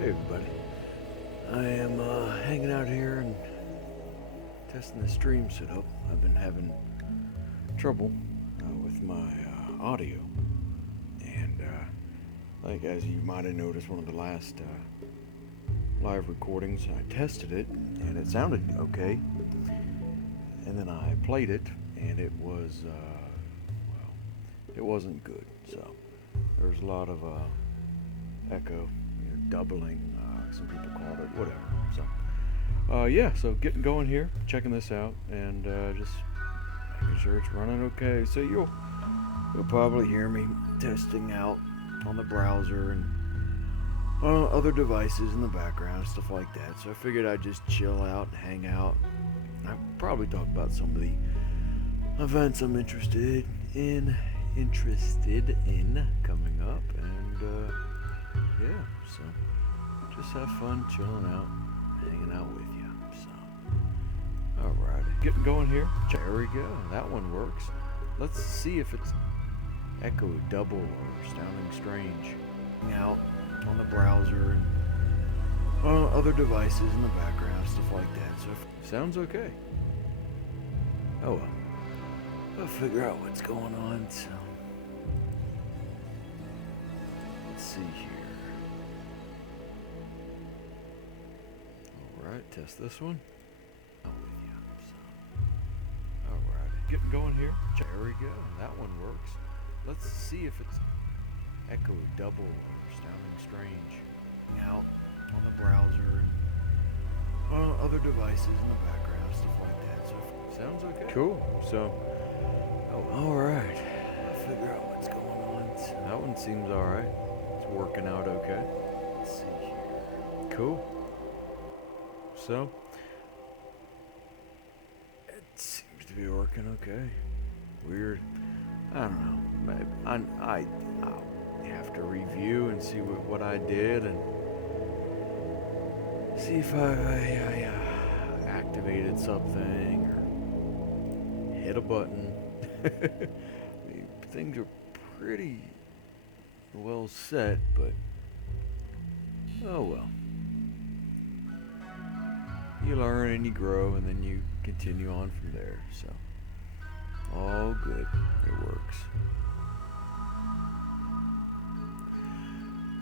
Hey everybody, I am hanging out here and testing the stream setup. I've been having trouble with my audio, and like as you might have noticed, one of the last live recordings, I tested it and it sounded okay, and then I played it and it was well, it wasn't good. So there was a lot of echo, doubling. Some people called it whatever. So yeah, so getting going here, checking this out, and just making sure it's running okay. So you'll probably hear me testing out on the browser and other devices in the background, stuff like that. So I figured I'd just chill out and hang out. I'll probably talk about some of the events I'm interested in coming up, and yeah, so just have fun chilling out, hanging out with you. So, alright, getting going here. There we go. That one works. Let's see if it's echo double or sounding strange. Out on the browser and other devices in the background, stuff like that. So sounds okay. Oh well. I'll figure out what's going on. So let's see here. Alright, test this one. Alright, getting going here. There we go. That one works. Let's see if it's echo double or sounding strange. Out on the browser and other devices in the background, stuff like that. So sounds okay. Cool. So, alright. I'll figure out what's going on. So, that one seems alright. It's working out okay. Let's see here. Cool. So, it seems to be working okay. Weird. I don't know. I'll have to review and see what I did and see if I activated something or hit a button. Things are pretty well set, but oh well. You learn and you grow, and then you continue on from there. So, all good. It works.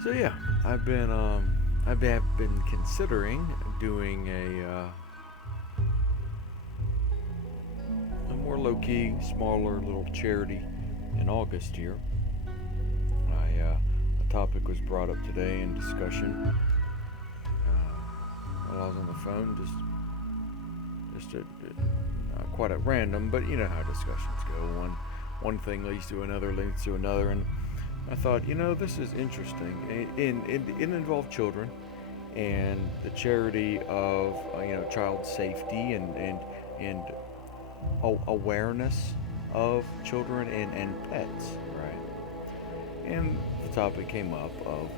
So yeah, I've been considering doing a more low-key, smaller little charity in August here. A topic was brought up today in discussion. While I was on the phone, just quite at random, but you know how discussions go. One thing leads to another, and I thought, this is interesting. It involved children and the charity of child safety and awareness of children and pets, right? And the topic came up of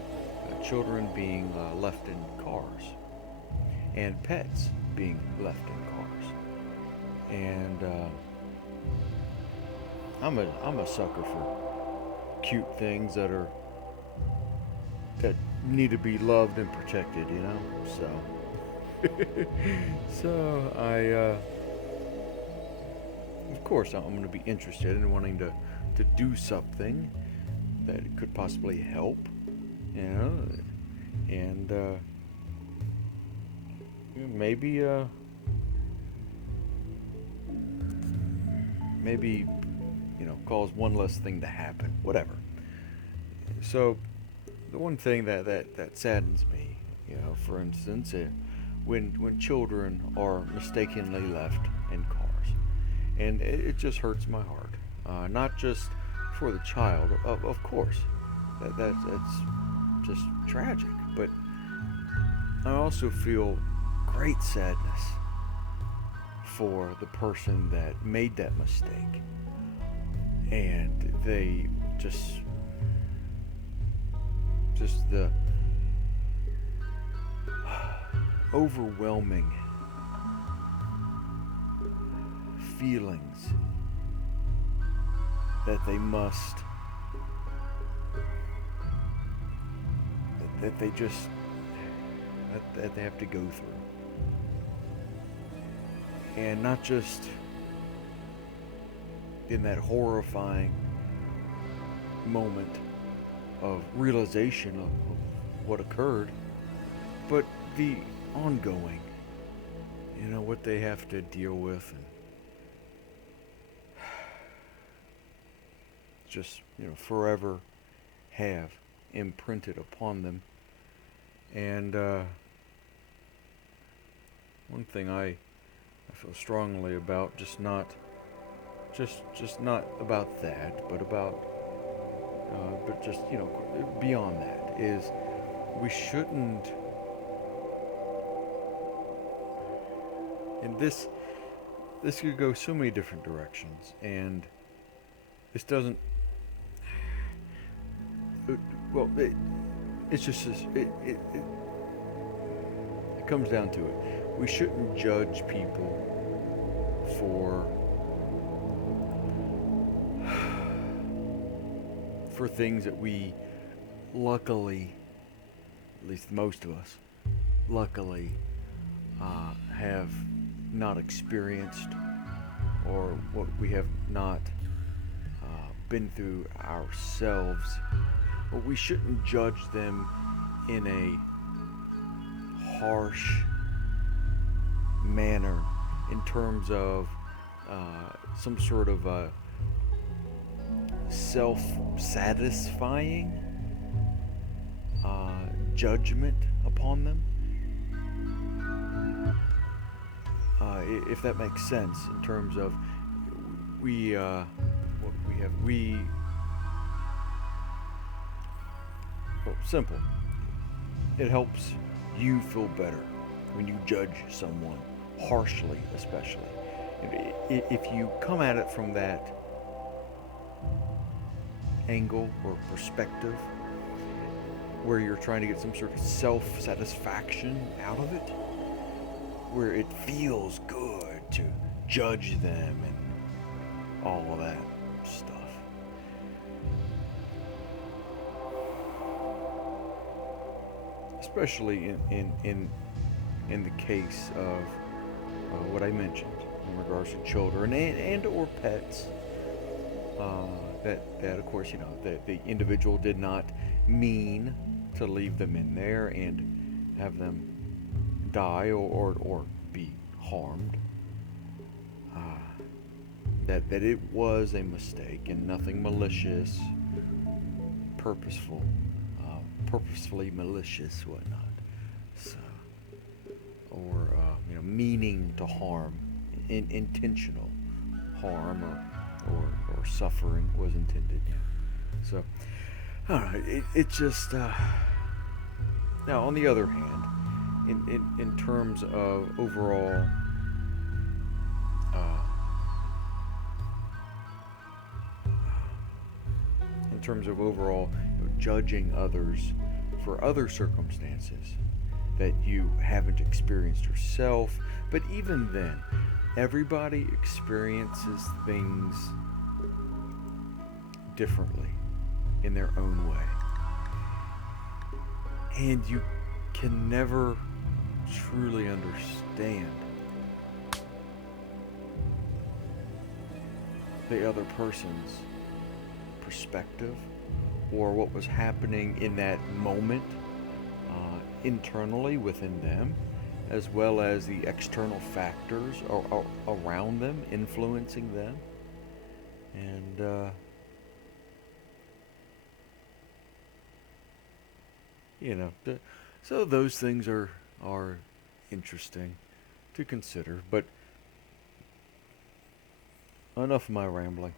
children being left in cars and pets being left in cars. And I'm a sucker for cute things that need to be loved and protected, So I of course I'm going to be interested in wanting to do something that could possibly help, and maybe cause one less thing to happen, whatever. So the one thing that saddens me, for instance, when children are mistakenly left in cars, and it just hurts my heart. Not just for the child, of course, that's just tragic, but I also feel great sadness for the person that made that mistake, and they just the overwhelming feelings that they must, that they just that they have to go through. And not just in that horrifying moment of realization of what occurred, but the ongoing, what they have to deal with, and just, forever have imprinted upon them. And one thing I feel strongly about, just not about that, but just beyond that, is we shouldn't. And this could go so many different directions, and this doesn't. It's just it comes down to it. We shouldn't judge people for things that we luckily, at least most of us, luckily have not experienced, or what we have not been through ourselves. But we shouldn't judge them in a harsh manner in terms of some sort of self-satisfying judgment upon them. If that makes sense, in terms of simple. It helps you feel better when you judge someone harshly, especially. If you come at it from that angle or perspective, where you're trying to get some sort of self-satisfaction out of it, where it feels good to judge them and all of that stuff. Especially in the case of what I mentioned in regards to children and or pets, that of course, that the individual did not mean to leave them in there and have them die or be harmed. That it was a mistake and nothing malicious, purposefully malicious, whatnot. So, or meaning to harm, intentional harm or suffering was intended. So, I don't know. It just now, on the other hand, in terms of overall. In terms of overall judging others for other circumstances that you haven't experienced yourself, but even then, everybody experiences things differently in their own way. And you can never truly understand the other person's perspective or what was happening in that moment internally within them, as well as the external factors around them influencing them. And so those things are interesting to consider. But enough of my rambling.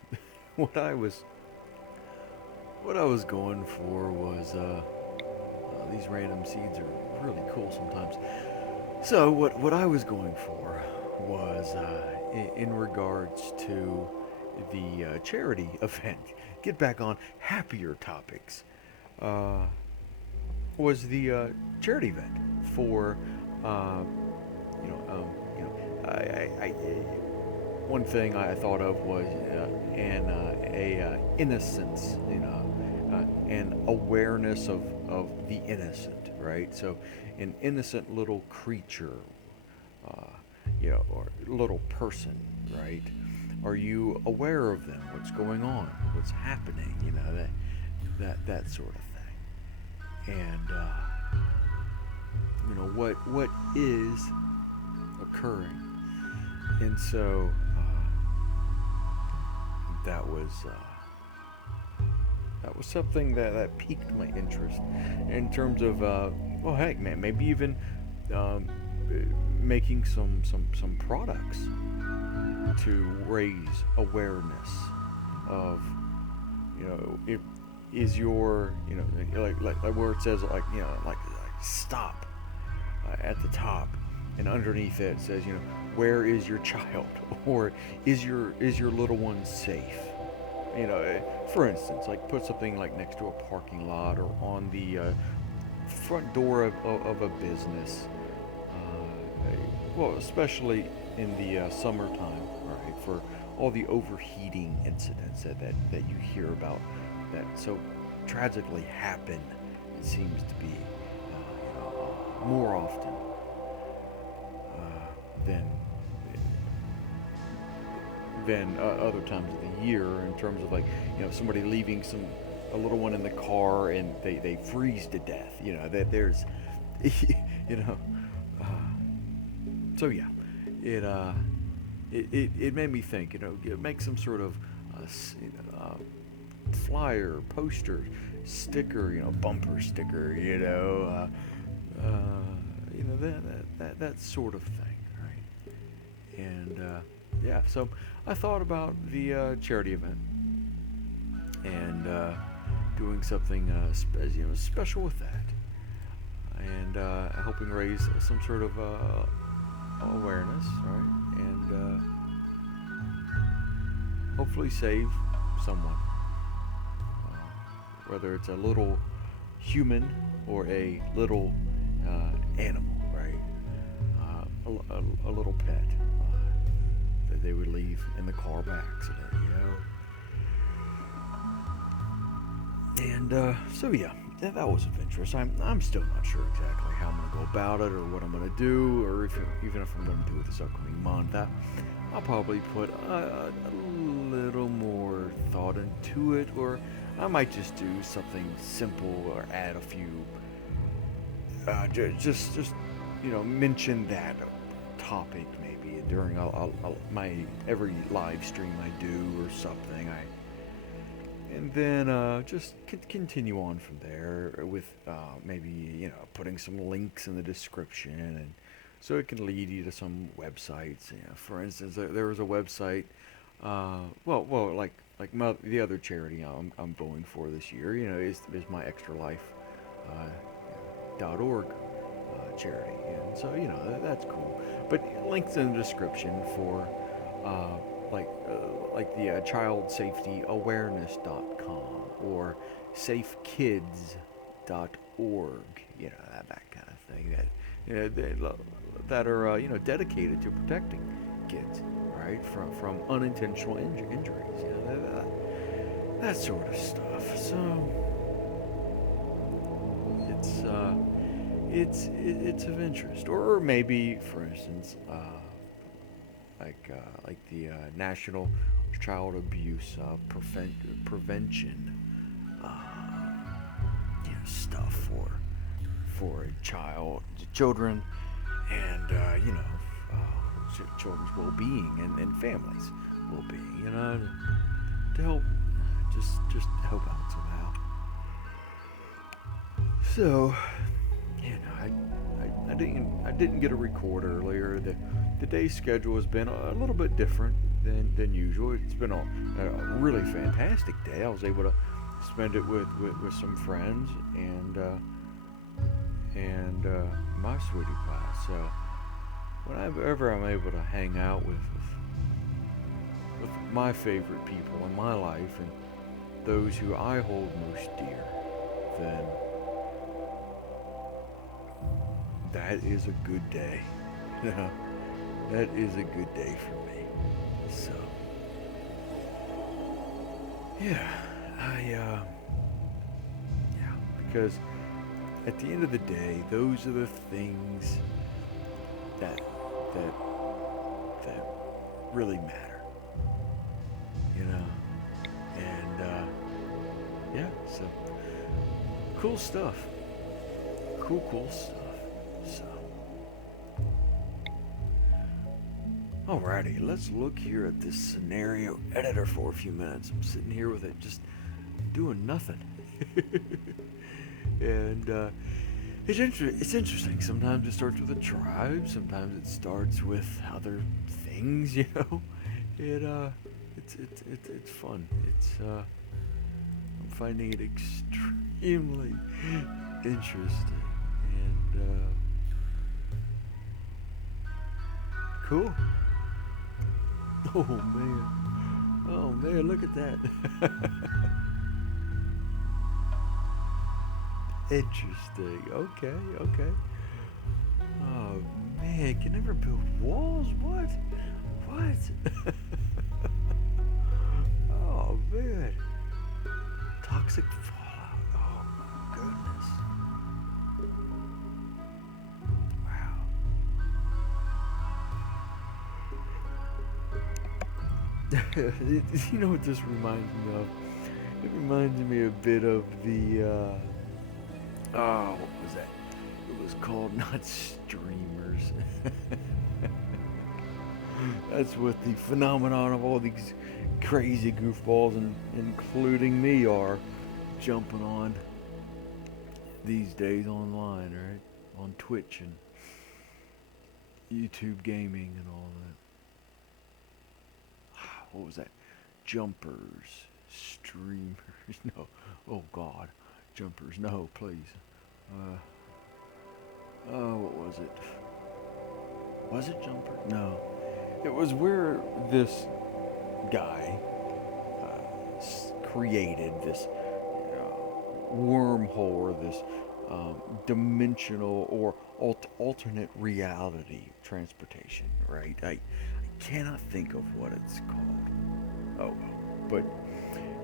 What I was going for was these random seeds are really cool sometimes. So what I was going for was in regards to the charity event. Get back on happier topics. Was the charity event for one thing I thought of was an innocence, and awareness of the innocent, right? So, an innocent little creature, uh, or little person, right? Are you aware of them? What's going on? What's happening? That sort of thing. And what is occurring. And so that was something that piqued my interest in terms of well, heck, man, maybe even um, making some products to raise awareness of, it is your, like where it says, like stop at the top, and underneath it says, where is your child, or is your little one safe? For instance, like put something like next to a parking lot or on the front door of a business. Well, especially in the summertime, right? For all the overheating incidents that you hear about that so tragically happen, it seems to be more often than other times of the year, in terms of, like, somebody leaving a little one in the car and they freeze to death. That there's you know uh, so yeah, it it made me think, make some sort of flyer, poster, sticker, bumper sticker, that sort of thing, right? And yeah, so I thought about the charity event, and doing something special with that, and helping raise some sort of awareness, right? And hopefully save someone, whether it's a little human or a little animal, right? A little pet that they would leave in the car by accident. And so yeah, that was of interest. I'm still not sure exactly how I'm gonna go about it, or what I'm gonna do, or even if I'm gonna do it this upcoming month. I'll probably put a little more thought into it, or I might just do something simple, or add a few. Just mention that topic maybe during my every live stream I do or something. And then just continue on from there with maybe putting some links in the description, and so it can lead you to some websites. For instance, there was a website. The other charity I'm going for this year, is my Extra Life .org charity, and so that's cool. But links in the description for like the childsafetyawareness.com or safekids.org, that kind of thing, that are dedicated to protecting kids, right, from unintentional injuries, that sort of stuff. So it's of interest. Or maybe, for instance, like the National Child Abuse Prevention stuff for children, and children's well-being, and families' well-being, to help just help out somehow. So, I didn't get a record earlier. The day's schedule has been a little bit different than usual. It's been a really fantastic day. I was able to spend it with some friends and my sweetie pie. So whenever I'm able to hang out with my favorite people in my life, and those who I hold most dear, then that is a good day. That is a good day for me. So, yeah, because at the end of the day, those are the things that that that really matter, you know. And yeah, so cool stuff. Cool stuff. So, alrighty, let's look here at this scenario editor for a few minutes. I'm sitting here with it, just doing nothing. And it's interesting. Sometimes it starts with a tribe. Sometimes it starts with other things. You know, it's fun. I'm finding it extremely interesting and cool. Oh man, look at that. Interesting. Okay. Oh man, can never build walls? What? Oh man. Toxic fallout. Oh my goodness. Wow. You know what this reminds me of? It reminds me a bit of the what was that? It was called not streamers. That's what the phenomenon of all these crazy goofballs, including me, are jumping on these days online, right? On Twitch and YouTube gaming and all that. What was that? Jumpers, streamers. No. Oh God. Jumpers. No, please. What was it? Was it Jumper? No. It was where this guy created this wormhole, or this dimensional or alternate reality transportation, right? I cannot think of what it's called. Oh, but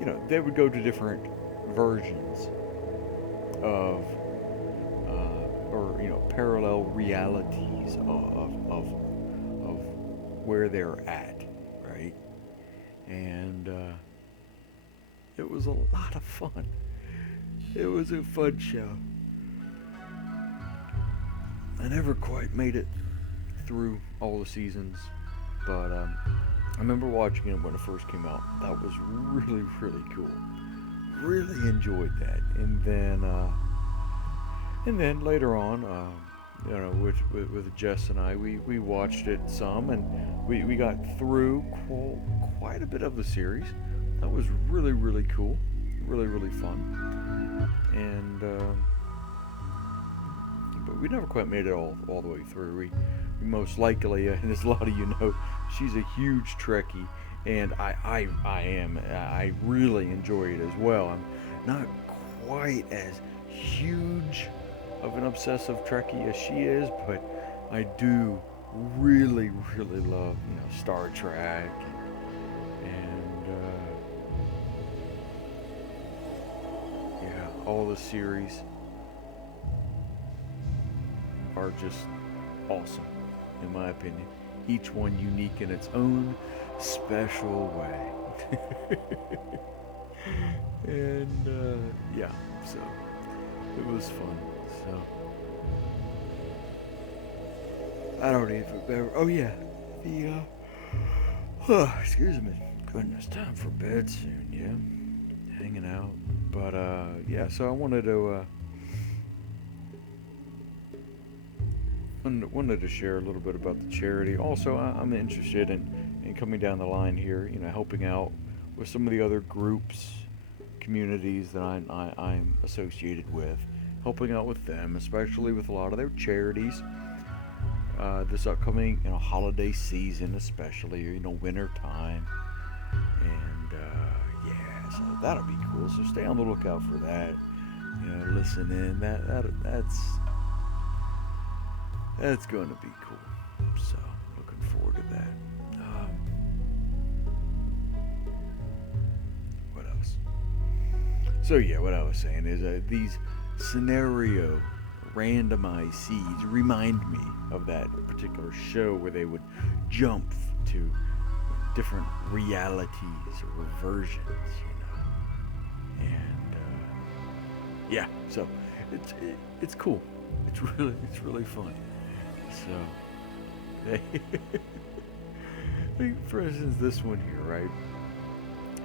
you know, they would go to different versions of or you know, parallel realities of where they're at, right? And it was a lot of fun. It was a fun show. I never quite made it through all the seasons, but I remember watching it when it first came out. That was really cool. Really enjoyed that, and then later on, you know, with Jess and I, we watched it some, and we got through quite a bit of the series. That was really cool, really fun, and but we never quite made it all the way through. We most likely, and as a lot of you know, she's a huge Trekkie, and I am. I really enjoy it as well. I'm not quite as huge of an obsessive Trekkie as she is, but I do really love, you know, Star Trek and yeah, all the series are just awesome, in my opinion. Each one unique in its own special way. And yeah, so it was fun. So I don't even remember. Oh yeah, the excuse me. Goodness, time for bed soon. Yeah, hanging out. But yeah. So I wanted to share a little bit about the charity. Also, I'm interested in coming down the line here. You know, helping out with some of the other groups, communities that I'm associated with. Helping out with them, especially with a lot of their charities. This upcoming, you know, holiday season, especially, you know, winter time, and yeah, so that'll be cool. So stay on the lookout for that. You know, listen in. That's going to be cool. So looking forward to that. What else? So yeah, what I was saying is these scenario randomized seeds remind me of that particular show where they would jump to different realities or versions, and yeah, so it's cool. It's really fun. So, for instance, this one here, right?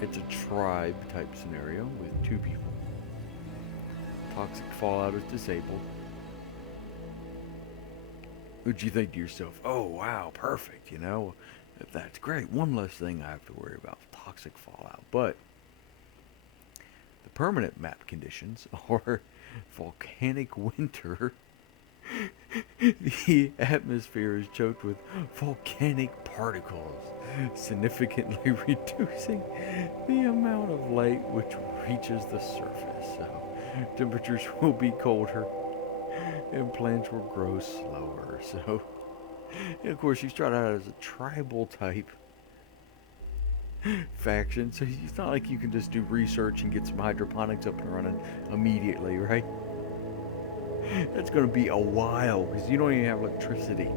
It's a tribe type scenario with two people. Toxic fallout is disabled. Would you think to yourself, oh wow, perfect, that's great. One less thing I have to worry about, toxic fallout. But the permanent map conditions are volcanic winter. The atmosphere is choked with volcanic particles, significantly reducing the amount of light which reaches the surface. So temperatures will be colder and plants will grow slower. So, and of course, you start out as a tribal type faction, so it's not like you can just do research and get some hydroponics up and running immediately, right? That's going to be a while because you don't even have electricity.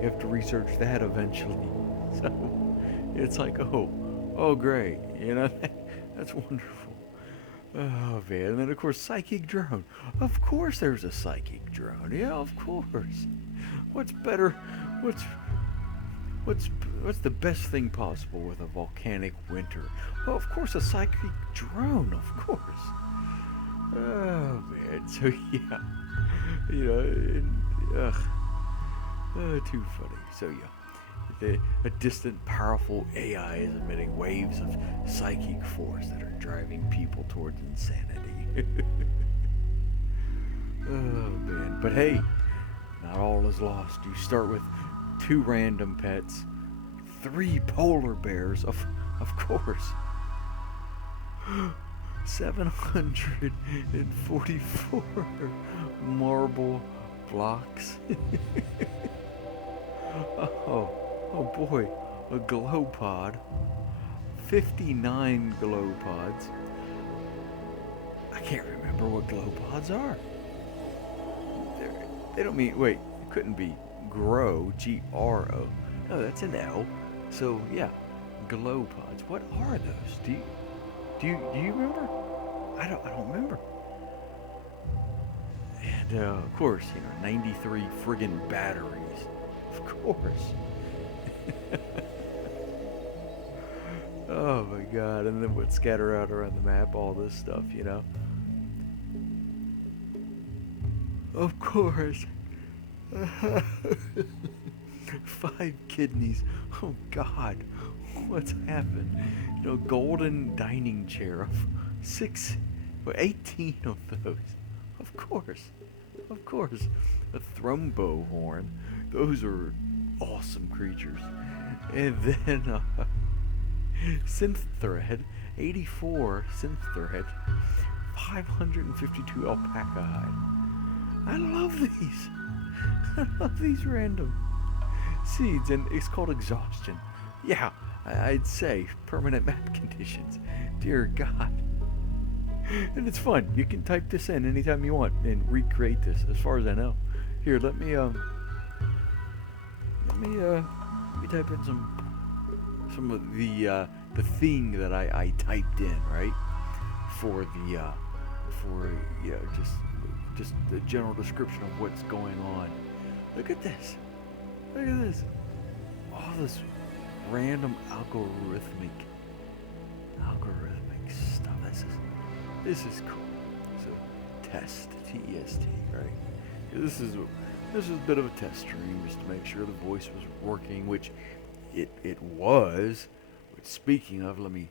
You have to research that eventually. So it's like, oh, great. That's wonderful. Oh, man. And then, of course, psychic drone. Of course there's a psychic drone. Yeah, of course. What's better? What's the best thing possible with a volcanic winter? Well, of course, a psychic drone, of course. Oh, man. So, yeah. Too funny. So, yeah. A distant, powerful AI is emitting waves of psychic force that are driving people towards insanity. Oh, man. But hey, not all is lost. You start with 2 random pets, 3 polar bears, of course. 744 marble blocks. Oh boy, a glow pod. 59 glow pods. I can't remember what glow pods are. They don't mean, wait, it couldn't be grow, G-R-O. No, that's an L. So yeah, glow pods. What are those? Do you remember? I don't remember. And of course, 93 friggin' batteries. Of course. Oh my god, and then what scatter out around the map, all this stuff, Of course. 5 kidneys. Oh god. What's happened? Golden dining chair of 18 of those. Of course. A thrombo horn. Those are awesome creatures. And then synth thread, 84 synth thread, 552 alpaca hide. I love these. I love these random seeds, and it's called exhaustion. Yeah, I'd say permanent map conditions. Dear God. And it's fun. You can type this in anytime you want and recreate this, as far as I know. Here, let me type in some of the thing that I typed in, right? For just the general description of what's going on. Look at this. All this random algorithmic stuff. This is cool. So test, T-E-S-T, right? This is a bit of a test stream just to make sure the voice was working, which it was. But speaking of, let me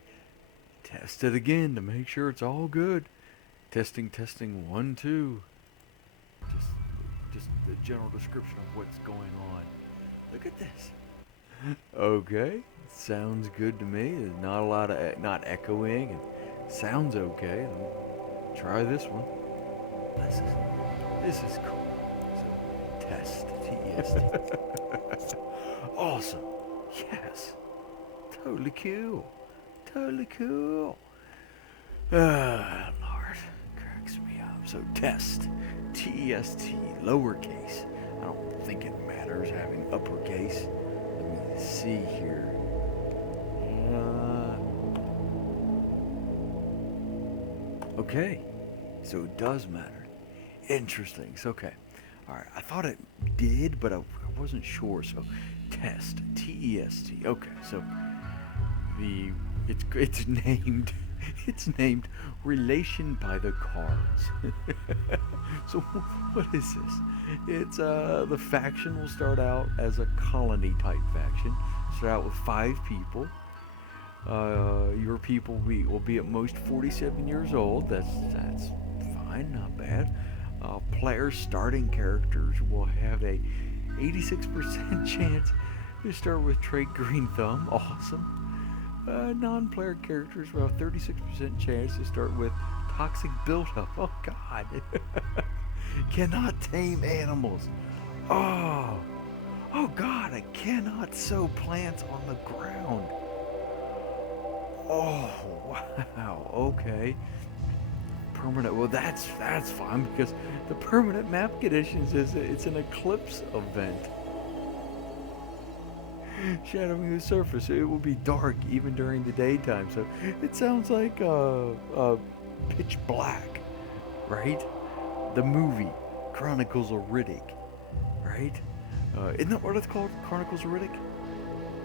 test it again to make sure it's all good. Testing, 1, 2. Just the general description of what's going on. Look at this. Okay, sounds good to me. There's not a lot of not echoing, and sounds okay. Let me try this one. This is cool. So test, T-E-S-T. Awesome. Yes. Totally cool. Lord, cracks me up. So test, T-E-S-T, lowercase. I don't think it matters having uppercase. Let me see here. Okay, so it does matter. Interesting. So, okay. All right. I thought it did, but I wasn't sure. So, test. T-E-S-T. Okay. So it's named it's named Relation by the Cards. So what is this? It's the faction will start out as a colony type faction. Start out with 5 people. Your people will be at most 47 years old. That's fine, not bad. Players starting characters will have a 86% chance to start with trait Green Thumb. Awesome. Non-player characters will have 36% chance to start with Toxic Buildup. Oh God. Cannot tame animals. Oh God, I cannot sow plants on the ground. Oh wow. Okay. Permanent. Well, that's fine because the permanent map conditions is it's an eclipse event. Shadowing the surface, it will be dark even during the daytime. So it sounds like Pitch Black, right? The movie Chronicles of Riddick, right? Isn't that what it's called? Chronicles of Riddick?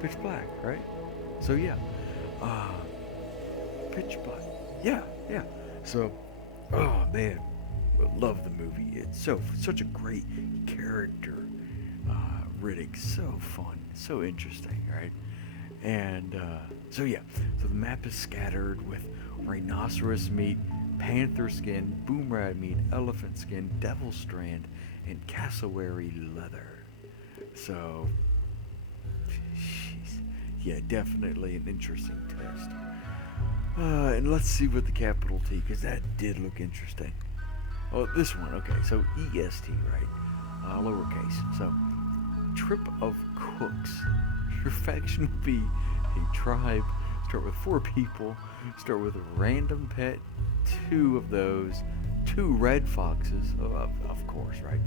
Pitch Black, right? So yeah, Pitch Black. Yeah. So, oh man, I love the movie. It's such a great character. Riddick, so fun, so interesting, right? And so yeah, so the map is scattered with rhinoceros meat, panther skin, boomrat meat, elephant skin, devil strand, and cassowary leather. So, yeah, definitely an interesting test. And let's see what the capital T, because that did look interesting. Oh, this one, okay, so EST, right? Lowercase, so Trip of Cooks. Your faction will be a tribe. Start with 4 people. Start with a random pet. 2 of those. 2 red foxes, of course, right?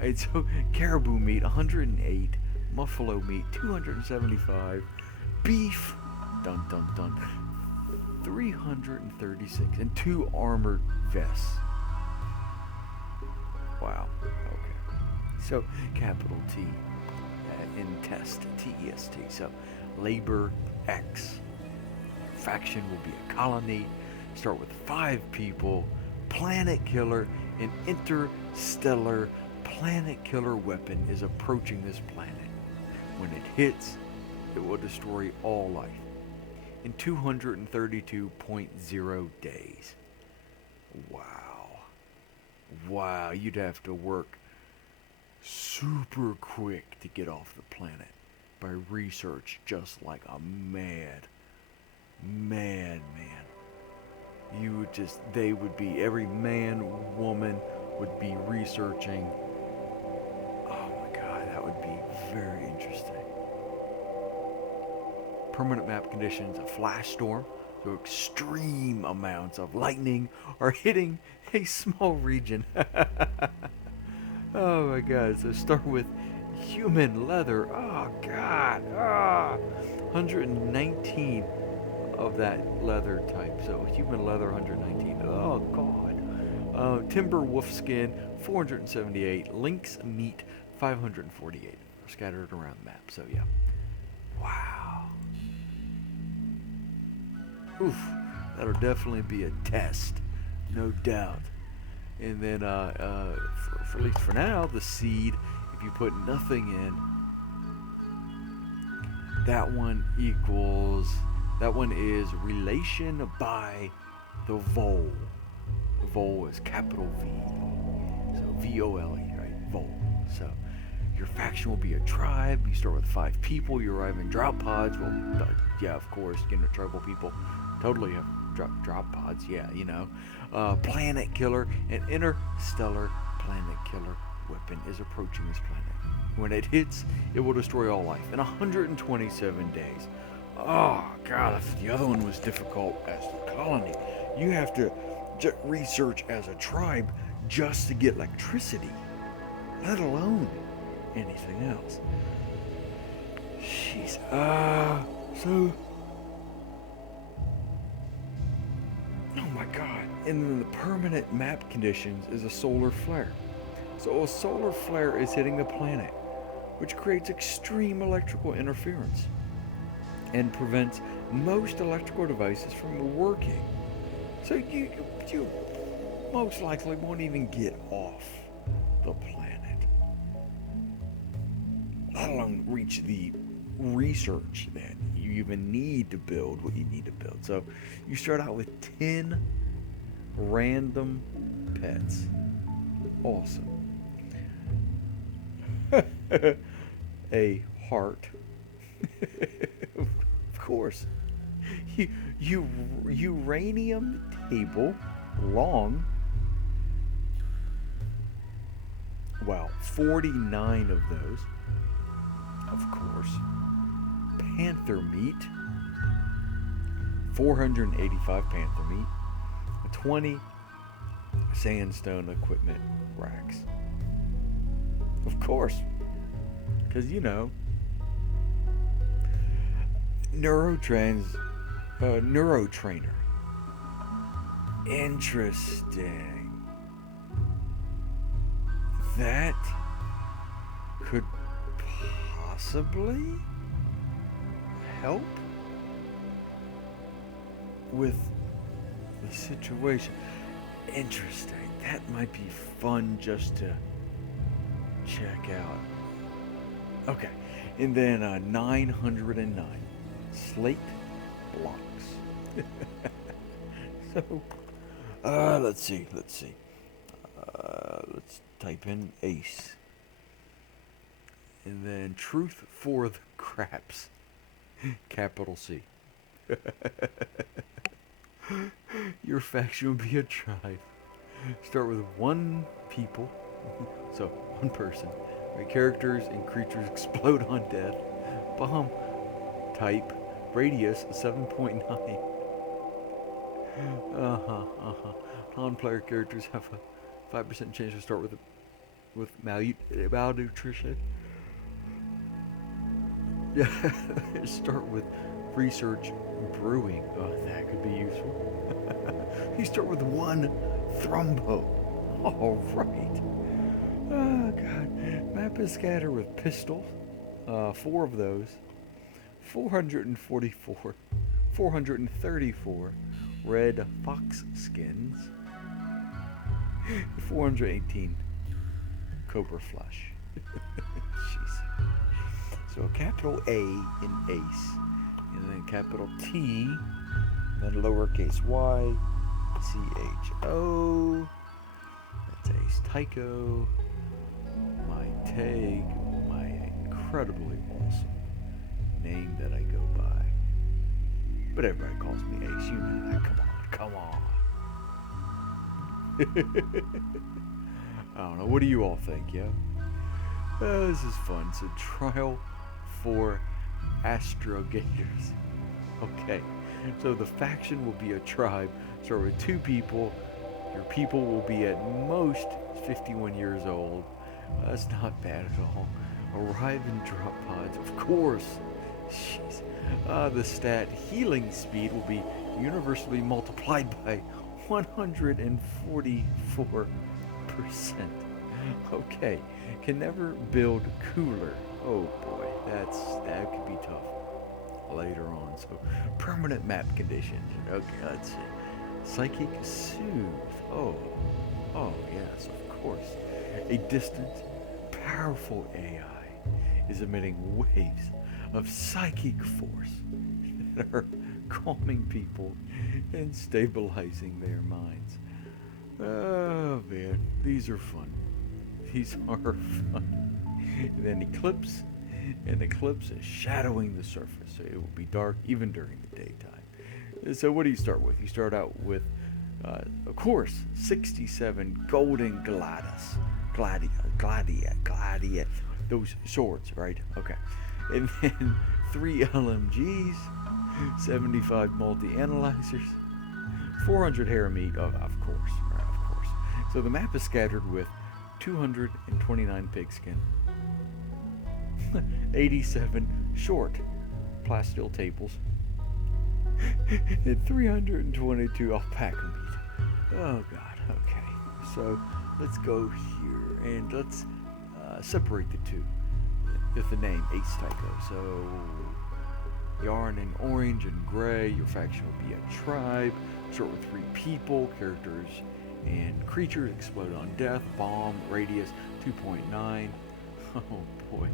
And so caribou meat, 108. Buffalo meat, 275. Beef, dun dun dun, 336, and 2 armored vests. Wow. Okay. So capital T in test, T-E-S-T. So labor X. Faction will be a colony. Start with 5 people. Planet killer, an interstellar planet killer weapon is approaching this planet. When it hits, it will destroy all life in 232.0 days. Wow, you'd have to work super quick to get off the planet by research, just like a mad man. Every man, woman would be researching. Oh my God, that would be very interesting. Permanent map conditions, a flash storm, so extreme amounts of lightning are hitting a small region. Oh my God, so start with human leather. Oh God, 119 of that leather type. So human leather, 119. Oh God. Timber wolf skin, 478. Lynx meat, 548. Are scattered around the map. So yeah. Wow. Oof. That'll definitely be a test, no doubt. And then, for at least for now, the seed, if you put nothing in, that one is relation by the vole. The vole is capital V. So V-O-L-E, right? Vole. So your faction will be a tribe. You start with 5 people. You arrive in drop pods. Well, yeah, of course, tribal people totally have drop pods. Yeah, planet killer, an interstellar planet killer weapon is approaching this planet. When it hits, it will destroy all life in 127 days. Oh God, the other one was difficult as the colony. You have to research as a tribe just to get electricity, let alone anything else. Jeez. So. Oh my god. And then the permanent map conditions is a solar flare. So a solar flare is hitting the planet, which creates extreme electrical interference and prevents most electrical devices from working. So you most likely won't even get off the planet, let alone reach the research that you even need to build what you need to build. So you start out with 10 random pets. Awesome. A heart. Of course. Uranium table, long. Wow, 49 of those. Of course. Panther meat. 485 panther meat. 20 sandstone equipment racks. Of course. Because, neurotrainer. Interesting. That could possibly help with the situation. Interesting. That might be fun just to check out. Okay. And then 909 slate blocks. So, let's see. Let's type in ACE. And then truth for the craps. Capital C. Your faction will be a tribe. Start with one people. So, one person. Right, characters and creatures explode on death. Bomb type. Radius 7.9. Non-player characters have a 5% chance to start with malnutrition. Yeah, start with research brewing. Oh, that could be useful. You start with one thrombo. All right. Oh god. Map is scattered with pistols. 4 of those. 434 red fox skins. 418 cobra flesh. Jeez. So a capital A in ace, and then capital T, then lowercase y, CHO. That's Ace Tycho. My tag, my incredibly awesome name that I go by. But everybody calls me Ace, you know that. Come on. I don't know, what do you all think, yeah? This is fun. So trial for astrogators. Okay, so the faction will be a tribe. Start with 2 people. Your people will be at most 51 years old. That's not bad at all. Arrive and drop pods, of course. Jeez. The stat healing speed will be universally multiplied by 144%. Okay, can never build cooler. Oh boy, that could be tough later on. So permanent map conditions. Okay, let's see. Psychic soothe. Oh yes, of course. A distant, powerful AI is emitting waves of psychic force that are calming people and stabilizing their minds. Oh man, these are fun. These are fun. And then eclipse, and eclipse is shadowing the surface, so it will be dark even during the daytime. So what do you start with? You start out with, of course, 67 golden gladiate, those swords, right? Okay. And then 3 LMGs, 75 multi-analyzers, 400 hair meat, of course, right, of course. So the map is scattered with 229 pigskin, 87 short plasteel tables, and 322 alpaca meat. Oh God, okay. So let's go here and let's separate the two with the name Ace Tycho. So yarn in orange and gray, your faction will be a tribe. Start with 3 people, characters and creatures explode on death, bomb, radius 2.9. Oh boy.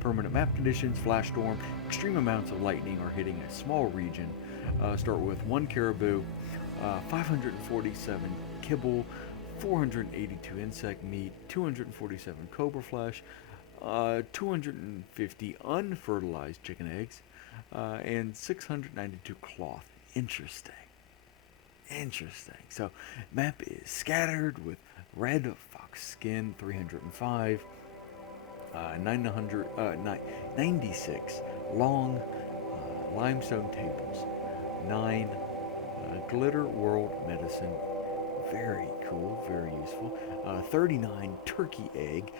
Permanent map conditions, flash storm, extreme amounts of lightning are hitting a small region. Start with 1 caribou, 547 kibble, 482 insect meat, 247 cobra flesh, 250 unfertilized chicken eggs, and 692 cloth. Interesting. Interesting. So, map is scattered with red fox skin, 305, 96 long limestone tables, 9 glitter world medicine, very cool, very useful, 39 turkey egg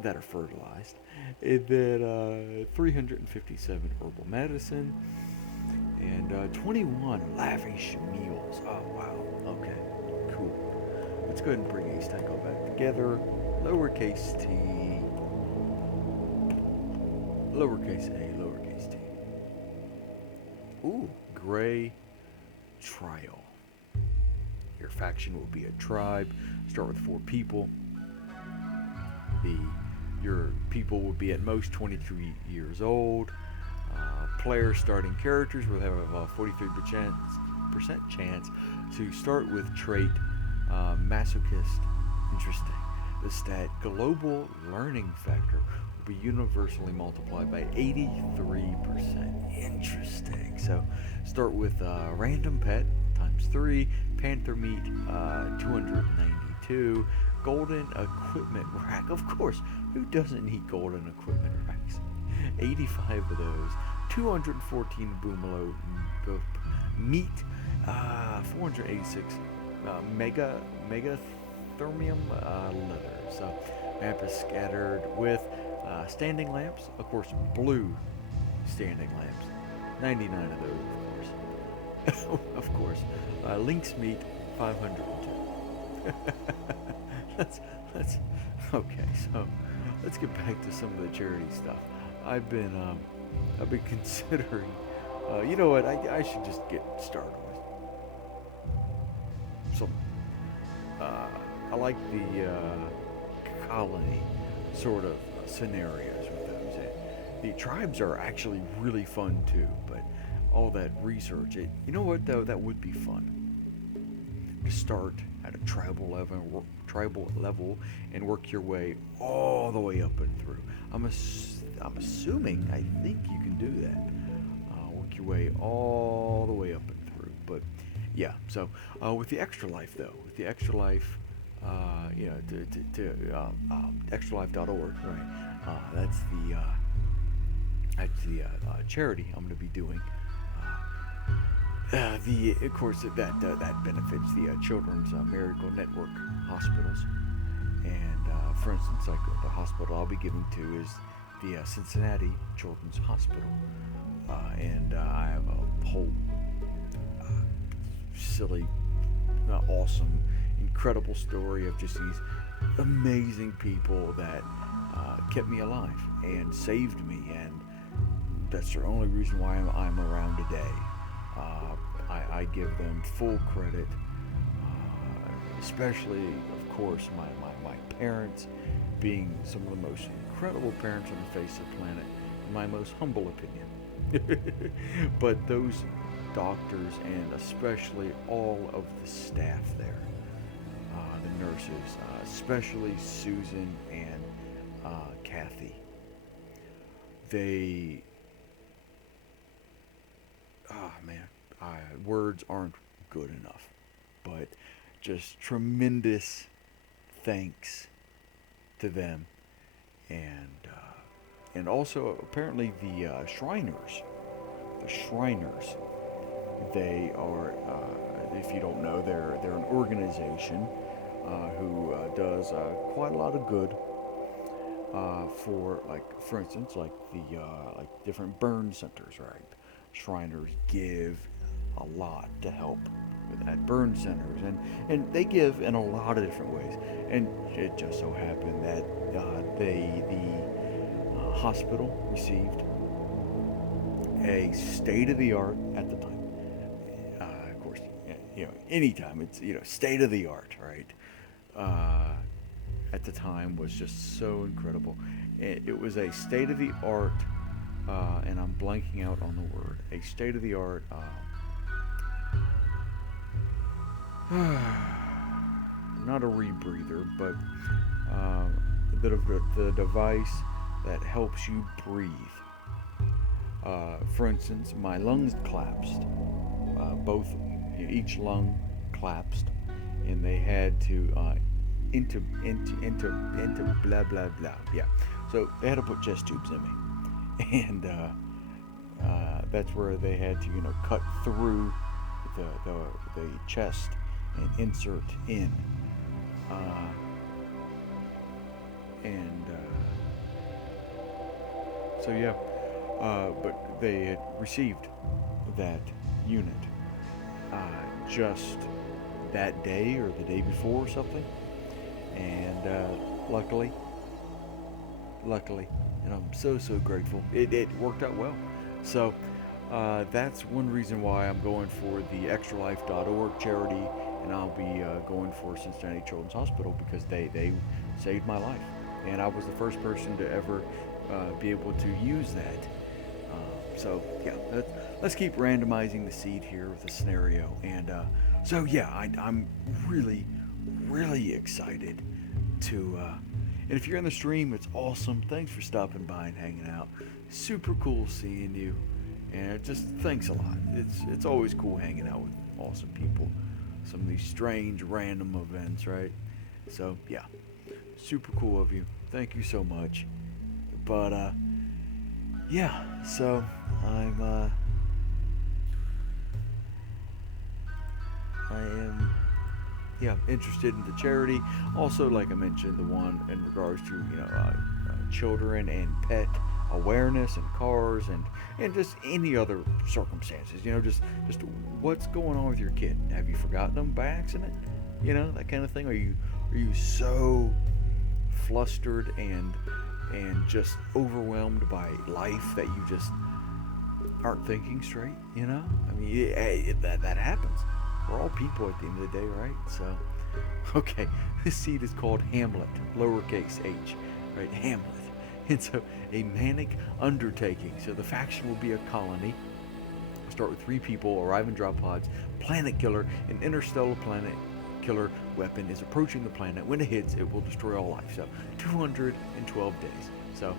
that are fertilized, and then 357 herbal medicine, and 21 lavish meals. Oh wow, okay, cool. Let's go ahead and bring Ace Tycho back together. Lowercase t, lowercase a, lowercase t. Ooh, Gray Trial. Your faction will be a tribe. Start with 4 people. Your people will be at most 23 years old. Player starting characters will have a 43% chance to start with trait masochist. Interesting. The stat global learning factor will be universally multiplied by 83%. Interesting. So start with random pet times 3, panther meat 292, golden equipment rack. Of course, who doesn't need golden equipment racks? 85 of those, 214 boomalo meat, 486 megathermium leather. So map is scattered with standing lamps, of course, blue standing lamps, 99 of those, of course. Of course, lynx meat, 502. Let's okay. So let's get back to some of the charity stuff. I've been considering. You know what? I should just get started with some. I like the colony sort of scenarios with those. The tribes are actually really fun too, but all that research. You know what though? That would be fun to start at a tribal level and work your way all the way up and through. I'm assuming, I think you can do that. Work your way all the way up and through. But yeah, so with the extra life though, with the extra life, extralife.org, right? That's the charity I'm going to be doing. Of course, that benefits the Children's Miracle Network hospitals, and for instance, like the hospital I'll be giving to is the Cincinnati Children's Hospital, and I have a whole silly, awesome, incredible story of just these amazing people that kept me alive and saved me, and that's the only reason why I'm around today. I give them full credit, especially, of course, my parents being some of the most incredible parents on the face of the planet, in my most humble opinion. But those doctors, and especially all of the staff there, the nurses, especially Susan and Kathy, they, man, words aren't good enough, but just tremendous thanks to them, and also apparently the Shriners, they are if you don't know, they're an organization who does quite a lot of good for, like, for instance, like the like different burn centers, right? Shriners give a lot to help at burn centers, and they give in a lot of different ways. And it just so happened that the hospital received a state of the art at the time. Of course, anytime it's state of the art, right? At the time was just so incredible. It was a state of the art, and I'm blanking out on the word. A state of the art. Not a rebreather, but the device that helps you breathe. For instance, my lungs collapsed. Both, each lung collapsed, and they had to into blah blah blah. Yeah, so they had to put chest tubes in me, and that's where they had to cut through the chest and insert in, and so yeah. But they had received that unit just that day or the day before or something, and luckily, and I'm so grateful. It worked out well. So that's one reason why I'm going for the extralife.org charity, and I'll be going for Cincinnati Children's Hospital, because they saved my life, and I was the first person to ever be able to use that. So yeah, let's keep randomizing the seed here with a scenario, and so yeah, I'm really excited to. And if you're in the stream, it's awesome. Thanks for stopping by and hanging out. Super cool seeing you, and just thanks a lot. It's always cool hanging out with awesome people. Some of these strange random events, right? So yeah, super cool of you. Thank you so much. But yeah, so I am interested in the charity. Also, like I mentioned, the one in regards to children and pet awareness and cars and just any other circumstances. Just what's going on with your kid? Have you forgotten them by accident? That kind of thing. Are you so flustered and just overwhelmed by life that you just aren't thinking straight? I mean, that happens. We're all people at the end of the day, right? So, okay, this seed is called Hamlet, lowercase h, right? Hamlet. It's a manic undertaking. So the faction will be a colony. We'll start with 3 people, arrive in drop pods. Planet killer, an interstellar planet killer weapon is approaching the planet. When it hits, it will destroy all life. So 212 days. So,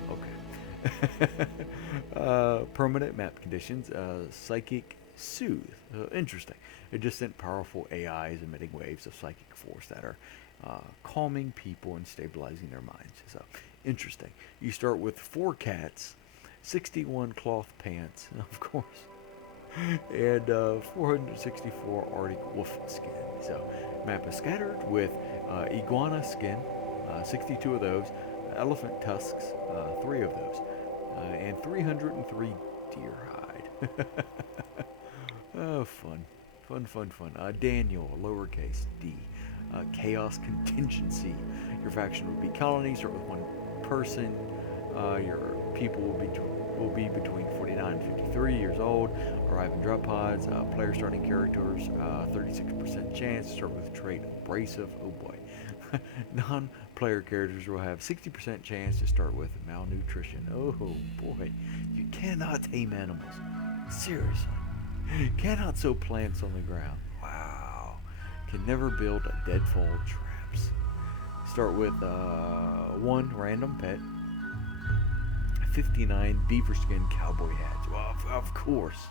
okay. Permanent map conditions, psychic soothe. Interesting. A distant, powerful AIs emitting waves of psychic force that are calming people and stabilizing their minds. So, interesting. You start with 4 cats, 61 cloth pants, of course, and 464 Arctic wolf skin. So, map is scattered with iguana skin, 62 of those, elephant tusks, 3 of those, and 303 deer hide. Oh, fun. Daniel, lowercase d. Chaos contingency. Your faction would be colony, start with 1 person. Your people will be between 49 and 53 years old. Arrive in drop pods. Player starting characters, 36% chance to start with trait abrasive. Oh boy. Non-player characters will have 60% chance to start with malnutrition. Oh boy. You cannot tame animals. Seriously. Cannot sow plants on the ground. Wow. Can never build a deadfall traps. Start with 1 random pet. 59 beaver skin cowboy hats. Well, of course.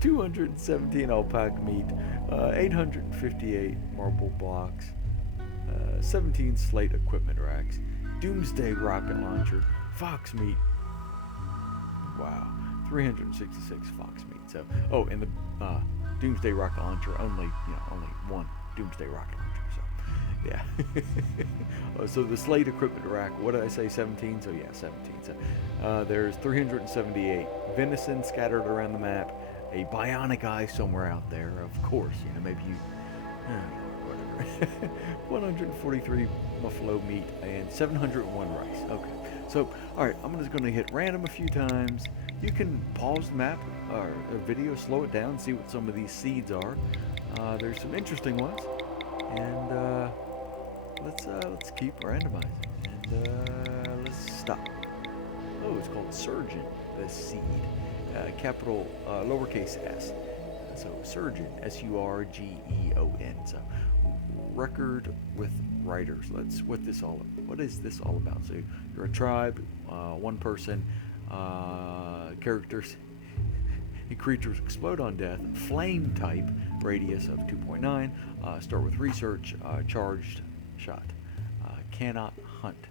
217 alpaca meat. 858 marble blocks. 17 slate equipment racks. Doomsday rocket launcher. Fox meat. Wow. 366 fox meat. So, and the Doomsday rocket launcher. Only only one Doomsday rocket launcher. So yeah. So the Slate equipment rack. What did I say? 17. So yeah, 17. So there's 378 venison scattered around the map. A bionic eye somewhere out there. Of course, maybe you. Whatever. 143 buffalo meat and 701 rice. Okay. So, all right, I'm just going to hit random a few times. You can pause the map or a video, slow it down, see what some of these seeds are. There's some interesting ones, and let's keep randomizing. And let's stop. Oh, it's called Surgeon. The seed, capital lowercase s. So Surgeon, Surgeon. So record with writers. What is this all about? So you're a tribe, one person, characters. Creatures explode on death. Flame type, radius of 2.9. Start with research. Charged shot. Cannot hunt.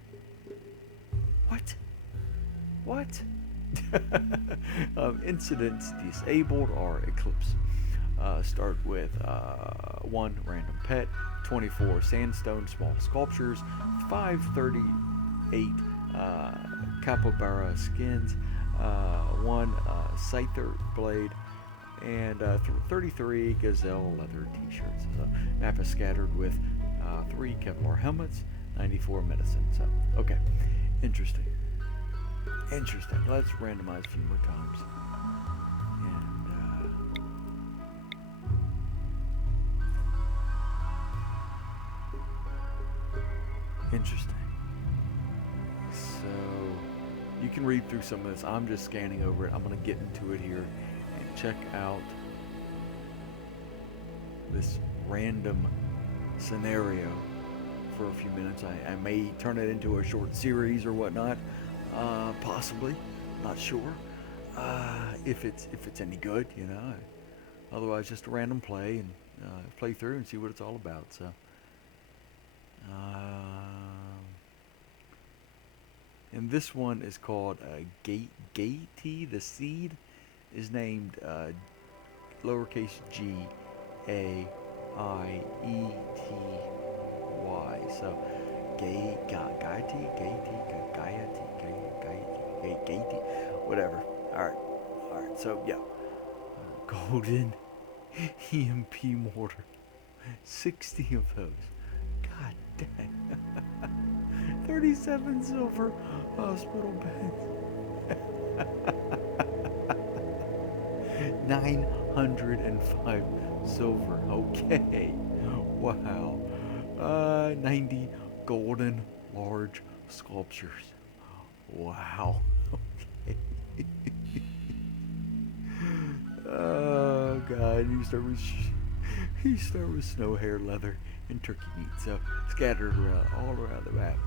What? Incidents disabled or eclipse. Start with 1 random pet, 24 sandstone small sculptures, 538 capybara skins, 1 scyther blade, and 33 gazelle leather t-shirts. So map is scattered with 3 Kevlar helmets, 94 medicine. So okay, interesting. Let's randomize a few more times. Interesting. So you can read through some of this. I'm just scanning over it. I'm going to get into it here and check out this random scenario for a few minutes. I may turn it into a short series or whatnot, possibly. Not sure. If it's any good, Otherwise, just a random play and play through and see what it's all about. So. And this one is called Gaety. The seed is named lowercase g a i e t y. So Gaety, whatever. All right. So yeah, golden EMP mortar, 60 of those. God dang. 37 silver hospital beds. 905 silver. Okay. Wow. 90 golden large sculptures. Wow. Okay. Oh God. You start with snow hair leather and turkey meat. So scattered all around the map.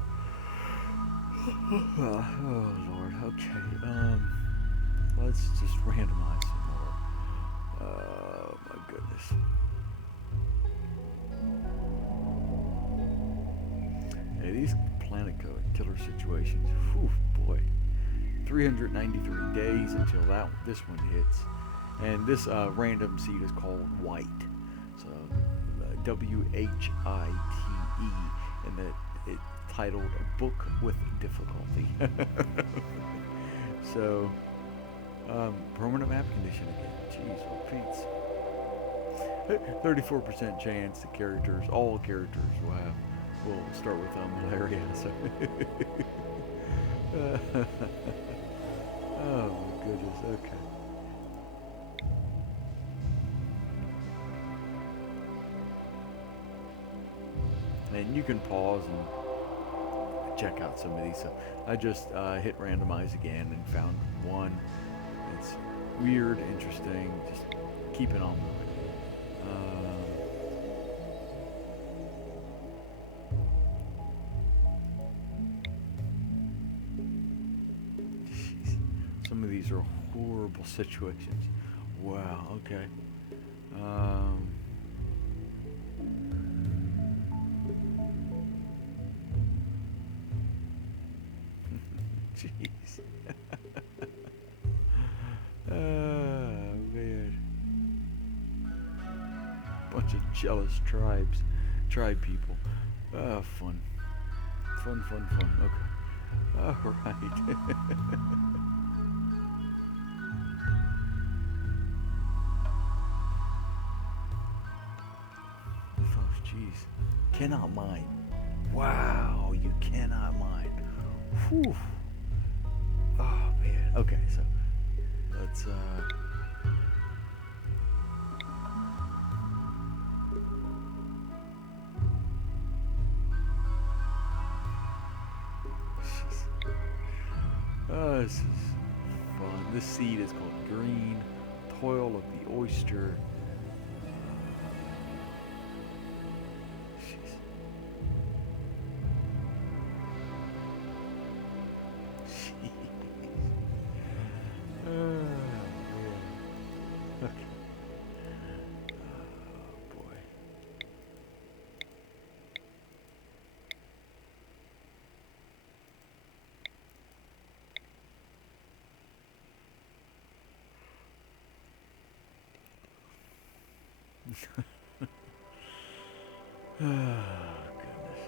Oh Lord. Okay. Let's just randomize some more. Oh my goodness. Hey, these planet killer situations. Whew, boy. 393 days until this one hits. And this random seed is called White. So WHITE, and it titled A Book with Difficulty. So permanent map condition again. Jeez, oh Pete's. 34% chance the characters, all characters will start with malaria. So oh my goodness, okay. And you can pause and check out some of these. So I just hit randomize again and found one. It's weird, interesting. Just keep it on moving. Some of these are horrible situations. Wow. Okay. Jeez. Oh, man. bunch of jealous tribe people. Fun. Fun. Okay. Alright. Oh, jeez. Cannot mine. Wow, you cannot mine. Whew. Oh, man. Okay, so let's, oh, this is fun. This seed is called green toil of the oyster. Jeez. Jeez. Oh, man. Okay. Oh, boy. Oh, goodness.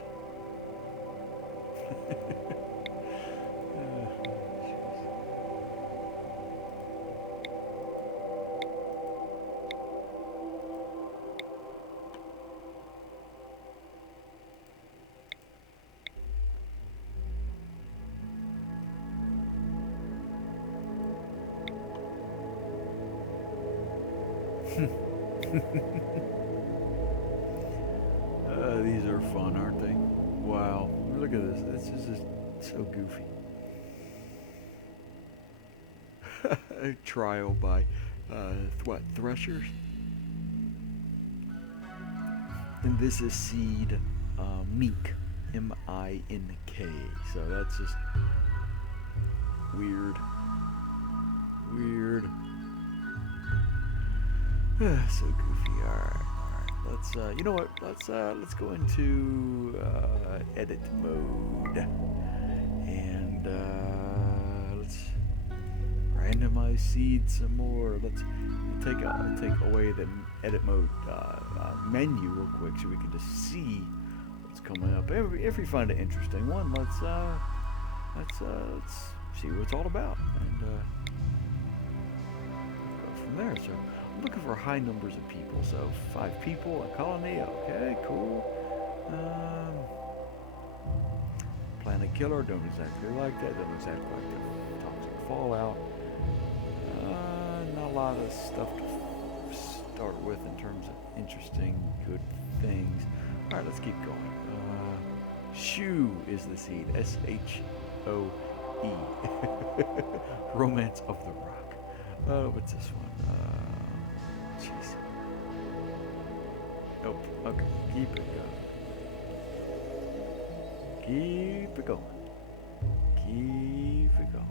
Oh, these are fun, aren't they? Wow. Look at this. This is just so goofy. A trial by, Threshers? And this is seed, Mink. M-I-N-K. So that's just weird. So goofy. Alright. Let's, you know what? Let's go into, edit mode. And, let's randomize seed some more. Let's take away the edit mode, menu real quick so we can just see what's coming up. If we find an interesting one, let's see what it's all about. And, go from there. So I'm looking for high numbers of people. So 5 people, a colony. Okay, cool. Planet Killer, don't exactly like that. Don't exactly like the Toxic Fallout. Not a lot of stuff to start with in terms of interesting, good things. All right, let's keep going. Shoe is the seed. S-H-O-E. Romance of the Rock. What's this one? Jeez. Nope. Okay. Keep it going. Keep it going.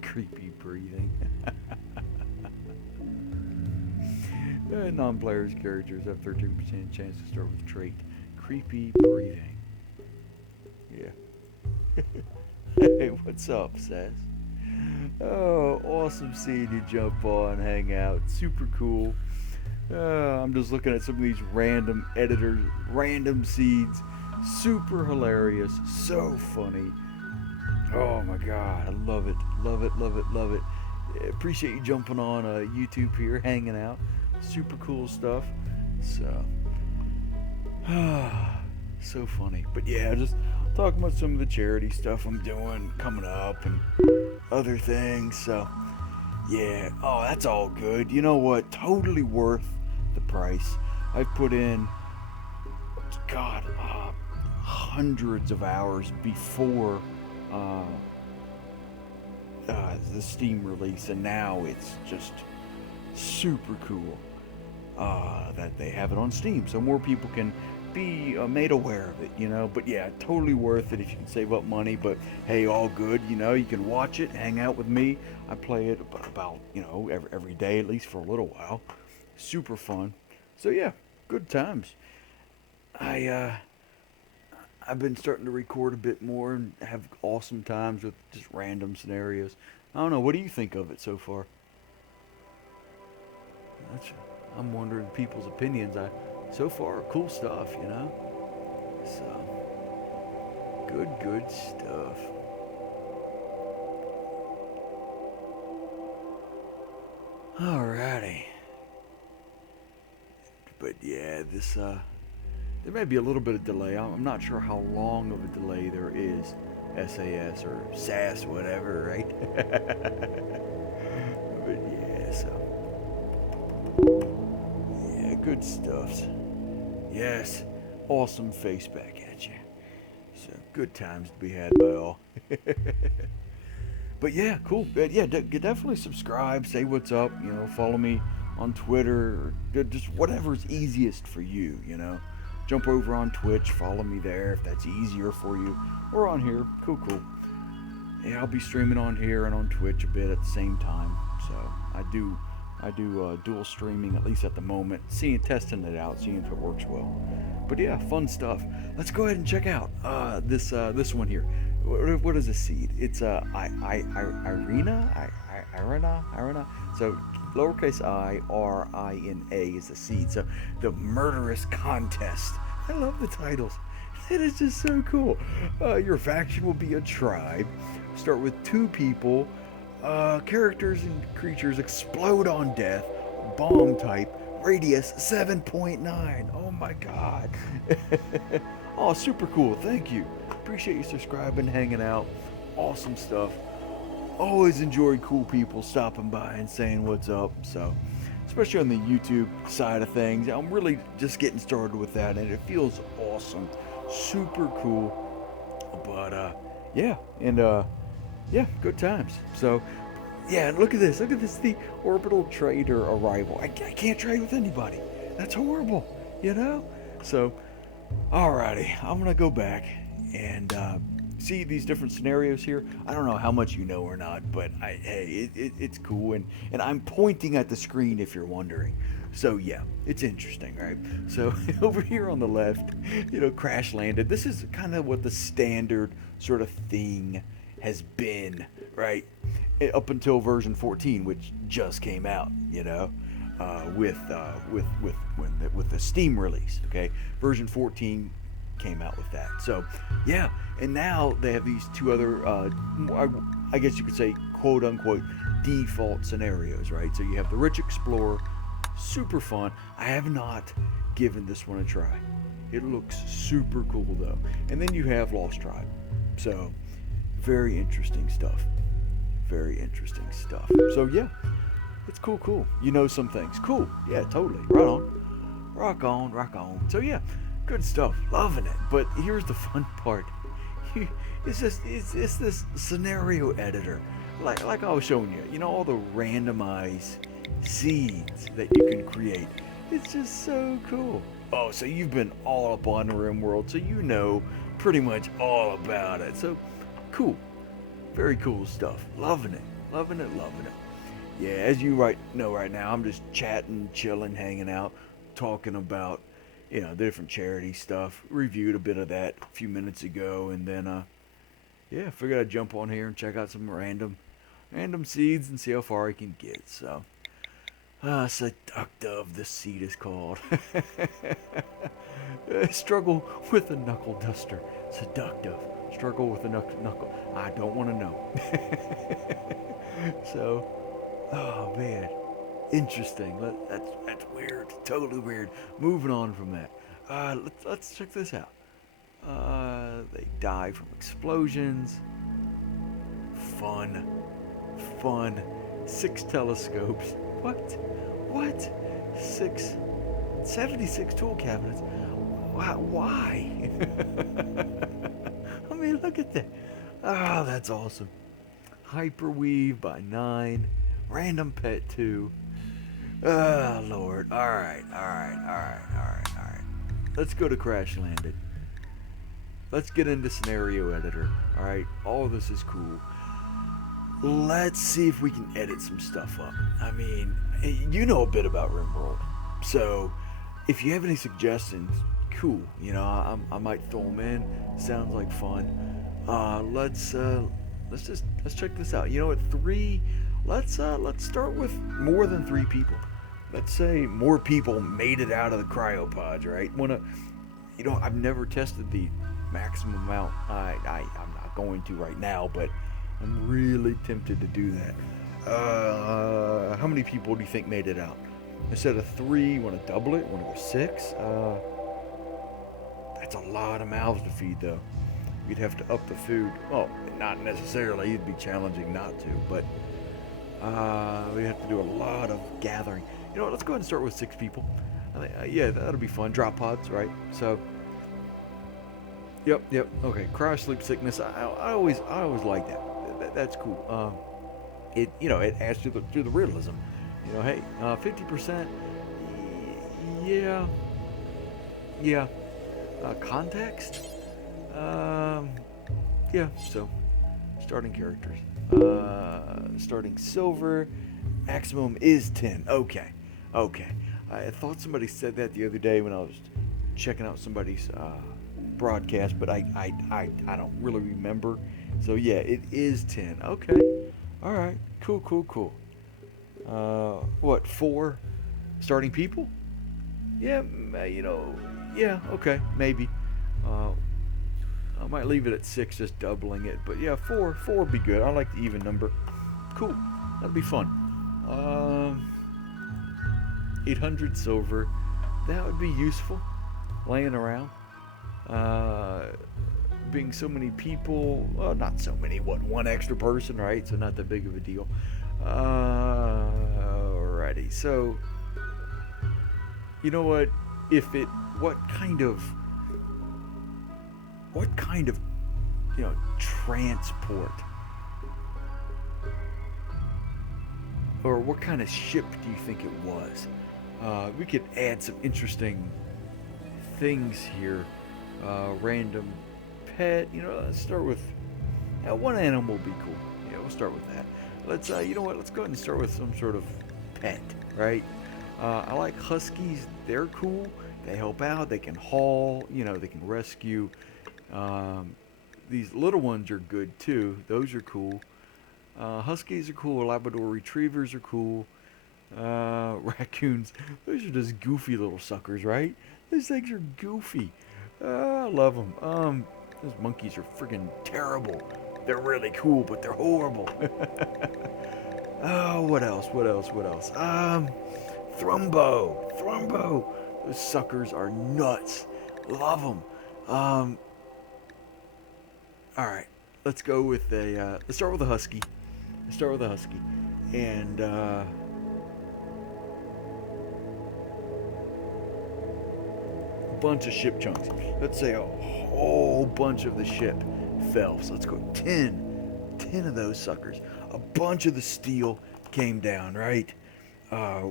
Creepy breathing. Non-players characters have 13% chance to start with trait creepy breathing. Yeah. Hey, what's up, Sass? Oh, awesome seeing you jump on, hang out. Super cool. I'm just looking at some of these random seeds. Super hilarious. So funny. Oh my god, I love it. Appreciate you jumping on YouTube here, hanging out. Super cool stuff. So, so funny. But yeah, just talking about some of the charity stuff I'm doing coming up and other things. So, yeah. Oh, that's all good. You know what? Totally worth the price. I've put in, God, hundreds of hours before the Steam release, and now it's just super cool that they have it on Steam, so more people can be made aware of it, you know. But yeah, totally worth it if you can save up money. But hey, all good, you know. You can watch it, hang out with me. I play it about every day, at least for a little while. Super fun. So yeah, good times. I I've been starting to record a bit more and have awesome times with just random scenarios. I don't know. What do you think of it so far? That's, I'm wondering people's opinions. So far, cool stuff, you know. So good stuff. Alrighty, but yeah, there may be a little bit of delay. I'm not sure how long of a delay there is. SAS or SAS, whatever, right? But yeah, yeah, good stuff. Yes, awesome face back at you. So good times to be had by all. But yeah, cool. Yeah, definitely subscribe. Say what's up. You know, follow me on Twitter or just whatever's easiest for you. You know, jump over on Twitch. Follow me there if that's easier for you. Or on here. Cool. Yeah, I'll be streaming on here and on Twitch a bit at the same time. So I do dual streaming, at least at the moment. Testing it out, seeing if it works well. But yeah, fun stuff. Let's go ahead and check out this one here. What is a seed? It's Irina. So lowercase I, R-I-N-A is the seed. So the murderous contest. I love the titles. It is just so cool. Your faction will be a tribe. Start with 2 people. Characters and creatures explode on death. Bomb type. Radius 7.9. Oh my god. Oh, super cool. Thank you. Appreciate you subscribing, hanging out. Awesome stuff. Always enjoy cool people stopping by and saying what's up. So, especially on the YouTube side of things, I'm really just getting started with that, and it feels awesome. Super cool. But yeah, and yeah, good times. So yeah, look at this, the orbital trader arrival. I can't trade with anybody. That's horrible, you know. So alrighty, I'm gonna go back and see these different scenarios here. I don't know how much you know or not, but hey, it's cool, and I'm pointing at the screen if you're wondering. So yeah, it's interesting, right? So over here on the left, you know, crash landed. This is kind of what the standard sort of thing has been, right? Up until version 14, which just came out, you know, with the Steam release. Okay, version 14 came out with that. So yeah, and now they have these 2 other, I guess you could say, quote unquote, default scenarios, right? So you have the Rich Explorer. Super fun. I have not given this one a try. It looks super cool though. And then you have Lost Tribe. So very interesting stuff. So yeah, it's cool. You know some things. Cool. Yeah, totally. Rock on. So yeah, good stuff. Loving it. But here's the fun part. It's this scenario editor. Like I was showing you. You know, all the randomized seeds that you can create. It's just so cool. Oh, so you've been all up on RimWorld, so you know pretty much all about it. So cool. Very cool stuff. Loving it. Yeah, as you know right now, I'm just chatting, chilling, hanging out, talking about, you know, the different charity stuff. Reviewed a bit of that a few minutes ago, and then yeah, figured I'd jump on here and check out some random seeds and see how far I can get. So Seductive, the seed is called. Struggle with a knuckle duster. Seductive. Struggle with a knuckle. I don't want to know. So, oh man, interesting. That's weird. Totally weird. Moving on from that. Let's check this out. They die from explosions. Fun. 6 telescopes. What? 76 tool cabinets. Why? I mean, look at that. Oh, that's awesome. Hyperweave by 9. Random Pet 2. Oh, Lord. All right. Let's go to Crash Landed. Let's get into Scenario Editor. All right. All this is cool. Let's see if we can edit some stuff up. I mean, you know a bit about RimWorld. So, if you have any suggestions, cool. You know, I might throw them in. Sounds like fun. Let's check this out. You know, at three, let's start with more than three people. Let's say more people made it out of the cryopods, right? I've never tested the maximum amount. I'm not going to right now, but I'm really tempted to do that. How many people do you think made it out? Instead of three, you want to double it? Want to go six? That's a lot of mouths to feed, though. You'd have to up the food. Well, not necessarily. It'd be challenging not to, but we have to do a lot of gathering. You know what? Let's go ahead and start with six people. Yeah, that'll be fun. Drop pods, right? So, yep. Okay, cryo sleep sickness. I always like that. That's cool. It adds to the realism. You know, hey, 50%. Yeah. Context. Yeah. So, starting characters. Starting silver. Maximum is 10. Okay. I thought somebody said that the other day when I was checking out somebody's broadcast, but I don't really remember. So yeah, it is 10. Okay. All right. Cool. What, 4 starting people? Yeah, yeah, okay, maybe. I might leave it at 6, just doubling it. But yeah, 4 would be good. I like the even number. Cool. That'd be fun. 800 silver. That would be useful. Laying around. Being so many people. Well, not so many. What, one extra person, right? So not that big of a deal. Alrighty. So, you know what? What kind of, transport, or what kind of ship do you think it was? We could add some interesting things here. Random pet. Let's start with one animal would be cool. Yeah, we'll start with that. Let's let's go ahead and start with some sort of pet, right? I like huskies. They're cool. They help out. They can haul. They can rescue. These little ones are good too. Those are cool. Huskies are cool. Labrador retrievers are cool. Raccoons. Those are just goofy little suckers, right? Those things are goofy. I love them. Those monkeys are freaking terrible. They're really cool, but they're horrible. Oh, what else? Thrumbo. Those suckers are nuts. Love them. All right. Let's go with let's start with a husky. And bunch of ship chunks. Let's say a whole bunch of the ship fell. So let's go 10 of those suckers. A bunch of the steel came down, right?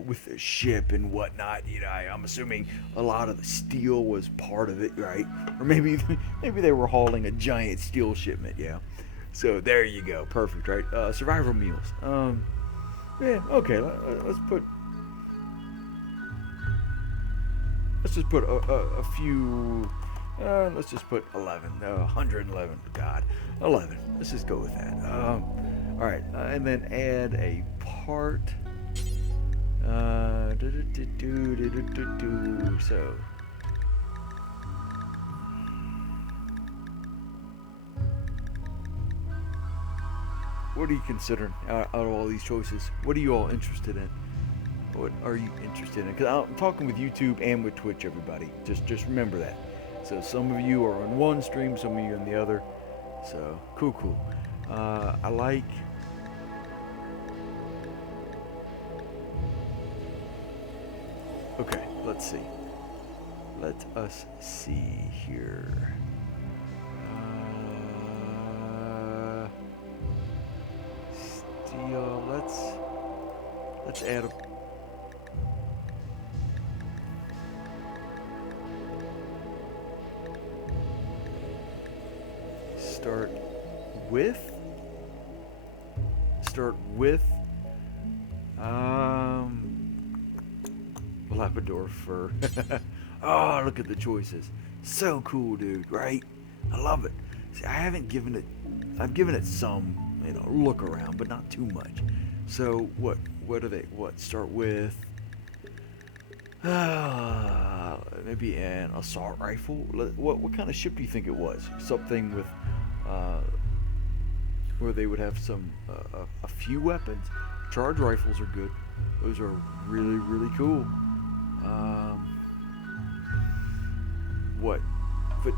With the ship and whatnot. I'm assuming a lot of the steel was part of it, right? Or maybe they were hauling a giant steel shipment, yeah. So there you go, perfect, right? Survival meals. Yeah, okay. Let's just put a few. Let's just put 11. 111. God, 11. Let's just go with that. All right, and then add a part. So. What are you considering out of all these choices? What are you all interested in? What are you interested in? Because I'm talking with YouTube and with Twitch, everybody. Just remember that. So some of you are on one stream, some of you on the other. So cool. I like. Okay, let's see. Let us see here. Steel. Let's add a. Start with we'll have Labrador fur. Oh, look at the choices. So cool, dude, right? I love it. See, I've given it some, look around, but not too much. So, what are they, start with, maybe an assault rifle? What kind of ship do you think it was? Something with, uh, where they would have a few weapons. Charge rifles are good. Those are really, really cool. What? But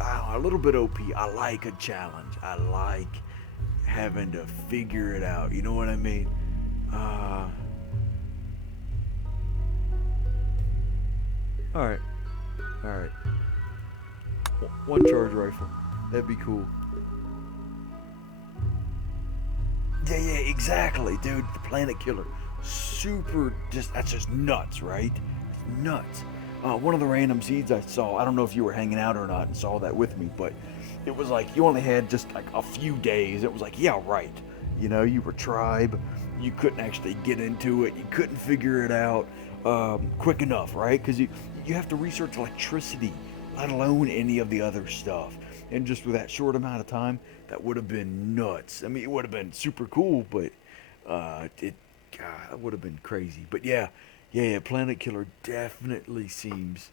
a little bit OP. I like a challenge. I like having to figure it out. You know what I mean? All right, all right. One charge rifle. That'd be cool. Yeah, exactly, dude. The Planet Killer. Super, that's just nuts, right? It's nuts. One of the random seeds I saw, I don't know if you were hanging out or not and saw that with me, but it was like you only had just like a few days. It was like, yeah, right. You were tribe. You couldn't actually get into it. You couldn't figure it out quick enough, right? Because you have to research electricity, let alone any of the other stuff. And just with that short amount of time, that would have been nuts. I mean, it would have been super cool, but that would have been crazy. But yeah, Planet Killer definitely seems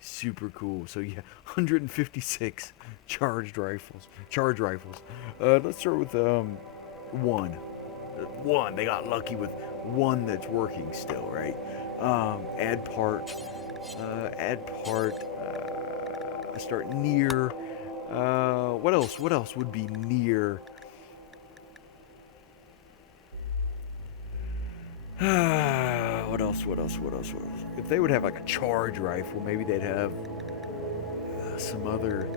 super cool. So yeah, 156 charge rifles. Let's start with one. One. They got lucky with one that's working still, right? Add part. Start near. What else? What else would be near? What else? If they would have like a charge rifle, maybe they'd have some other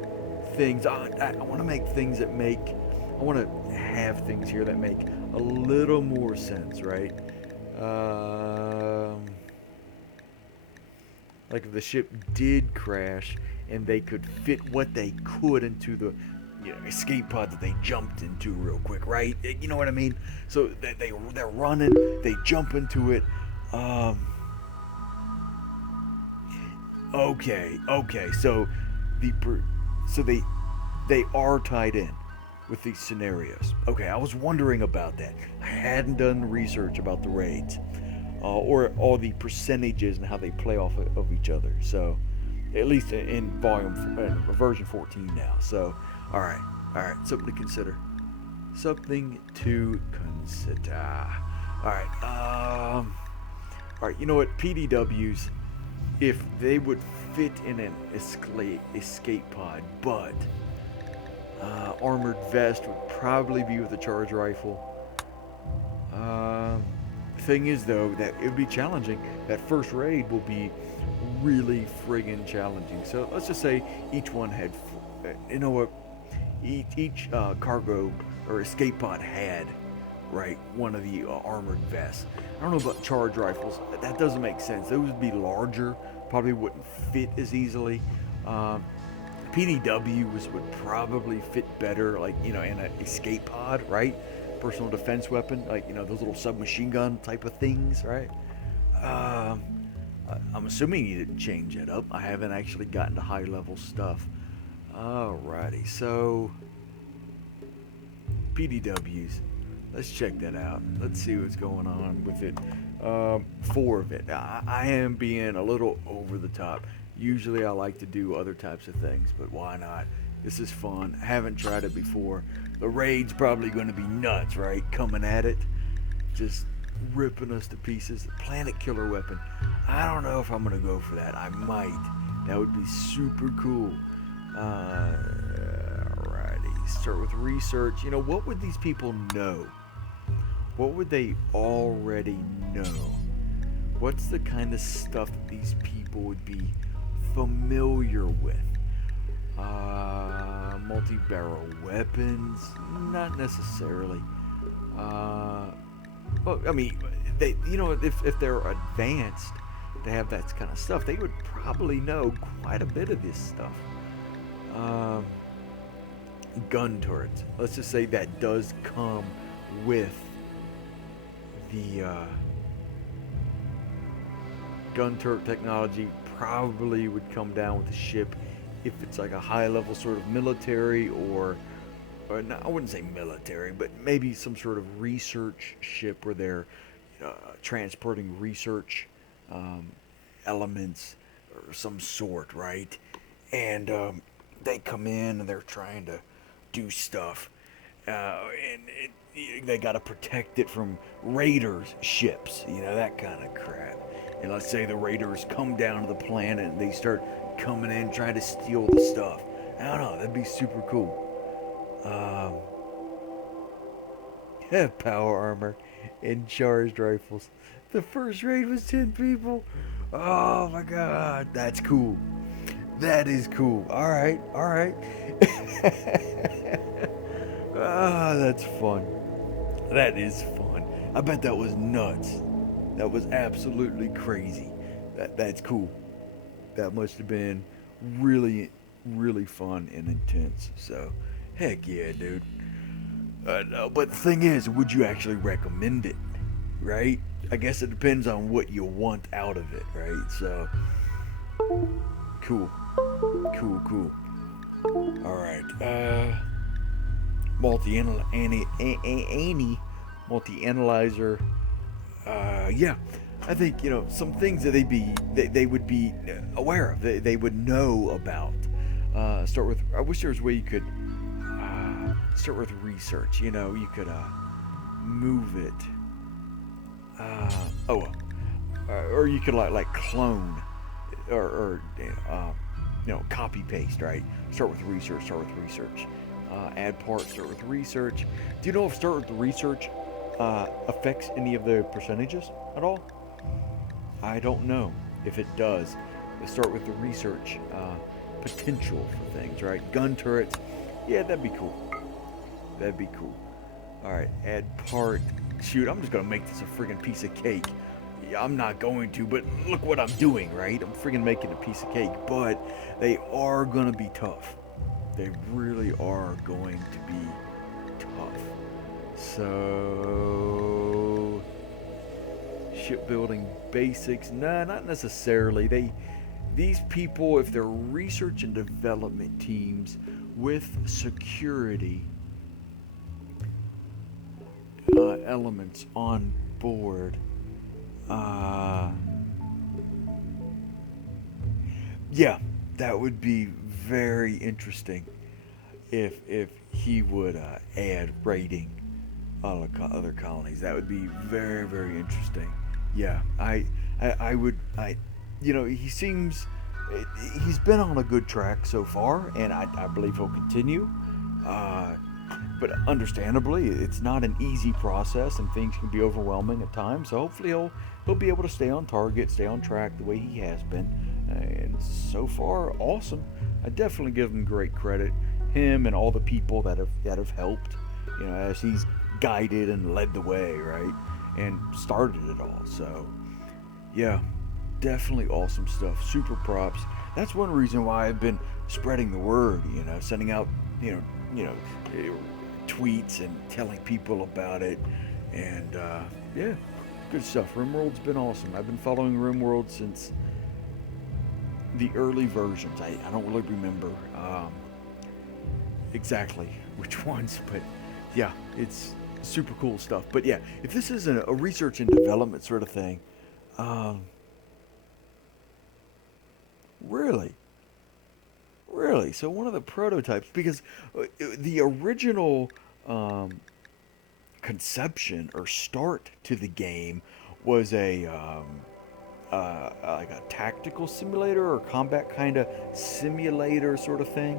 things. I want to make things that make. I want to have things here that make a little more sense, right? Like if the ship did crash and they could fit what they could into the escape pod that they jumped into real quick, right? You know what I mean? So they're running, they jump into it. Okay. So they are tied in with these scenarios. Okay, I was wondering about that. I hadn't done research about the raids or all the percentages and how they play off of each other. So at least in version 14 now. So all right, something to consider. All right. You know what? PDWs, if they would fit in an escape pod, but armored vest would probably be with a charge rifle. Thing is, though, that it would be challenging. That first raid will be really friggin' challenging. So let's just say each one had, each cargo or escape pod had, right, one of the armored vests. I don't know about charge rifles. That doesn't make sense. Those would be larger, probably wouldn't fit as easily. PDWs would probably fit better, like, in an escape pod, right? Personal defense weapon, like, those little submachine gun type of things, right? I'm assuming you didn't change it up. I haven't actually gotten to high level stuff. Alrighty, so PDWs. Let's check that out. Let's see what's going on with it. 4 of it. I am being a little over the top. Usually I like to do other types of things, but why not? This is fun. I haven't tried it before. The raid's probably going to be nuts, right? Coming at it. Just ripping us to pieces. The Planet Killer weapon. I don't know if I'm going to go for that. I might. That would be super cool. Alrighty. Start with research. What would these people know? What would they already know? What's the kind of stuff that these people would be familiar with? Multi-barrel weapons? Not necessarily. Well, I mean, they, if they're advanced, they have that kind of stuff, they would probably know quite a bit of this stuff. Gun turrets. Let's just say that does come with the gun turret technology probably would come down with the ship if it's like a high level sort of military or no, I wouldn't say military, but maybe some sort of research ship where they're transporting research um, elements or some sort, right? And they come in and they're trying to do stuff, they got to protect it from raiders' ships, that kind of crap. And let's say the raiders come down to the planet and they start coming in trying to steal the stuff. I don't know, that'd be super cool. Um, Power armor and charged rifles. The first raid was 10 people. Oh my god, that's cool. That is cool. Alright, alright. Ah, that's fun. That is fun. I bet that was nuts. That was absolutely crazy. That's cool. That must have been really, really fun and intense. So, heck yeah, dude. No, but the thing is, would you actually recommend it? Right? I guess it depends on what you want out of it, right? So, cool. Cool, cool. Alright, multi-analyzer. Yeah, I think some things that they would be aware of. They would know about. Start with. I wish there was a way you could start with research. You could move it. Or you could like clone or copy paste. Right. Start with research. Add parts. Start with research. Do you know if start with the research affects any of the percentages at all? I don't know if it does. Let's start with the research potential for things, right? Gun turrets, yeah, that'd be cool. That'd be cool. All right, add part. Shoot, I'm just gonna make this a friggin' piece of cake. Yeah, I'm not going to, but look what I'm doing, right? I'm friggin' making a piece of cake, but they are gonna be tough. They really are going to be tough. So, shipbuilding basics? Nah, not necessarily. These people, if they're research and development teams with security elements on board, yeah, that would be very interesting if he would add raiding other colonies. That would be very, very interesting. Yeah, I would. He seems he's been on a good track so far, and I believe he'll continue. But understandably, it's not an easy process, and things can be overwhelming at times. So hopefully he'll be able to stay on target, stay on track the way he has been. And so far, awesome. I definitely give him great credit. Him and all the people that have helped, as he's guided and led the way, right, and started it all. So, yeah, definitely awesome stuff. Super props. That's one reason why I've been spreading the word. Sending out, tweets and telling people about it. And yeah, good stuff. RimWorld's been awesome. I've been following RimWorld since the early versions. I don't really remember exactly which ones, but yeah, it's super cool stuff. But yeah, if this is a research and development sort of thing, really, so one of the prototypes, because the original conception or start to the game was like a tactical simulator or combat kind of simulator sort of thing,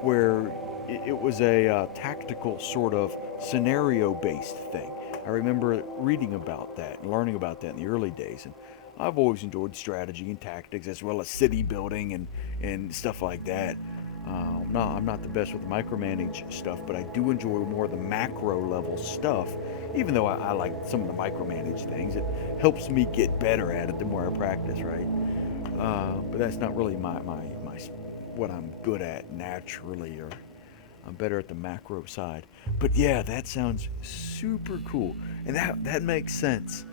where it was a tactical sort of scenario based thing. I remember reading about that and learning about that in the early days, and I've always enjoyed strategy and tactics as well as city building and stuff like that. No, I'm not the best with the micromanage stuff, but I do enjoy more of the macro level stuff. Even though I like some of the micromanage things, it helps me get better at it the more I practice, right? But that's not really my what I'm good at naturally, or I'm better at the macro side. But yeah, that sounds super cool, and that makes sense.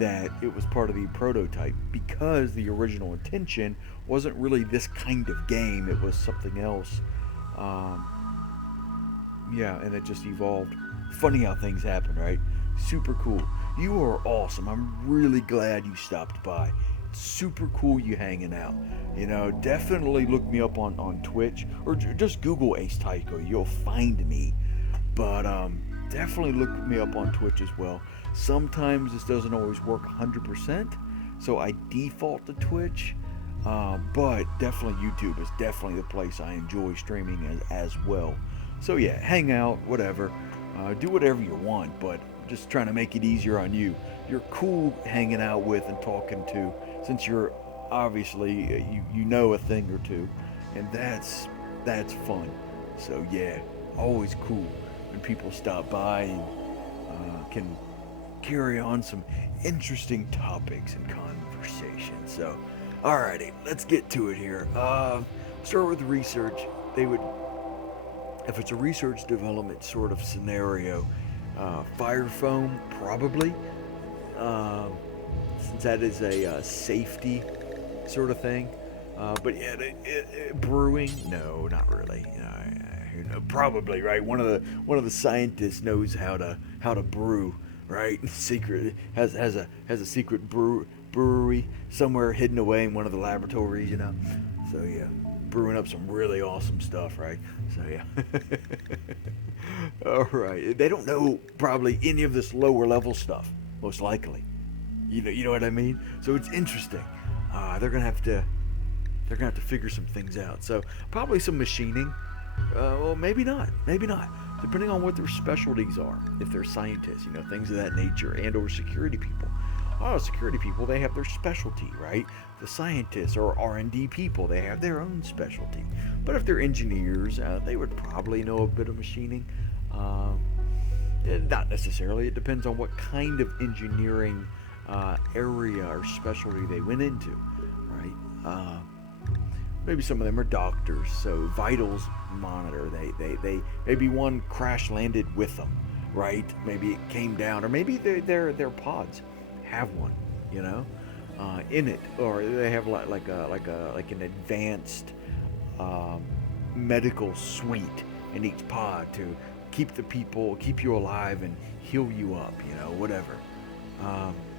that it was part of the prototype, because the original intention wasn't really this kind of game. It was something else. Um, yeah, and it just evolved. Funny how things happen, right? Super cool. You are awesome. I'm really glad you stopped by. Super cool you hanging out. Definitely look me up on Twitch, or just Google Ace Tycho. You'll find me. But definitely look me up on Twitch as well. Sometimes this doesn't always work 100%, so I default to Twitch. But definitely YouTube is definitely the place I enjoy streaming as well. So yeah, hang out, whatever. Do whatever you want, but just trying to make it easier on you. You're cool hanging out with and talking to, since you're obviously you know a thing or two, and that's fun. So yeah, always cool when people stop by and can carry on some interesting topics and conversation. So, alrighty, let's get to it here. Start with research. If it's a research development sort of scenario, fire foam probably, since that is a safety sort of thing. But yeah, brewing, no, not really. Probably right. One of the scientists knows how to brew, right? Secret has a secret brewery somewhere hidden away in one of the laboratories. So yeah, brewing up some really awesome stuff, right? So yeah. All right. They don't know probably any of this lower level stuff, most likely. You know what I mean? So it's interesting. They're gonna have to figure some things out. So probably some machining. Well, maybe not. Maybe not. Depending on what their specialties are. If they're scientists, things of that nature, and or security people. Security people, they have their specialty, right? The scientists or R&D people, they have their own specialty. But if they're engineers, they would probably know a bit of machining. Not necessarily. It depends on what kind of engineering area or specialty they went into, right? Maybe some of them are doctors, so vitals monitor. They maybe one crash landed with them, right? Maybe it came down, or maybe their pods have one, in it, or they have like an advanced medical suite in each pod to keep you alive and heal you up, whatever.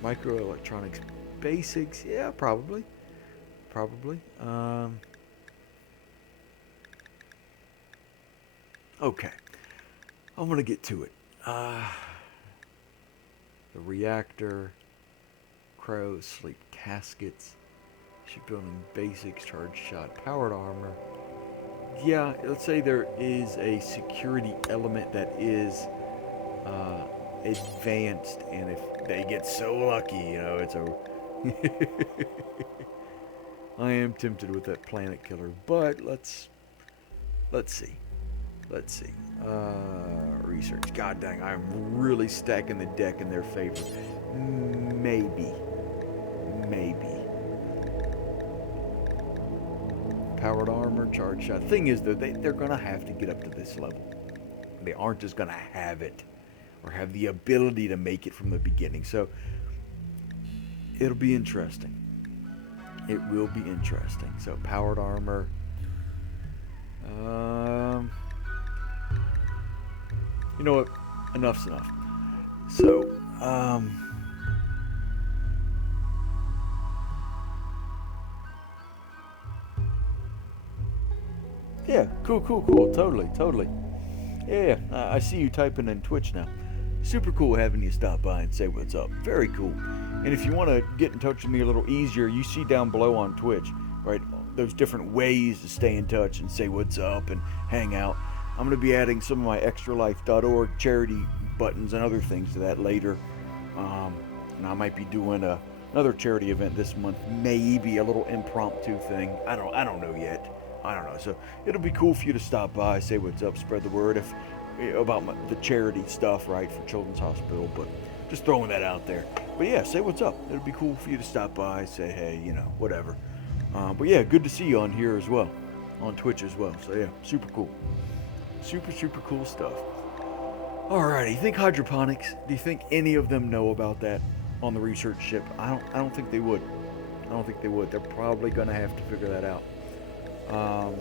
Microelectronics basics, yeah, probably. Okay, I'm gonna get to it. The reactor, cryo sleep caskets, shipbuilding basics, charge shot, powered armor. Yeah, let's say there is a security element that is advanced, and if they get so lucky, it's a. I am tempted with that planet killer, but let's see. Research. God dang, I'm really stacking the deck in their favor. Maybe. Powered armor, charge shot. Thing is, though, they're gonna have to get up to this level. They aren't just gonna have it, or have the ability to make it from the beginning. So it'll be interesting. It will be interesting. So powered armor. You know what? Enough's enough. So, yeah, cool. Totally. Yeah, I see you typing in Twitch now. Super cool having you stop by and say what's up. Very cool. And if you want to get in touch with me a little easier, you see down below on Twitch, right? Those different ways to stay in touch and say what's up and hang out. I'm going to be adding some of my extralife.org charity buttons and other things to that later. And I might be doing another charity event this month, maybe a little impromptu thing. I don't know yet. I don't know. So it'll be cool for you to stop by, say what's up, spread the word about the charity stuff, right, for Children's Hospital. But just throwing that out there. But yeah, say what's up. It'll be cool for you to stop by, say hey, whatever. But yeah, good to see you on here as well, on Twitch as well. So yeah, super cool. Super cool stuff. Alrighty, you think hydroponics? Do you think any of them know about that? on the research ship. I don't think they would. I don't think they would. They're probably going to have to figure that out. Um,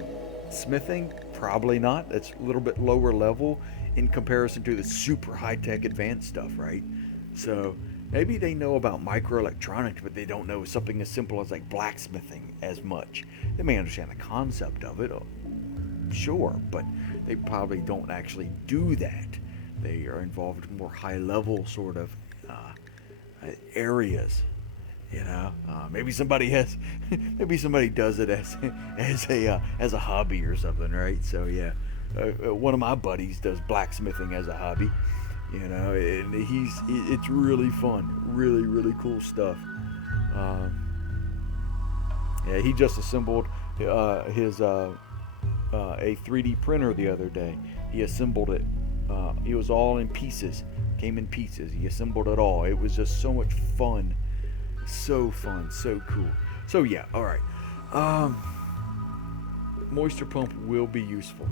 Smithing, probably not. That's a little bit lower level in comparison to the super high tech advanced stuff, right? So maybe they know about microelectronics, but they don't know something as simple as like blacksmithing as much. They may understand the concept of it, sure, but they probably don't actually do that. They are involved in more high level sort of areas. Maybe somebody has, maybe somebody does it as a hobby or something, right? So yeah, one of my buddies does blacksmithing as a hobby, and it's really fun, really really cool stuff. Yeah, he just assembled his a 3D printer the other day. He assembled it. It was all in pieces, came in pieces. He assembled it all. It was just so much fun. So fun, so cool. So yeah, all right. Um, Moisture pump will be useful.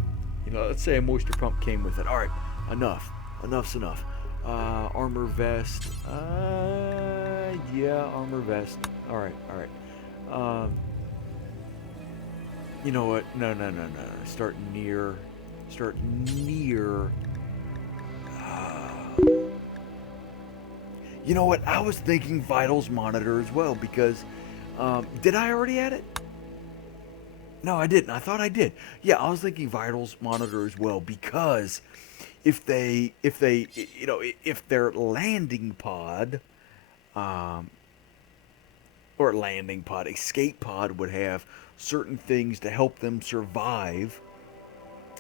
Let's say a moisture pump came with it. All right, enough. Enough's enough. Armor vest. Yeah, armor vest. All right, all right. You know what? No, no, no, no. Start near. Start near. You know what? I was thinking vitals monitor as well because did I already add it? No, I didn't. I thought I did. Yeah, I was thinking vitals monitor as well because if their landing pod um, or landing pod escape pod would have certain things to help them survive,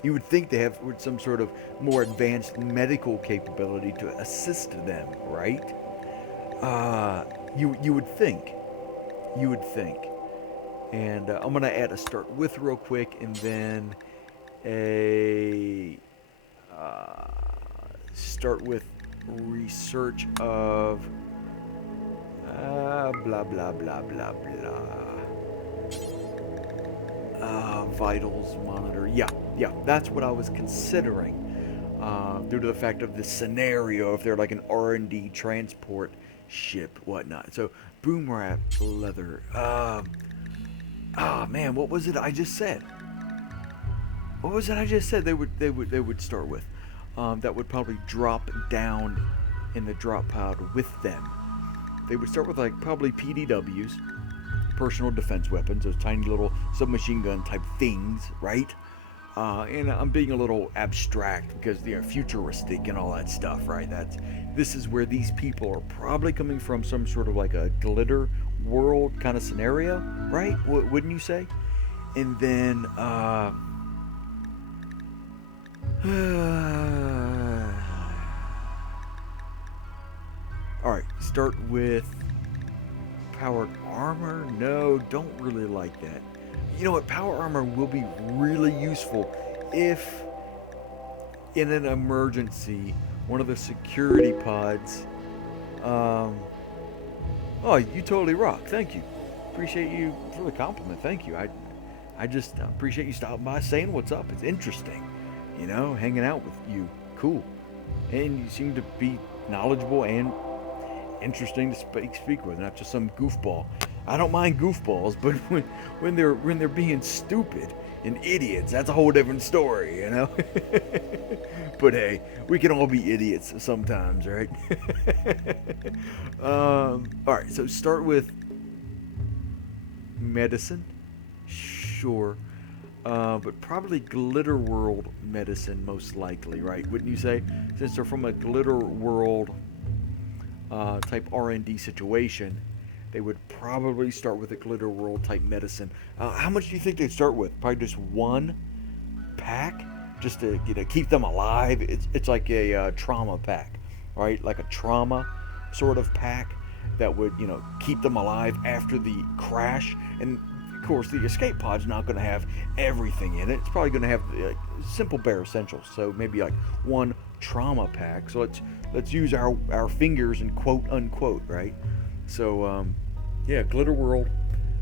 you would think they have some sort of more advanced medical capability to assist them, right? You would think. You would think. And I'm gonna add a start with real quick, and then a start with research of blah blah blah blah blah. Vitals monitor. Yeah, yeah, that's what I was considering. Due to the fact of the scenario, if they're like an R&D transport ship, whatnot. So boom wrap leather. Man, what was it I just said? What was it I just said? They would start with. That would probably drop down in the drop pod with them. They would start with like probably PDWs, personal defense weapons, those tiny little submachine gun type things, right? And I'm being a little abstract because they're futuristic and all that stuff, right? This is where these people are probably coming from, some sort of like a glitter world kind of scenario, right? Wouldn't you say? And then, all right, start with powered armor. No, don't really like that. You know what? Power armor will be really useful if, in an emergency, one of the security pods. Oh, you totally rock. Thank you. Appreciate you for the compliment. Thank you. I just appreciate you stopping by, saying what's up. It's interesting, hanging out with you. Cool, and you seem to be knowledgeable and interesting to speak with, not just some goofball. I don't mind goofballs, but when they're being stupid and idiots, that's a whole different story, But hey, we can all be idiots sometimes, right? All right, so start with medicine, sure, but probably Glitter World medicine most likely, right? Wouldn't you say? Since they're from a Glitter World type R&D situation, they would probably start with a Glitter World type medicine. How much do you think they'd start with? Probably just one pack, just to keep them alive. It's like a trauma pack, right? Like a trauma sort of pack that would keep them alive after the crash. And of course, the escape pod's not going to have everything in it. It's probably going to have simple bare essentials. So maybe like one trauma pack. So let's use our fingers and quote unquote, right? So yeah, Glitter World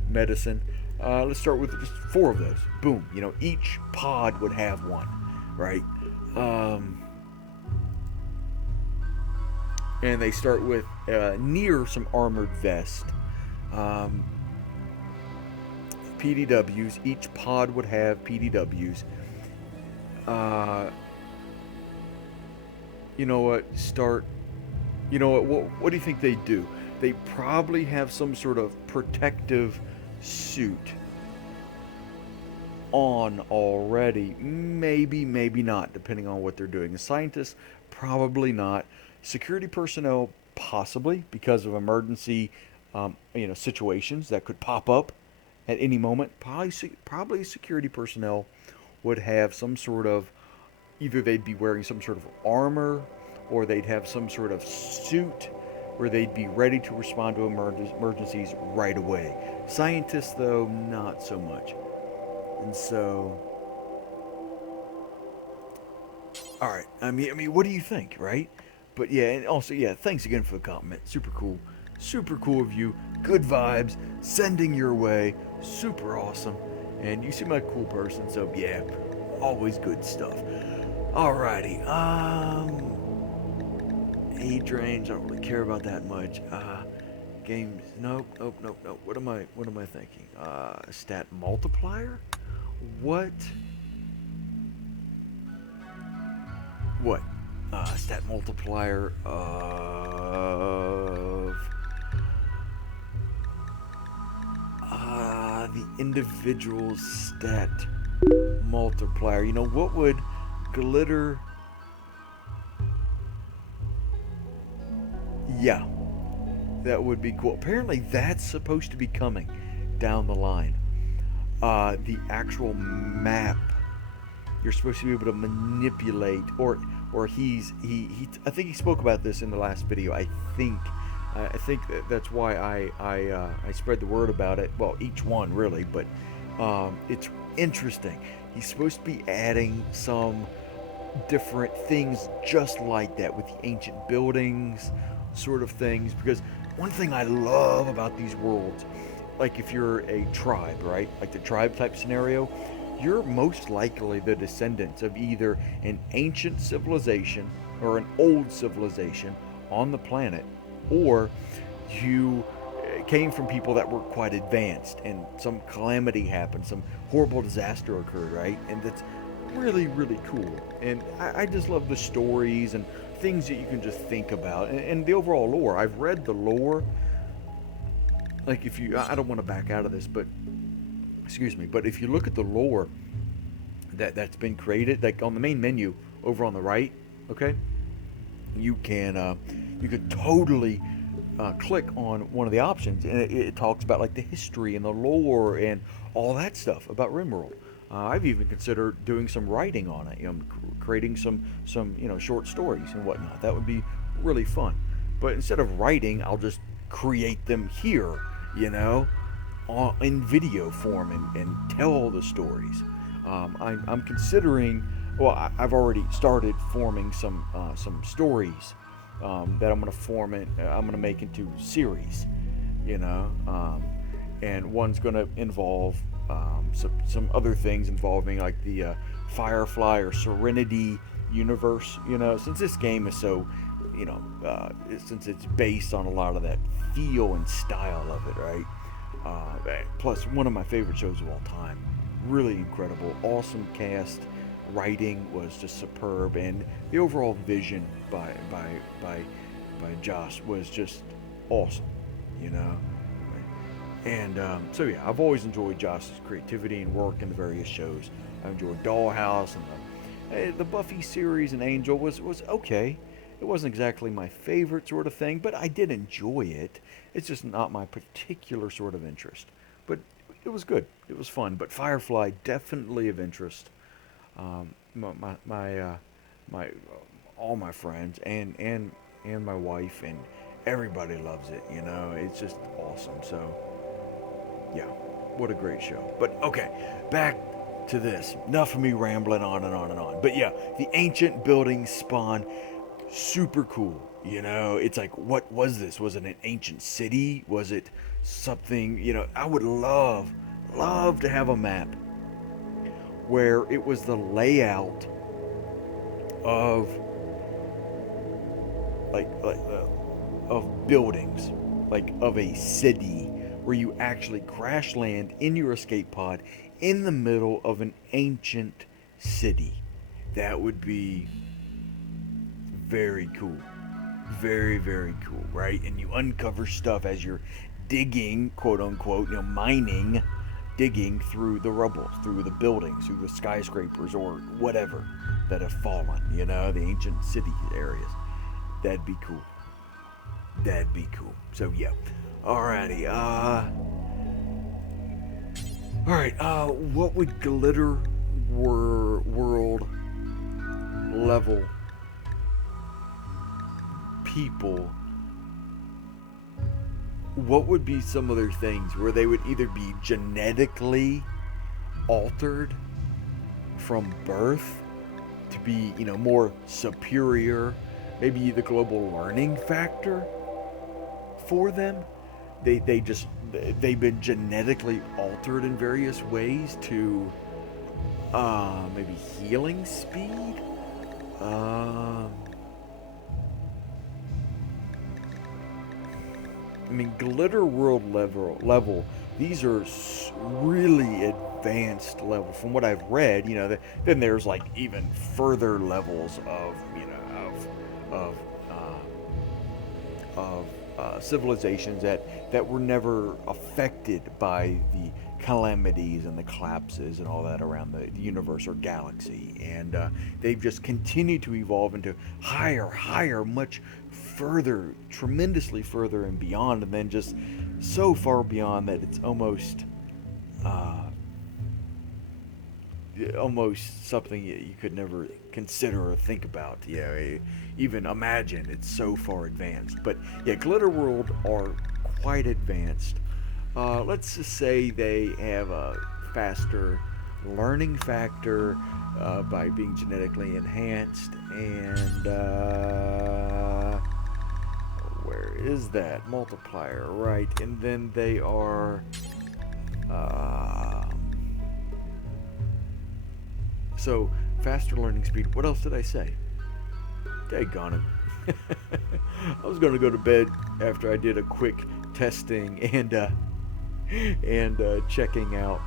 medicine. Let's start with just 4 of those. Boom. Each pod would have one, right? And they start with near some armored vest. Um, PDWs. Each pod would have PDWs. Uh, you know what? Start. You know what do you think they do? They probably have some sort of protective suit on already. Maybe, maybe not, depending on what they're doing. The scientists, probably not. Security personnel, possibly, because of emergency, situations that could pop up at any moment. Probably security personnel would have some sort of, either they'd be wearing some sort of armor, or they'd have some sort of suit where they'd be ready to respond to emergencies right away. Scientists, though, not so much. And so, all right. I mean, what do you think, right? But yeah, and also, yeah, thanks again for the compliment. Super cool of you. Good vibes, sending your way. Super awesome, and you seem like a cool person. So yeah, always good stuff. Alrighty. Age range. I don't really care about that much. Games. Nope. What am I thinking? Stat multiplier. What? What? Stat multiplier of the individual stat multiplier. You know, what would glitter? Yeah, that would be cool. Apparently, that's supposed to be coming down the line. The actual map, you're supposed to be able to manipulate, or I think he spoke about this in the last video. I think that's why I spread the word about it. Well, each one really, but it's interesting. He's supposed to be adding some different things just like that with the ancient buildings sort of things, because one thing I love about these worlds, like if you're a tribe, right, like the tribe type scenario, you're most likely the descendants of either an ancient civilization or an old civilization on the planet, or you came from people that were quite advanced and some calamity happened, some horrible disaster occurred, right? And that's really, really cool. And I just love the stories and things that you can just think about, and the overall lore. I've read the lore. Like, if you, I don't want to back out of this, but excuse me, but if you look at the lore that's been created, like on the main menu over on the right, okay, you could totally click on one of the options, and it talks about like the history and the lore and all that stuff about RimWorld. I've even considered doing some writing on it, creating some short stories and whatnot. That would be really fun. But instead of writing, I'll just create them here, in video form, and tell the stories. I'm considering. Well, I've already started forming some stories that I'm going to form it. I'm going to make into series, and one's going to involve some other things involving like the Firefly or Serenity universe. Since this game is so, since it's based on a lot of that feel and style of it, right? Plus, one of my favorite shows of all time. Really incredible, awesome cast. Writing was just superb, and the overall vision by Joss was just awesome, And so yeah, I've always enjoyed Joss's creativity and work in the various shows. I enjoyed Dollhouse, and the Buffy series, and Angel was okay. It wasn't exactly my favorite sort of thing, but I did enjoy it. It's just not my particular sort of interest. But it was good. It was fun. But Firefly, definitely of interest. My all my friends and my wife and everybody loves it. It's just awesome. So yeah, what a great show. But okay, back to this. Enough of me rambling on and on and on. But yeah, the ancient building spawn, super cool. It's like, what was this? Was it an ancient city? Was it something? I would love to have a map where it was the layout of of buildings, like of a city, where you actually crash land in your escape pod in the middle of an ancient city. That would be very cool. Very, very cool, right? And you uncover stuff as you're digging, quote unquote, mining, digging through the rubble, through the buildings, through the skyscrapers or whatever that have fallen, the ancient city areas. That'd be cool. That'd be cool. So, yeah. Alrighty, alright, what would glitter world level people, what would be some of their things where they would either be genetically altered from birth to be, more superior, maybe the global learning factor for them? They've been genetically altered in various ways to maybe healing speed. Glitter world level. These are really advanced level. From what I've read, then there's like even further levels of, of, civilizations that were never affected by the calamities and the collapses and all that around the universe or galaxy, and they've just continued to evolve into higher, much further, tremendously further and beyond, and then just so far beyond that it's almost something you could never consider or think about. Even imagine. It's so far advanced. But yeah, Glitter World are quite advanced. Let's just say they have a faster learning factor by being genetically enhanced, and where is that multiplier? Right, and then they are so faster learning speed. What else did I say? Daggone it. I was going to go to bed after I did a quick testing and checking out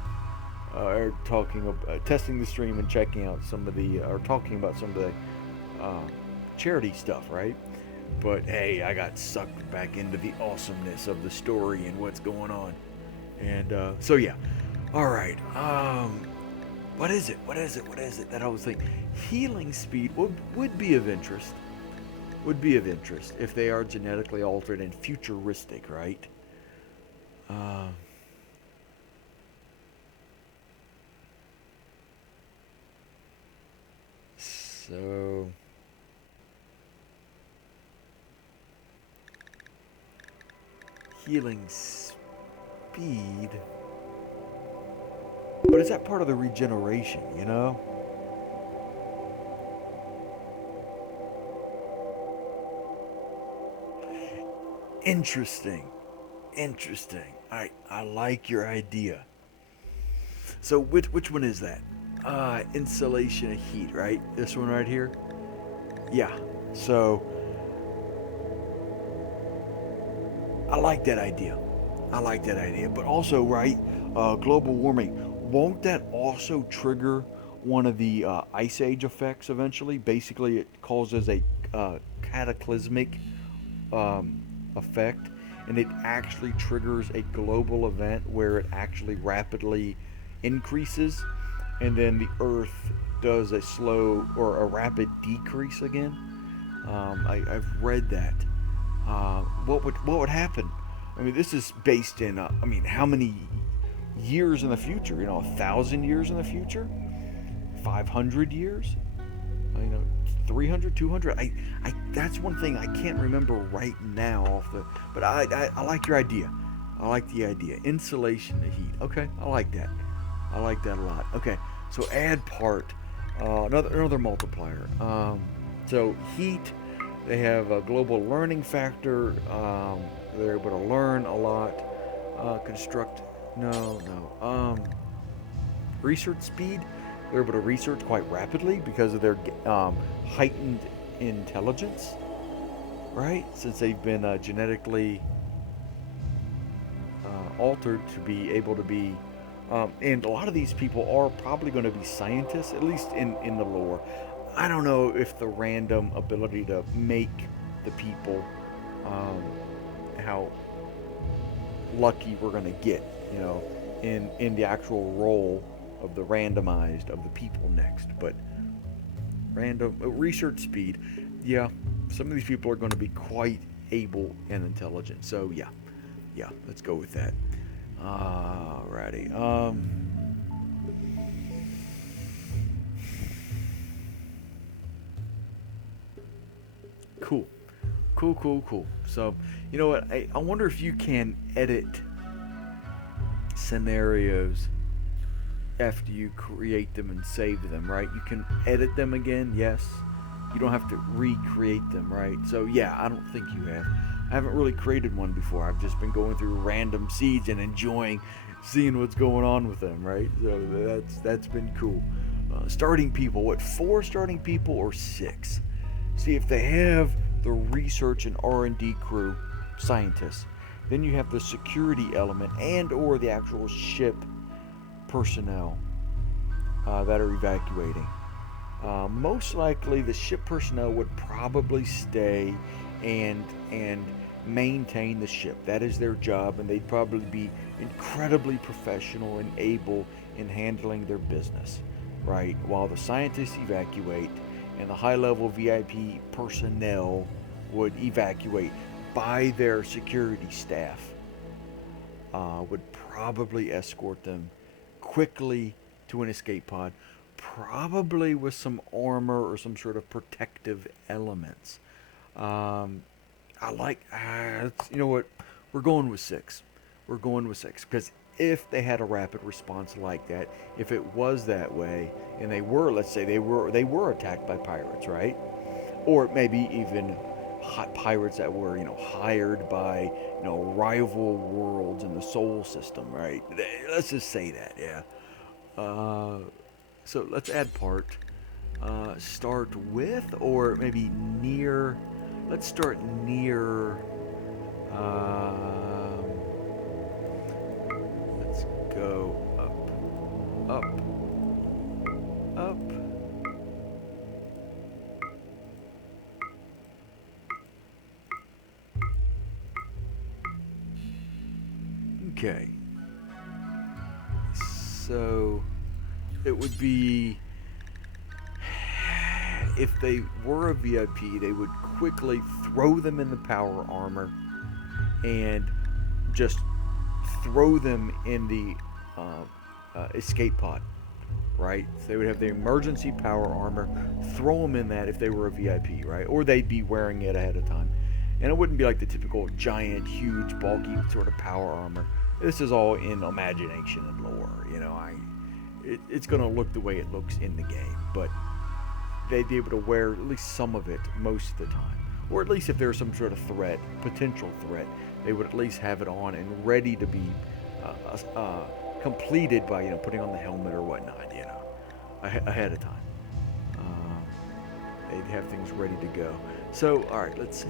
or talking about testing the stream and checking out some of the or talking about some of the charity stuff, right? But hey, I got sucked back into the awesomeness of the story and what's going on, and so yeah. All right. What is it that I was thinking? Healing speed would be of interest. Would be of interest if they are genetically altered and futuristic, right? So healing speed. But is that part of the regeneration, Interesting. I like your idea. So which one is that? Insulation of heat, right? This one right here? Yeah. So I like that idea. But also, right, global warming. Won't that also trigger one of the ice age effects eventually? Basically, it causes a cataclysmic effect, and it actually triggers a global event where it actually rapidly increases, and then the Earth does a slow or a rapid decrease again. I've read that. What would happen? This is based in how many years in the future? 1,000 years in the future? 500 years? 300, 200? I that's one thing I can't remember right now but I like your idea. I like the idea. Insulation to heat. Okay, I like that a lot. Okay, so add part, another multiplier. So heat, they have a global learning factor. They're able to learn a lot. Construct, research speed. They're able to research quite rapidly because of their heightened intelligence. right? Since they've been genetically altered to be able to be. And a lot of these people are probably going to be scientists, at least in the lore. I don't know if the random ability to make the people, um, how lucky we're going to get, in the actual role of the randomized of the people next. But random research speed, yeah, some of these people are going to be quite able and intelligent. So yeah, let's go with that. Alrighty. Cool. Cool, cool, cool. So, you know what? I wonder if you can edit scenarios after you create them and save them, right? You can edit them again, yes. You don't have to recreate them, right? So, yeah, I don't think you have. I haven't really created one before. I've just been going through random seeds and enjoying seeing what's going on with them, right? So that's been cool. Starting people, what, 4 starting people or 6? See, if they have the research and R&D crew, scientists, then you have the security element and or the actual ship personnel that are evacuating. Most likely, the ship personnel would probably stay and maintain the ship. That is their job, and they'd probably be incredibly professional and able in handling their business, right? While the scientists evacuate, and the high-level VIP personnel would evacuate by their security staff, would probably escort them quickly to an escape pod, probably with some armor or some sort of protective elements. I like, you know what? We're going with 6. We're going with 6 because if they had a rapid response like that, if it was that way, and they were, let's say they were attacked by pirates, right? Or maybe even pirates that were, hired by, rival worlds in the Sol system, right? Let's just say that, yeah. Uh, so let's add part. Start with or maybe near. Let's start near. Um, let's go up, up. Okay. So it would be if they were a VIP, they would quickly throw them in the power armor and just throw them in the escape pod, right? So they would have the emergency power armor, throw them in that if they were a VIP, right? Or they'd be wearing it ahead of time. And it wouldn't be like the typical giant, huge, bulky sort of power armor. This is all in imagination and lore, it's going to look the way it looks in the game, but they'd be able to wear at least some of it most of the time. Or at least if there's some sort of threat, potential threat, they would at least have it on and ready to be completed by, putting on the helmet or whatnot, ahead of time. They'd have things ready to go. So, all right, let's see.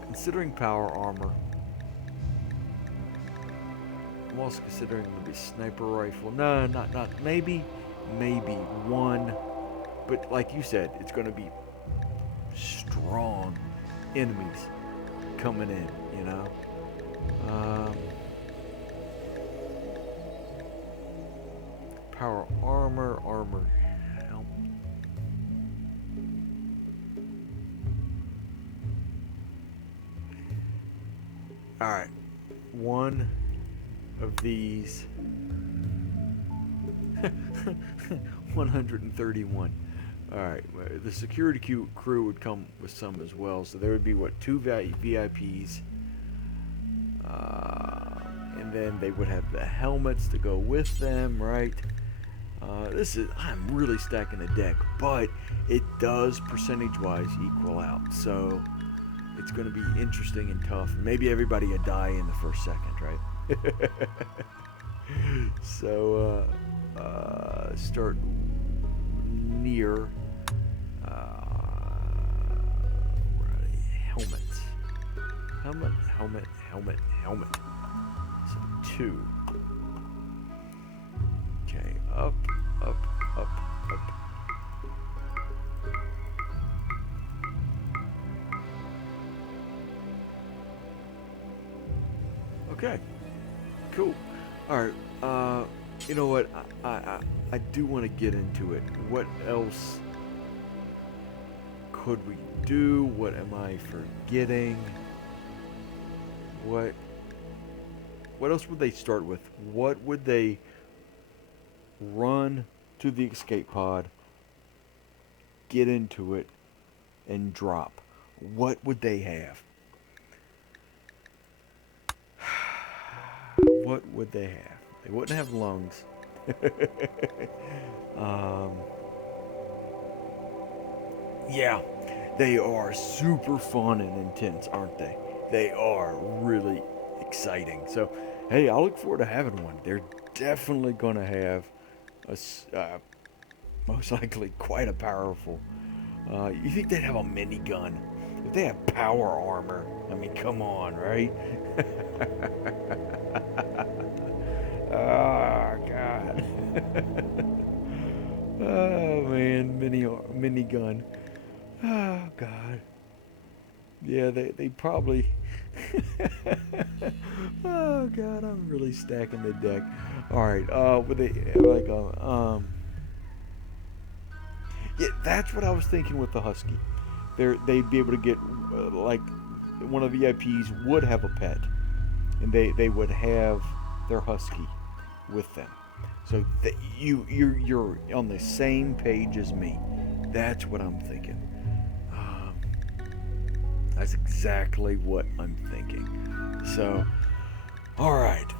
Considering power armor, I'm also considering maybe sniper rifle. No, not maybe one, but like you said, it's going to be strong enemies coming in. Power armor, helmet. All right, one of these 131. All right, the security crew would come with some as well, so there would be 2 VIPs, and then they would have the helmets to go with them, right? I'm really stacking the deck, but it does percentage-wise equal out, so it's going to be interesting and tough. Maybe everybody will die in the first second, right? So, start near. helmets. Helmet, helmet, helmet, helmet. So 2. Okay, up, up, up, up. Okay, cool. All right. You know what? I do want to get into it. What else could we do? What am I forgetting? What else would they start with? What would they run to the escape pod, get into it, and drop? What would they have? What would they have? They wouldn't have lungs. um, yeah, they are super fun and intense, aren't they? They are really exciting. So, hey, I look forward to having one. They're definitely going to have most likely quite a powerful. You think they'd have a minigun? If they have power armor, I mean, come on, right? Oh God. Oh man, minigun. Oh God. Yeah, they probably. Oh God, I'm really stacking the deck. All right. Would they like Yeah, that's what I was thinking with the husky. They'd be able to get like one of the VIPs would have a pet, and they would have their husky with them. So that you're on the same page as me. That's what I'm thinking. Um, that's exactly what I'm thinking. So, all right.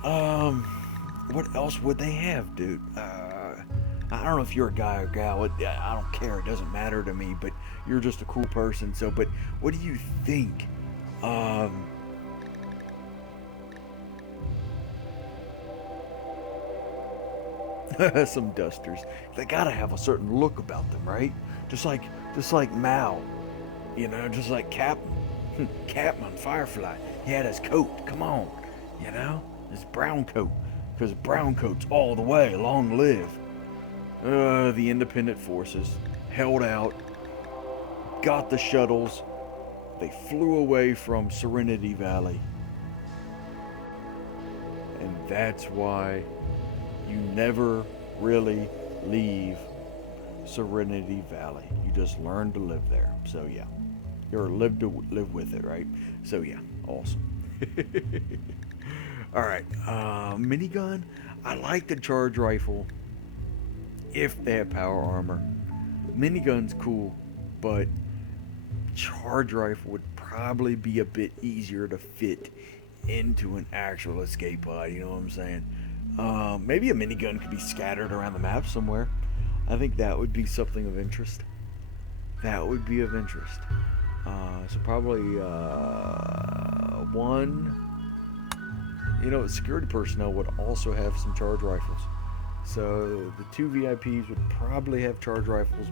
What else would they have, dude? I don't know if you're a guy or gal. I don't care. It doesn't matter to me. But you're just a cool person. So, but what do you think? Um, some dusters. They gotta have a certain look about them, right? Just like Mal, just like Captain. Captain Firefly. He had his coat. Come on, his brown coat, because brown coats all the way. Long live. The independent forces held out, got the shuttles. They flew away from Serenity Valley, and that's why you never really leave Serenity Valley. You just learn to live there. So yeah, or live with it, right? So yeah, awesome. All right, minigun. I like the charge rifle if they have power armor. Minigun's cool, but charge rifle would probably be a bit easier to fit into an actual escape pod. You know what I'm saying? Maybe a minigun could be scattered around the map somewhere. I think that would be something of interest. That would be of interest. So probably one. Security personnel would also have some charge rifles. So the 2 VIPs would probably have charge rifles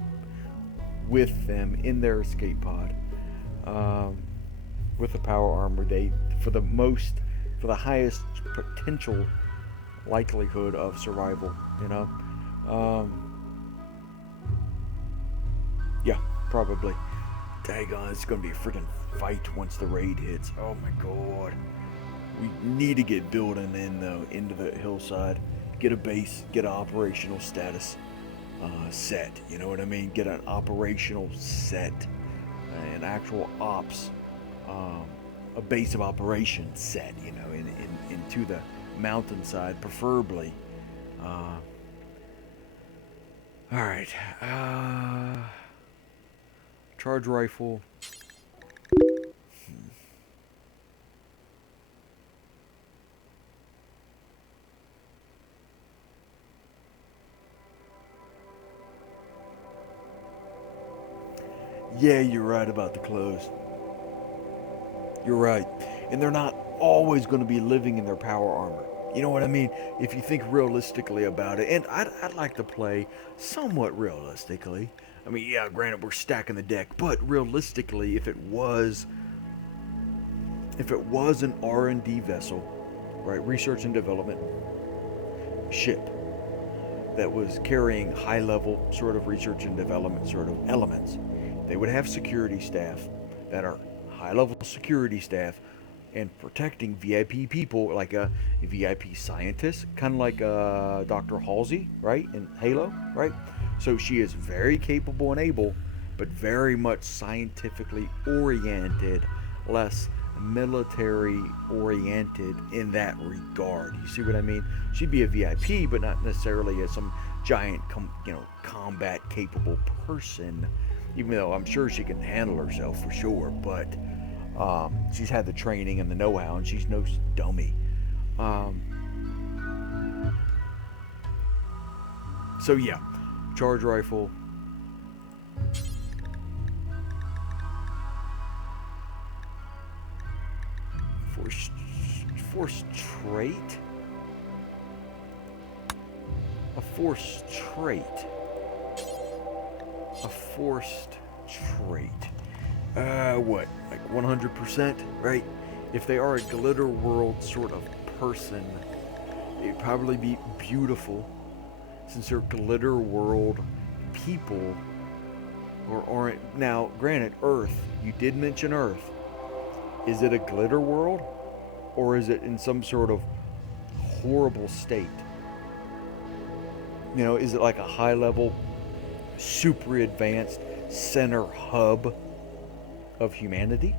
with them in their escape pod. With the power armor, for the highest potential likelihood of survival. Yeah, probably. Daggone, it's gonna be a freaking fight once the raid hits. Oh my god. We need to get building into the hillside. Get a base, get an operational status set. You know what I mean? Get an operational set, an actual ops, a base of operations set. Into the mountainside, preferably. All right. Charge rifle. Yeah, you're right about the clothes. You're right. And they're not always going to be living in their power armor. You know what I mean? If you think realistically about it. And I'd like to play somewhat realistically. I mean, yeah, granted, we're stacking the deck. But realistically, if it was if it was an R&D vessel, right, research and development ship that was carrying high-level sort of research and development sort of elements, they would have security staff that are high-level security staff and protecting VIP people, like a VIP scientist, kind of like Dr. Halsey, right, in Halo, right? So she is very capable and able, but very much scientifically oriented, less military oriented in that regard. You see what I mean? She'd be a VIP, but not necessarily as some giant, combat capable person. Even though I'm sure she can handle herself for sure, but she's had the training and the know-how, and she's no dummy. Um, so yeah, charge rifle. Force, force trait. A force trait. A forced trait. What? Like 100%, right? If they are a glitter world sort of person, it'd probably be beautiful, since they're glitter world people, or aren't. Now, granted, Earth. You did mention Earth. Is it a glitter world, or is it in some sort of horrible state? Is it like a high level, super advanced center hub of humanity?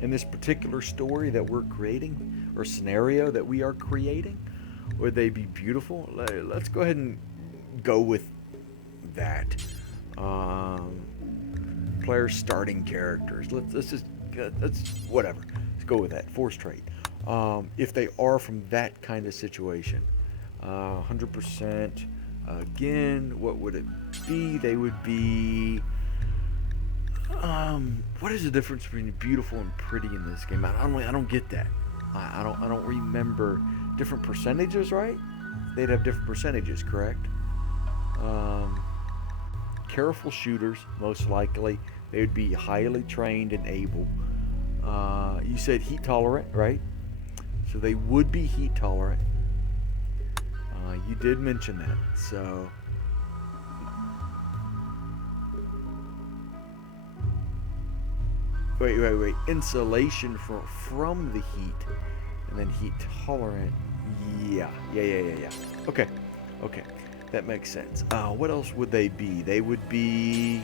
In this particular story that we're creating, or scenario that we are creating, would they be beautiful? Let's go ahead and go with that. Player starting characters. Let's whatever. Let's go with that. Force trait. If they are from that kind of situation, 100%. Again, what would it be? They would be. What is the difference between beautiful and pretty in this game? I don't get that. I don't remember different percentages, right? They'd have different percentages, correct? Careful shooters, most likely. They would be highly trained and able. You said heat tolerant, right? So they would be heat tolerant. You did mention that, so. Wait. Insulation from the heat, and then heat tolerant. Yeah. Okay. That makes sense. What else would they be? They would be.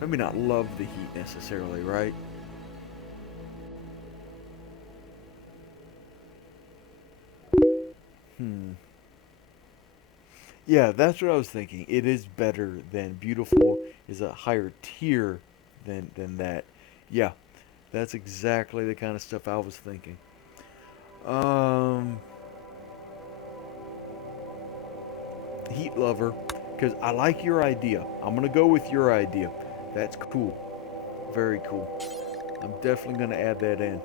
Maybe not love the heat necessarily, right? Yeah, that's what I was thinking. It is better than beautiful, is a higher tier than that. Yeah, that's exactly the kind of stuff I was thinking. Um, Heat lover, because I like your idea. I'm gonna go with your idea. That's cool. Very cool. I'm definitely gonna add that in.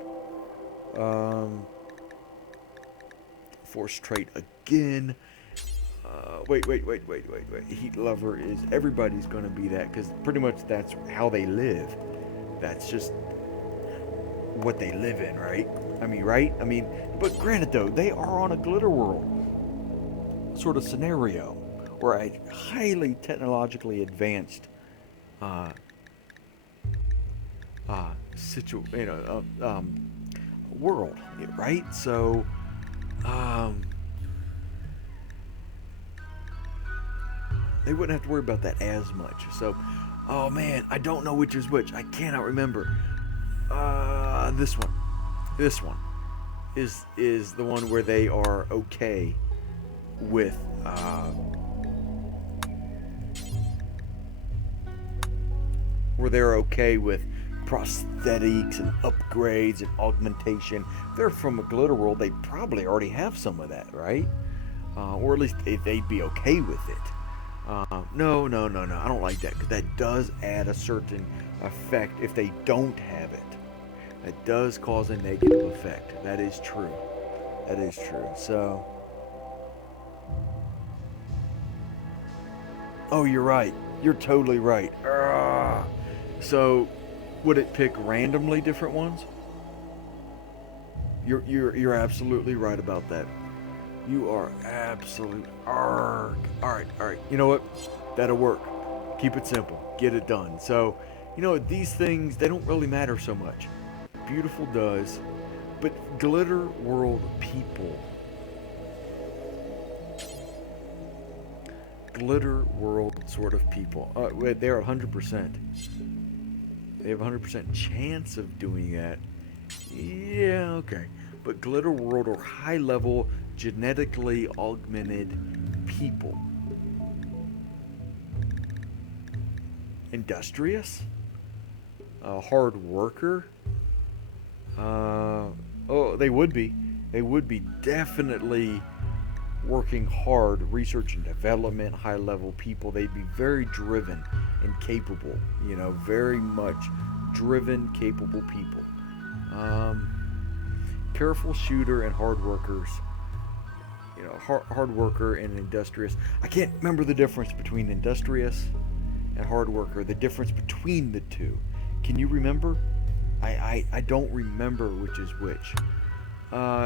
Um, Force trait again. Wait. Heat lover is everybody's gonna be that, because pretty much that's how they live. That's just what they live in, right? I mean, right? I mean, but granted though, they are on a glitter world sort of scenario, or a highly technologically advanced uh, world, right? So, um, they wouldn't have to worry about that as much. So, oh man, I don't know which is which. I cannot remember. This one. This one is the one where they are okay with where they're okay with prosthetics and upgrades and augmentation. If they're from a glitter world, they probably already have some of that, right? Or at least they'd be okay with it. No. I don't like that, because that does add a certain effect if they don't have it. That does cause a negative effect. That is true. So, Oh, you're right. You're totally right. So, would it pick randomly different ones? You're absolutely right about that. You are absolute arg. All right. You know what? That'll work. Keep it simple. Get it done. So, these things they don't really matter so much. Beautiful does, but glitter world people. Glitter world sort of people. They're 100%. They have a 100% chance of doing that. Yeah, okay. But glitter world are high level, genetically augmented people. Industrious? A hard worker? Oh, they would be. They would be definitely working hard, research and development, high level people. They'd be very driven and capable, very much driven, capable people. Careful shooter and hard workers. Hard worker and industrious. I can't remember the difference between industrious and hard worker, the difference between the two. Can you remember? I don't remember which is which.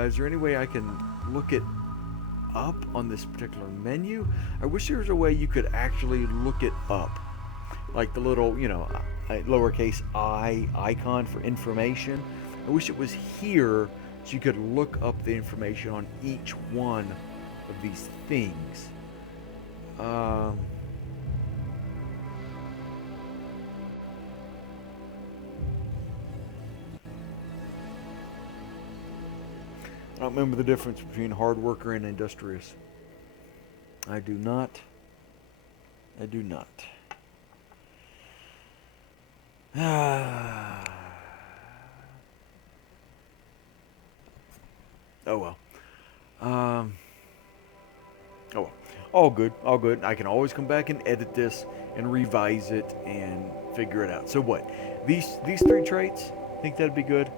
Is there any way I can look it up on this particular menu? I wish there was a way you could actually look it up. Like the little, lowercase I icon for information. I wish it was here so you could look up the information on each one of these things. I don't remember the difference between hard worker and industrious. I do not. I do not. Oh well. Oh well. All good. All good. I can always come back and edit this and revise it and figure it out. So what? These three traits? Think that'd be good.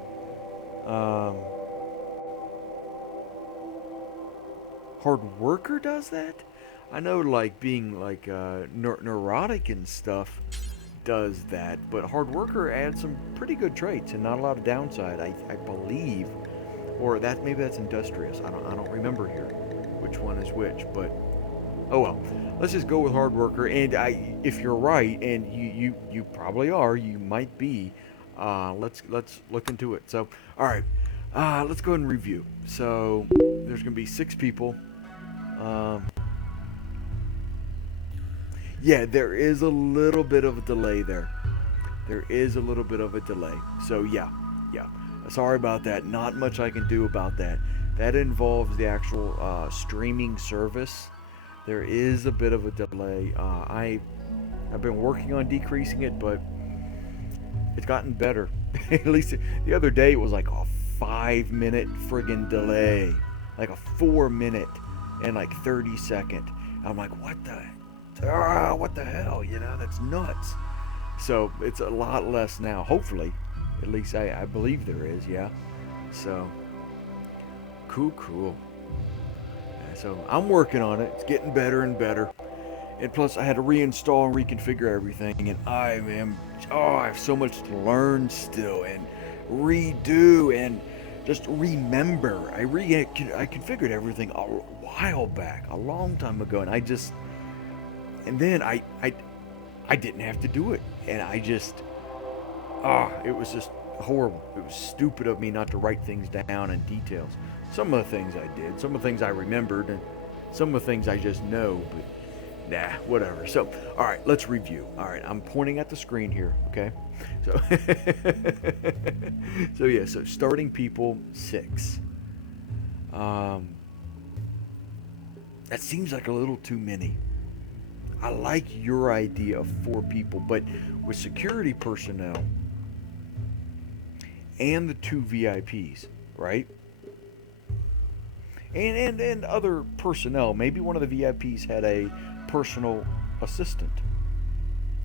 Hard worker does that? I know, like being like neurotic and stuff does that, but hard worker adds some pretty good traits and not a lot of downside. I believe, or that maybe that's industrious. I don't remember here which one is which, but oh well. Let's just go with hard worker. And if you're right, and you probably are, you might be. Let's look into it. So all right, let's go ahead and review. So there's gonna be 6 people. Yeah, there is a little bit of a delay there. There is a little bit of a delay. So yeah. Sorry about that. Not much I can do about that. That involves the actual streaming service. There is a bit of a delay. I've been working on decreasing it, but it's gotten better. At least the other day it was like a 5-minute friggin' delay, like a 4-minute and like 30-second. I'm like, what the hell? That's nuts. So it's a lot less now. Hopefully, at least I believe there is. Yeah. So cool. So I'm working on it. It's getting better and better. And plus, I had to reinstall and reconfigure everything, and I have so much to learn still and redo and just remember. I configured everything a while back, a long time ago, and then I didn't have to do it, and it was just horrible. It was stupid of me not to write things down in details. Some of the things I did, some of the things I remembered, and some of the things I just know, but nah, whatever. So, all right, let's review. All right, I'm pointing at the screen here, okay? So, so starting people 6. That seems like a little too many. I like your idea of 4 people, but with security personnel and the 2 VIPs, right? And other personnel. Maybe one of the VIPs had a personal assistant,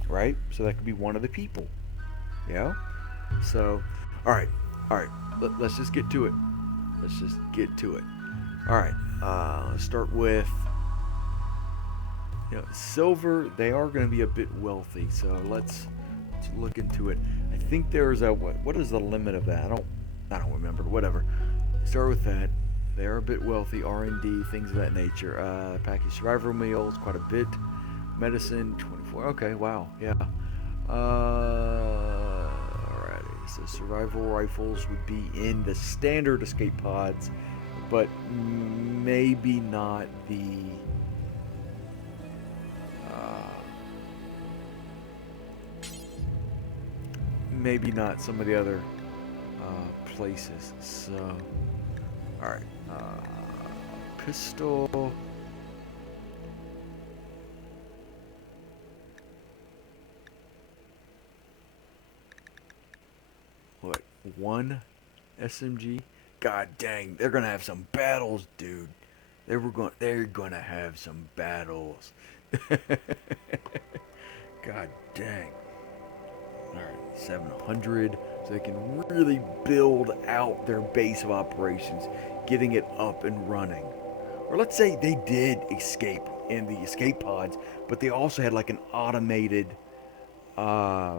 right? So that could be one of the people. Yeah. So, all right. Let's just get to it. All right. Let's start with silver, they are going to be a bit wealthy, so let's look into it. I think there's a what is the limit of that? I don't remember. Whatever. Start with that. They are a bit wealthy. R&D, things of that nature. Package survival meals, quite a bit. Medicine, 24. Okay, wow, yeah. Alrighty. So survival rifles would be in the standard escape pods, but maybe not the. Maybe not some of the other places. So, all right, pistol. What? One SMG? God dang, they're gonna have some battles, dude. They're gonna have some battles. God dang. Alright, 700. So they can really build out their base of operations, getting it up and running. Or let's say they did escape in the escape pods, but they also had like an automated, uh,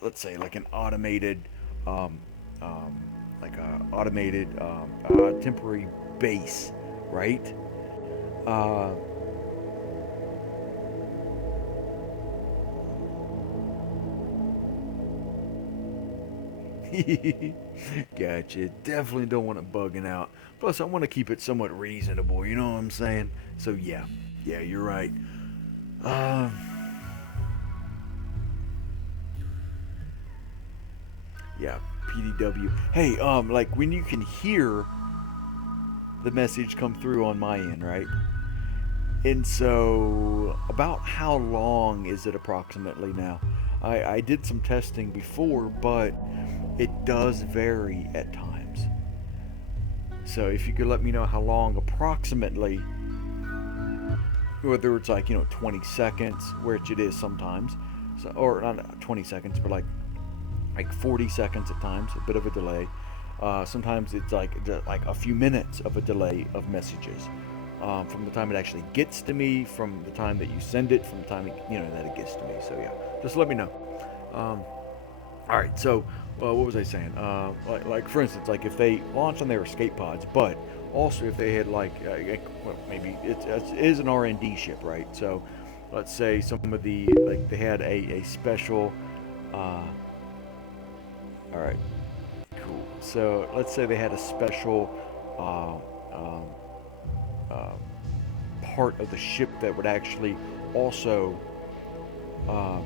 let's say like an automated, um, um, like a automated temporary base, right? Uh, Gotcha. Definitely don't want it bugging out. Plus, I want to keep it somewhat reasonable. You know what I'm saying? So yeah, you're right. Um, yeah, PDW. Hey, like when you can hear the message come through on my end, right? And so, about how long is it approximately now? I did some testing before, but it does vary at times. So if you could let me know how long approximately, whether it's like 20 seconds, which it is sometimes, so, or not 20 seconds, but like 40 seconds at times, a bit of a delay. Sometimes it's like a few minutes of a delay of messages, from the time it actually gets to me, from the time that you send it, from the time that it gets to me. So yeah, just let me know. Um, all right, so what was I saying? Like for instance, like if they launch on their escape pods, but also if they had well, maybe it is an R&D ship, right? So let's say some of the like they had a special. All right, cool. So let's say they had a special uh, um, uh, part of the ship that would actually also uh,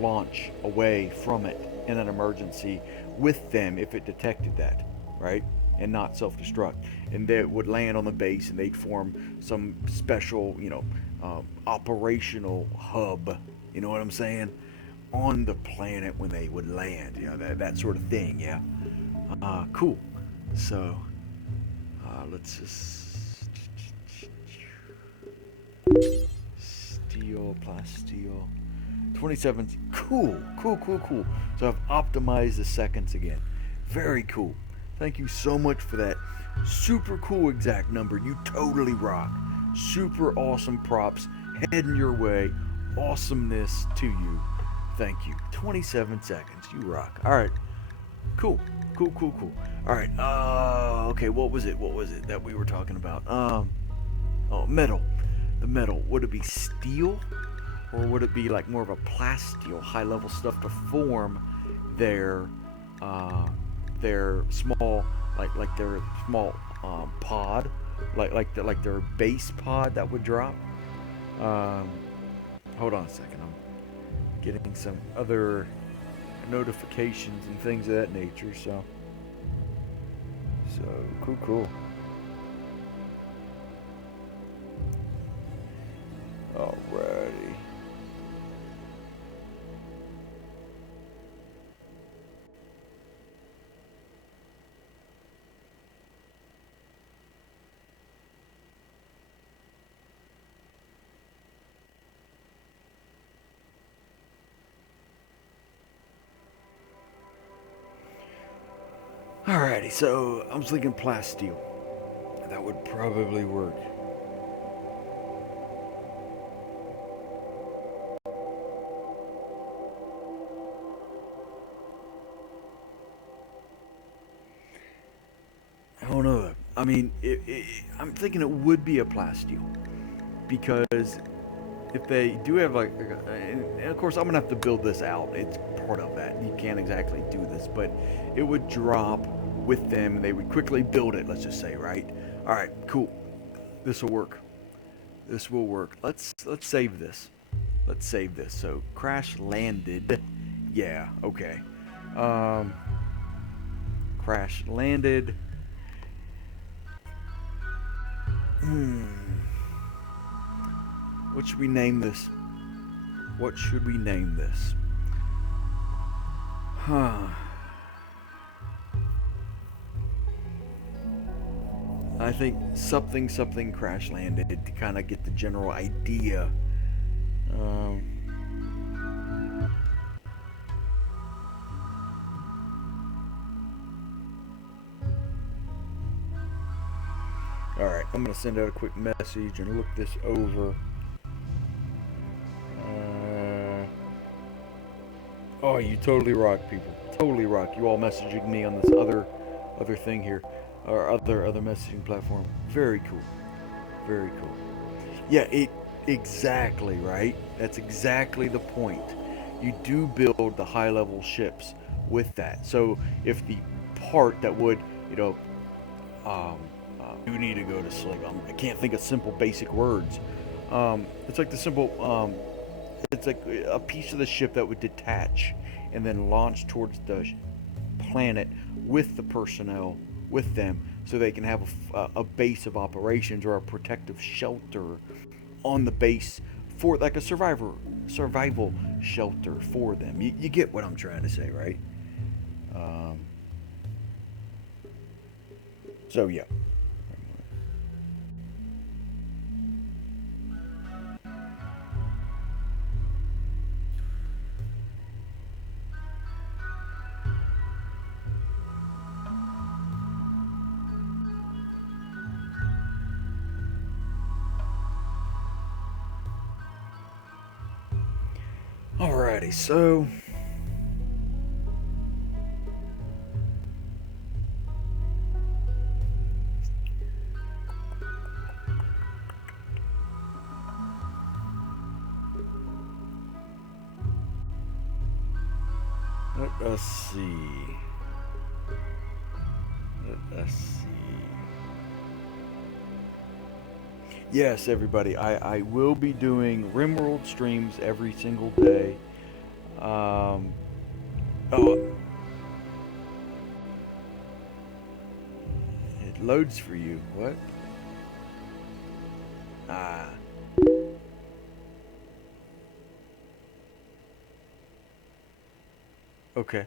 launch away from it in an emergency with them if it detected that, right? And not self destruct. And they would land on the base and they'd form some special, operational hub, you know what I'm saying? On the planet when they would land, that sort of thing, yeah? Cool. So, let's just. Steel, plasteel. 27. Cool, cool, cool, cool. So I've optimized the seconds again. Very cool. Thank you so much for that. Super cool exact number. You totally rock. Super awesome props heading your way. Awesomeness to you. Thank you. 27 seconds. You rock. All right. Cool. Cool, cool, cool. All right. Okay. What was it? What was it that we were talking about? Oh, metal. The metal. Would it be steel? Or would it be like more of a plasteel, high level stuff to form their uh, their small like their small pod, like their base pod that would drop? Um, Hold on a second, I'm getting some other notifications and things of that nature. So cool, cool. Alrighty. Alrighty, so I was thinking plasteel. That would probably work. know. I mean, I'm thinking it would be a plasteel because if they do have like, and of course I'm gonna have to build this out. It's part of that. You can't exactly do this, but it would drop with them. They would quickly build it. Let's just say, right? All right, cool. This will work. This will work. Let's save this. Let's save this. So crash landed. Yeah. Okay. Um, crash landed. Hmm. What should we name this? What should we name this? Huh. I think something crash landed to kind of get the general idea. Um, all right, I'm gonna send out a quick message and look this over. Oh, you totally rock, people. Totally rock. You all messaging me on this other thing here, or other messaging platform. Very cool. Very cool. Yeah, it exactly right. That's exactly the point. You do build the high level ships with that. So if the part that would, you know, um, you need to go to sleep. I can't think of simple basic words. It's like the simple. It's like a piece of the ship that would detach and then launch towards the planet with the personnel with them, so they can have a base of operations or a protective shelter on the base for like a survival shelter for them. You get what I'm trying to say, right? Um, so yeah. Alrighty, so let us see. Let us see. Yes, everybody, I will be doing RimWorld streams every single day. Um, oh, it loads for you. What? Ah, okay.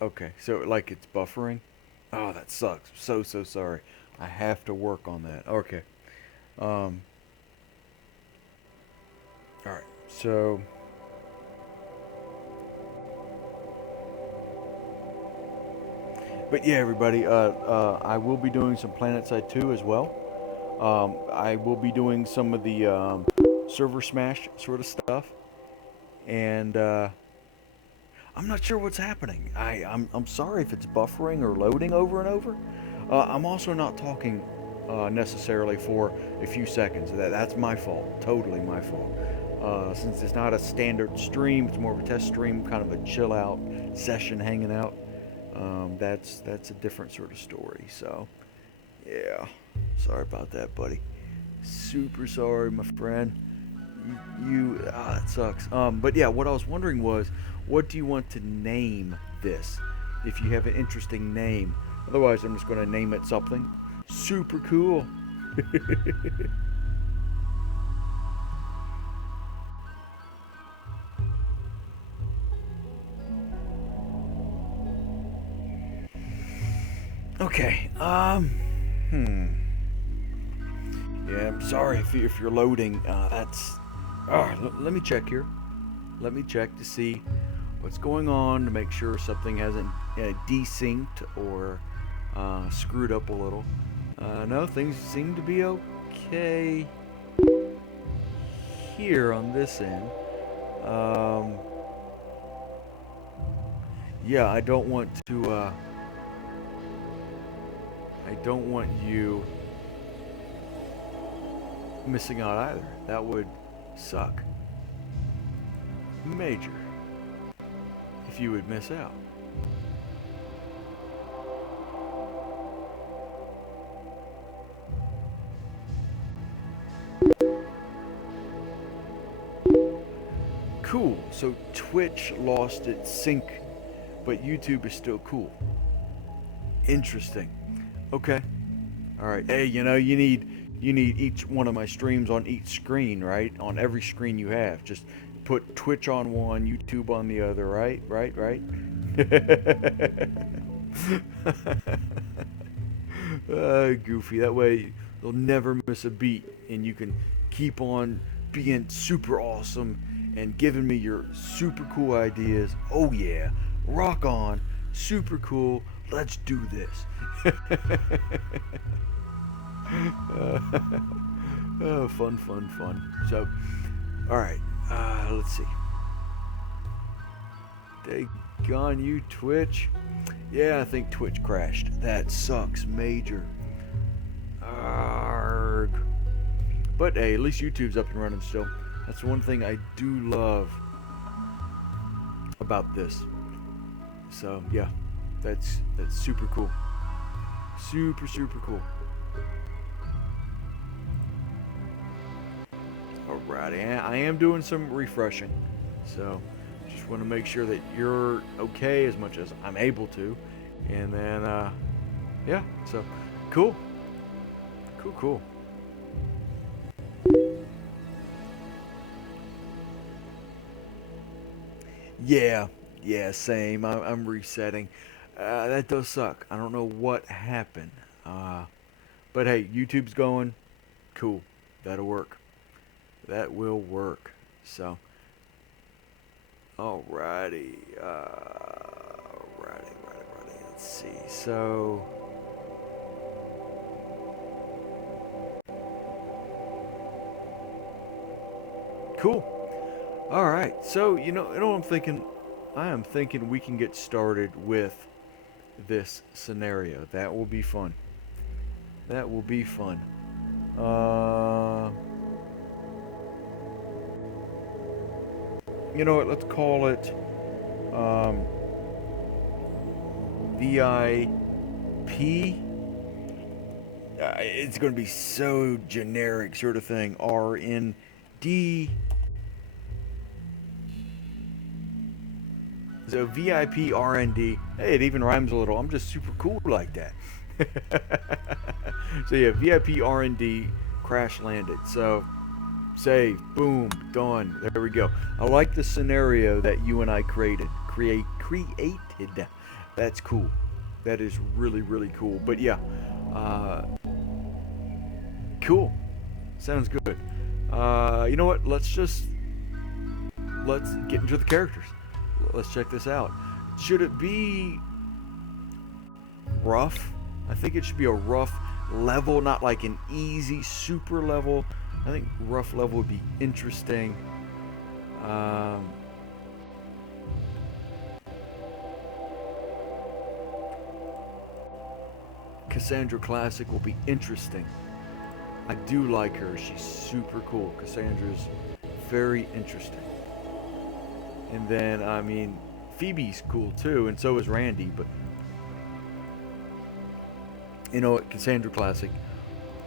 Okay, so like it's buffering? Oh, that sucks. So sorry. I have to work on that. Okay. Um, all right. So, but yeah, everybody, I will be doing some PlanetSide 2 as well. I will be doing some of the server smash sort of stuff, and I'm not sure what's happening. I'm sorry if it's buffering or loading over and over. I'm also not talking necessarily for a few seconds. That's my fault. Totally my fault. Since it's not a standard stream, it's more of a test stream, kind of a chill out session, hanging out. That's a different sort of story. So, yeah, sorry about that, buddy. Super sorry, my friend. It sucks. But yeah, what I was wondering was, what do you want to name this? If you have an interesting name. Otherwise, I'm just going to name it something super cool. Okay. Hmm. Yeah, I'm sorry if you're loading. That's. Let me check here. Let me check to see what's going on to make sure something hasn't desynced or screwed up a little. No, things seem to be okay here on this end. Um, yeah, I don't want to. I don't want you missing out either. That would suck. Major. If you would miss out. Cool. So Twitch lost its sync, but YouTube is still cool. Interesting. Okay. All right. Hey, you need each one of my streams on each screen, right? On every screen you have. Just put Twitch on one, YouTube on the other, right? Right. Goofy. That way you'll never miss a beat, and you can keep on being super awesome and giving me your super cool ideas. Oh yeah, rock on, super cool. Let's do this. Oh, fun. So, all right, let's see. Daggone you, Twitch. Yeah, I think Twitch crashed. That sucks major. Arrgh. But hey, at least YouTube's up and running still. That's one thing I do love about this. So yeah, that's super cool. Super cool. Alrighty, I am doing some refreshing. So just want to make sure that you're okay as much as I'm able to. And then yeah, so cool. Yeah, same. I'm resetting. That does suck. I don't know what happened. But hey, YouTube's going. Cool. That'll work. That will work. So, alrighty. Alrighty. Let's see. So, cool. All right. So, you know what I'm thinking? I am thinking we can get started with this scenario. That will be fun. You know what? Let's call it VIP. It's going to be so generic sort of thing. RND. So VIP RND. Hey, it even rhymes a little. I'm just super cool like that. So yeah, VIP RND crash landed. So save, boom, done. There we go. I like the scenario that you and I created. Created. That's cool. That is really cool. But yeah, cool. Sounds good. You know what? Let's get into the characters. Let's check this out. Should it be rough? I think it should be a rough level, not like an easy super level. I think rough level would be interesting. Cassandra Classic will be interesting. I do like her. She's super cool. Cassandra's very interesting. And then, I mean, Phoebe's cool too, and so is Randy, but you know what, Cassandra Classic,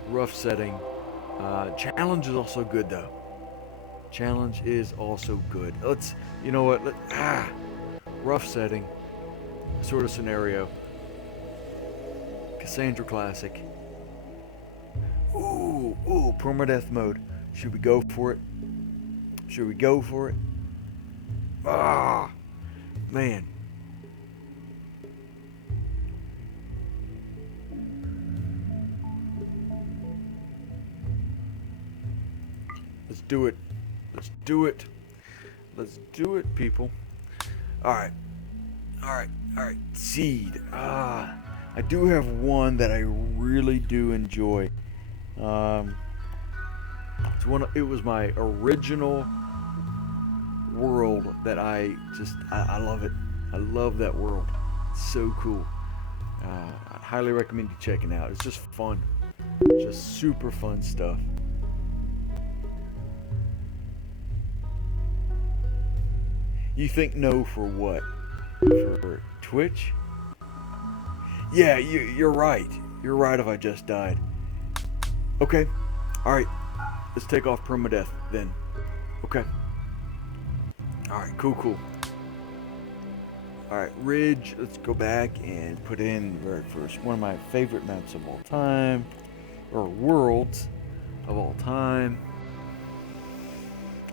rough setting. Challenge is also good though. Challenge is also good. Let's, you know what, rough setting, sort of scenario. Cassandra Classic. Ooh, permadeath mode. Should we go for it? Ah, man. Let's do it, people. All right. Seed. I do have one that I really do enjoy. It was my original world that I love it. I love that world. It's so cool. I highly recommend you checking it out. It's just fun, just super fun stuff. You think no for what? For Twitch? Yeah, you're right. You're right. If I just died. Okay. All right. Let's take off permadeath then. Okay. All right. Cool. Cool. All right, Ridge. Let's go back and put in very first one of my favorite maps of all time, or worlds of all time.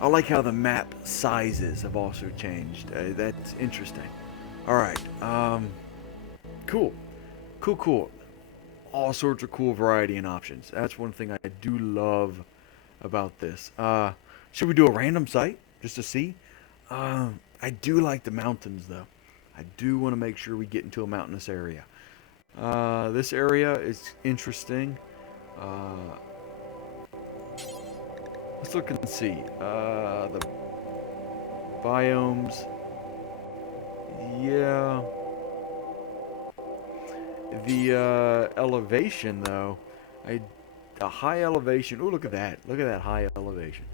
I like how the map sizes have also changed. That's interesting. All right. Cool. Cool. Cool. All sorts of cool variety and options. That's one thing I do love about this. Should we do a random site just to see? I do like the mountains though. I do want to make sure we get into a mountainous area. This area is interesting. Uh, let's look and see. The biomes. Yeah. The elevation though. I a high elevation. Oh, look at that. Look at that high elevation.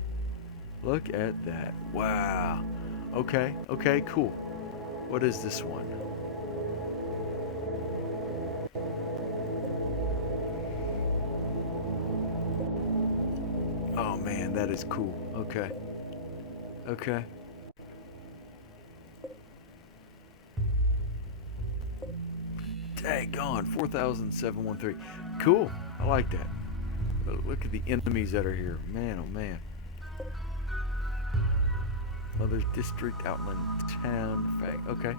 Look at that. Wow. Okay. Okay, cool. What is this one? Oh man, that is cool. Okay. Okay. Daggone, 4,713. Cool. I like that. Look at the enemies that are here. Man, oh man. Mother's District, Outland Town. Okay.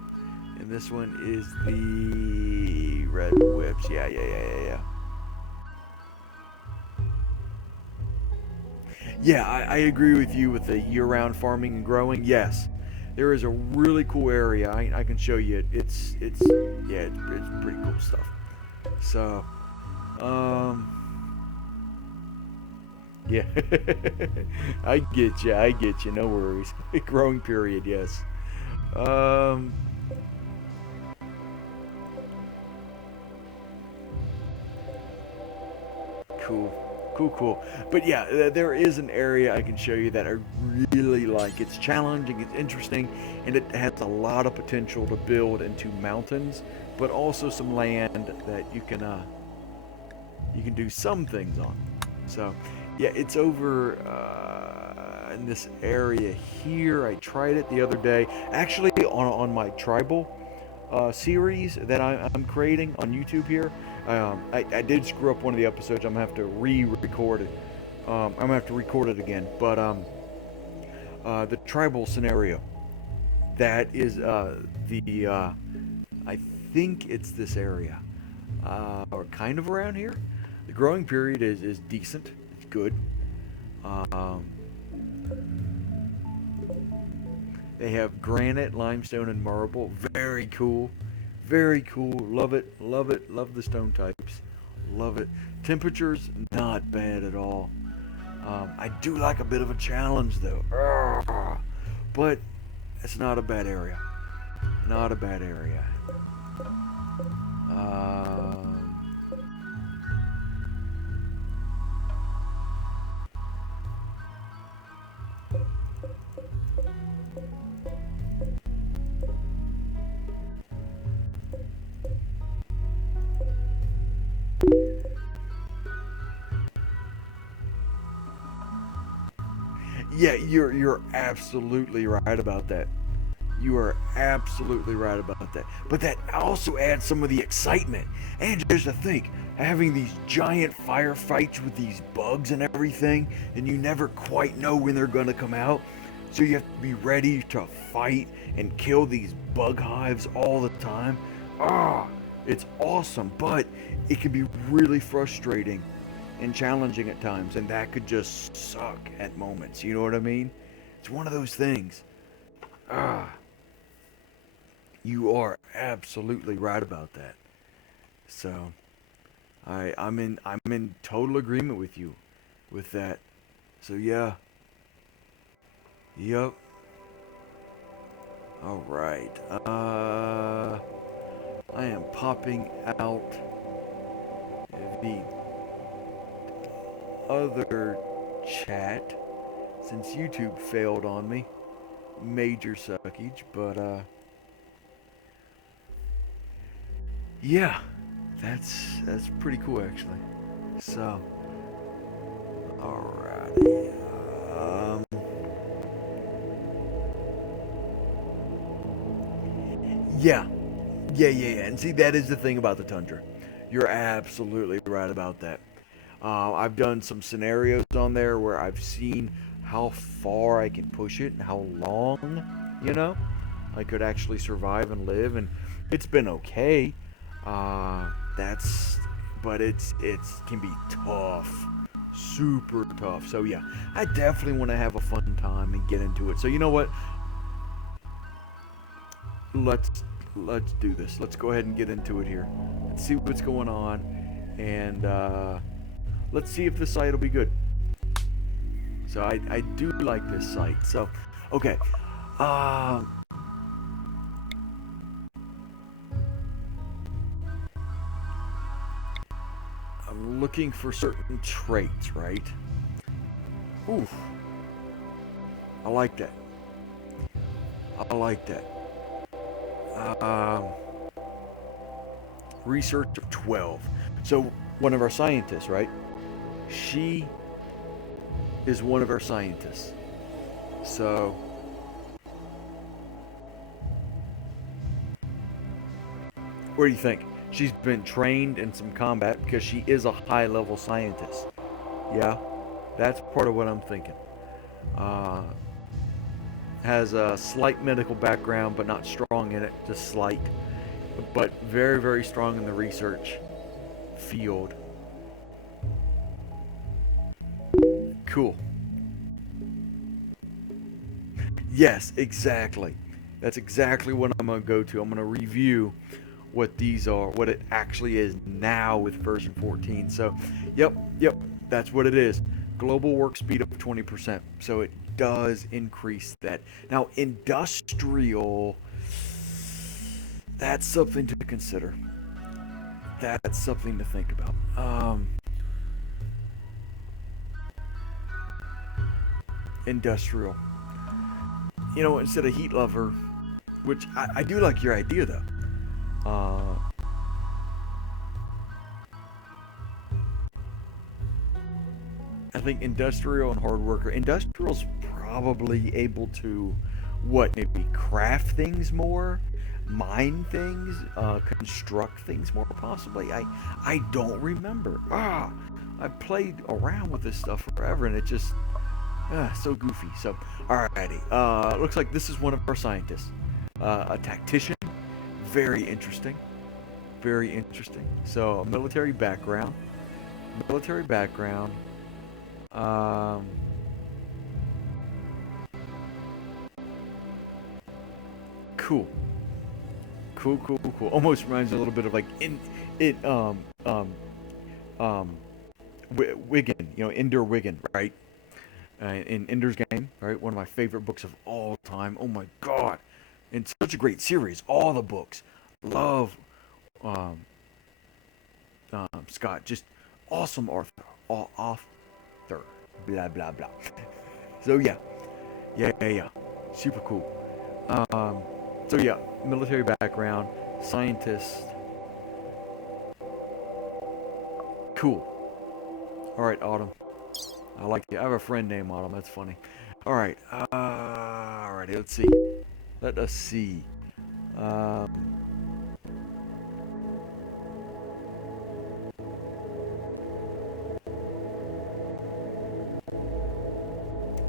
And this one is the Red Whips. Yeah. Yeah, I agree with you with the year-round farming and growing. Yes, there is a really cool area. I can show you it. It's yeah, it's pretty cool stuff. So, um, yeah, I get you. No worries. Growing period. Yes. Um, Cool. Cool. But yeah, there is an area I can show you that I really like. It's challenging, it's interesting, and it has a lot of potential to build into mountains, but also some land that you can do some things on. So, yeah, it's over in this area here. I tried it the other day, actually on my tribal series that I'm creating on YouTube here. I did screw up one of the episodes. I'm gonna have to re-record it. I'm gonna have to record it again. But the tribal scenario, that is I think it's this area, or kind of around here. The growing period is decent. It's good. Um, they have granite, limestone, and marble. Very cool. Very cool. Love it. Love it. Love the stone types. Love it. Temperatures, not bad at all. I do like a bit of a challenge though. Urgh. But it's not a bad area. Not a bad area. Um, yeah, you're absolutely right about that. You are absolutely right about that. But that also adds some of the excitement. And just to think, having these giant firefights with these bugs and everything, and you never quite know when they're going to come out. So you have to be ready to fight and kill these bug hives all the time. Ah, it's awesome, but it can be really frustrating and challenging at times, and that could just suck at moments. You know what I mean? It's one of those things. Ah, you are absolutely right about that. So I'm in total agreement with you with that. So yeah, yep. All right. I am popping out the other chat since YouTube failed on me. Major suckage, but yeah, that's pretty cool actually. So, alrighty. Yeah, yeah. And see, that is the thing about the Tundra. You're absolutely right about that. I've done some scenarios on there where I've seen how far I can push it and how long, you know, I could actually survive and live, and it's been okay. That's, but it's can be tough, super tough. So yeah, I definitely want to have a fun time and get into it. So you know what? Let's let's do this. Let's go ahead and get into it here. Let's see what's going on, and let's see if the site will be good. So I do like this site. So okay, uh, I'm looking for certain traits, right? Oof, I like that. I like that. Um, Research of 12. So one of our scientists, right? She is one of our scientists. So what do you think? She's been trained in some combat because she is a high level scientist. Yeah, that's part of what I'm thinking. Uh, has a slight medical background, but not strong in it, just slight. But very, very strong in the research field. Cool. Yes, exactly. That's exactly what I'm going to go to. I'm going to review what these are, what it actually is now with version 14. So, yep, that's what it is. Global work speed of 20%. So it does increase that. Now, industrial, that's something to consider. That's something to think about. Industrial. You know, instead of heat lover, which I do like your idea though. Uh, I think industrial and hard worker. Industrial's probably able to, what, maybe craft things more, mine things, construct things more possibly. I don't remember. I've played around with this stuff forever, and it just so goofy. So, alrighty. Looks like this is one of our scientists, a tactician. Very interesting. Very interesting. So, military background. Military background. Um, cool. Cool. Almost reminds me a little bit of like in it um Wigan, you know, Ender Wigan, right? In Ender's Game, right? One of my favorite books of all time. Oh my god. And such a great series. All the books. Love um, Scott. Just awesome author. All author. Blah blah blah. So yeah. Super cool. Um, so yeah, military background, scientist. Cool. All right, Autumn. I like it. I have a friend named Autumn. That's funny. All right. Alrighty. Let's see. Let us see. Um,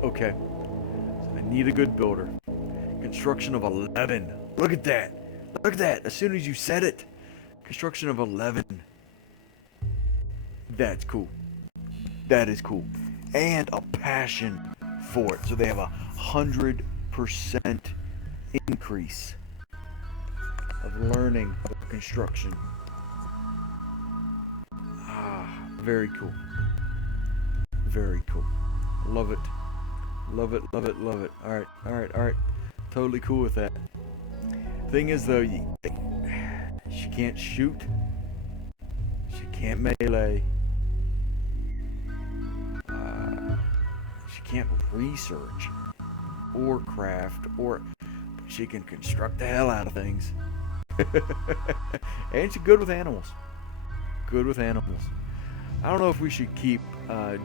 okay. So I need a good builder. Construction of 11. Look at that. Look at that. As soon as you said it. Construction of 11. That's cool. That is cool. And a passion for it. So they have 100% increase of learning of construction. Very cool. Very cool. Love it. Love it. Alright. Totally cool with that. Thing is though, she can't shoot. She can't melee. She can't research or craft, or she can construct the hell out of things. And she's good with animals. Good with animals. I don't know if we should keep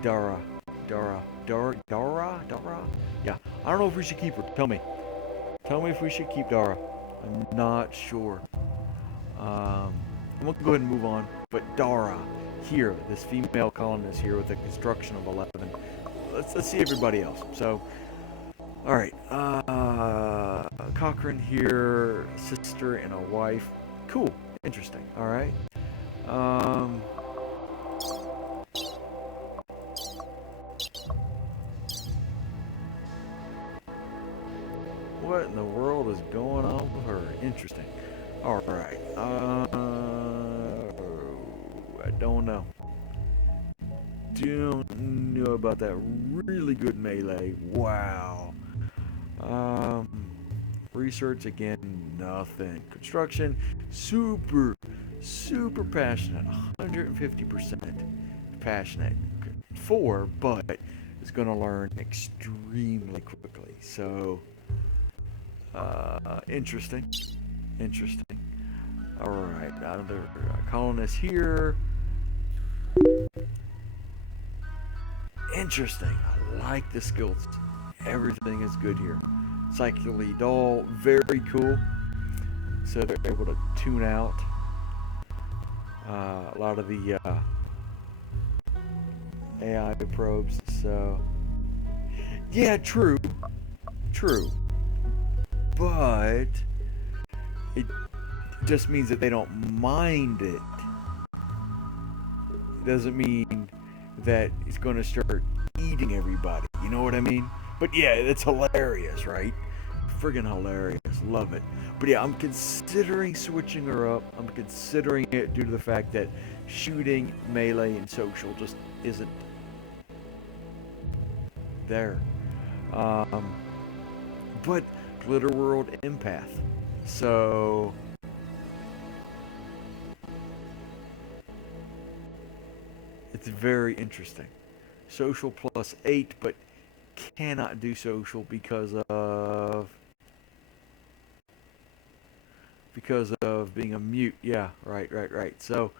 Dara. Yeah, I don't know if we should keep her. Tell me if we should keep Dara. I'm not sure. I'm gonna go ahead and move on. But Dara, here, this female colonist here with a construction of 11. Let's see everybody else. So, all right, Cochrane here, sister and a wife. Cool, interesting. All right. What in the world is going on with her? Interesting. All right. I don't know. Don't know about that. Really good melee. Wow. Research again, nothing. Construction, super passionate. 150% passionate for, but is going to learn extremely quickly. So, interesting. All right, another colonist here. Interesting. I like the skills. Everything is good here. Psychically dull, very cool. So they're able to tune out a lot of the AI probes. So yeah, true. But it just means that they don't mind it. It doesn't mean that it's going to start eating everybody. You know what I mean? But yeah, it's hilarious, right? Friggin' hilarious. Love it. But yeah, I'm considering switching her up. I'm considering it due to the fact that shooting, melee, and social just isn't there. But Glitter World empath. So it's very interesting. Social +8, but cannot do social because of being a mute. Yeah, right. So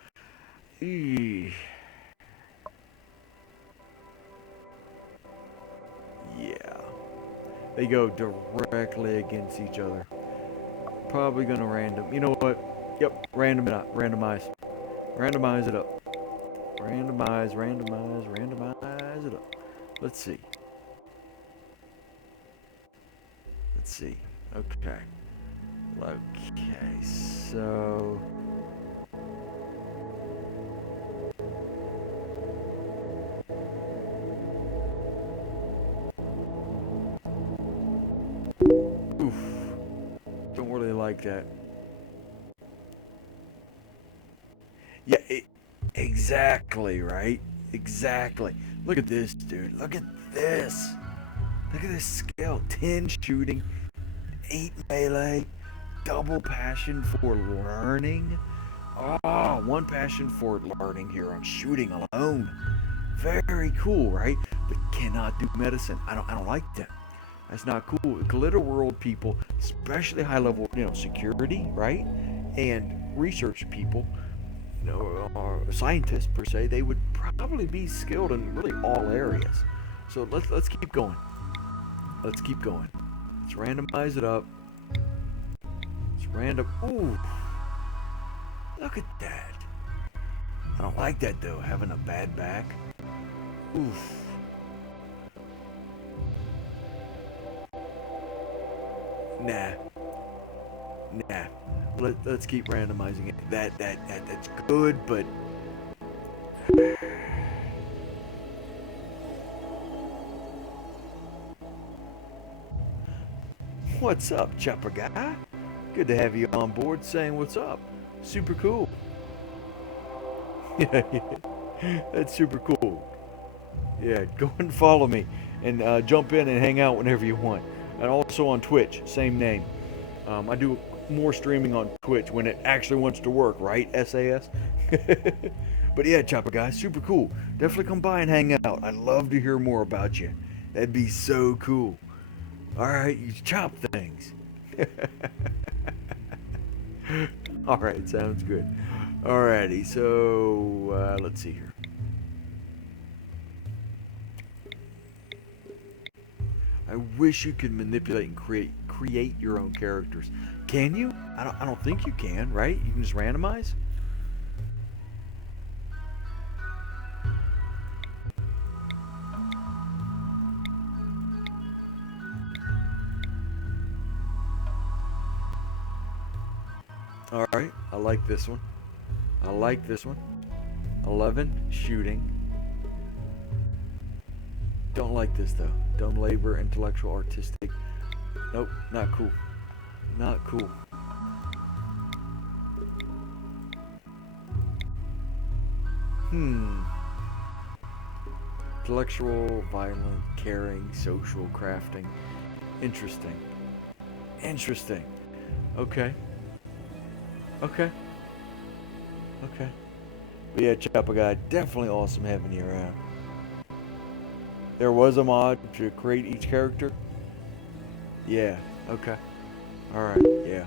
yeah, they go directly against each other. Probably gonna random. You know what? Yep, randomize it up. Randomize it up. Let's see. Okay, so oof, don't really like that. Yeah, exactly, right? Exactly. Look at this, dude. Look at this skill. 10 shooting, 8 melee, double passion for learning. Oh, 1 passion for learning here on shooting alone. Very cool, right? But cannot do medicine. I don't like that. That's not cool. Glitter World people, especially high level, security, right? And research people, or scientists per se, they would probably be skilled in really all areas. So let's keep going. Let's randomize it up. It's random. Ooh, look at that. I don't like that though. Having a bad back. Oof. Nah. Let's keep randomizing it. That's good, but what's up, Chopper Guy? Good to have you on board saying what's up. Super cool. Yeah, that's super cool. Yeah, go and follow me and jump in and hang out whenever you want. And also on Twitch, same name. I do more streaming on Twitch when it actually wants to work, right? SAS. But yeah, Chopper guy, super cool. Definitely come by and hang out. I'd love to hear more about you. That'd be so cool. All right, you chop things. All right, sounds good. Alrighty, so let's see here. I wish you could manipulate and create your own characters. Can you? I don't think you can, right? You can just randomize. All right, I like this one. I like this one. 11, shooting. Don't like this though. Dumb labor, intellectual, artistic. Nope, not cool. Not cool. Intellectual, violent, caring, social, crafting. Interesting. Interesting. Okay. Okay. Okay. But yeah, Chopper guy, definitely awesome having you around. There was a mod to create each character? Yeah, okay. Alright, yeah.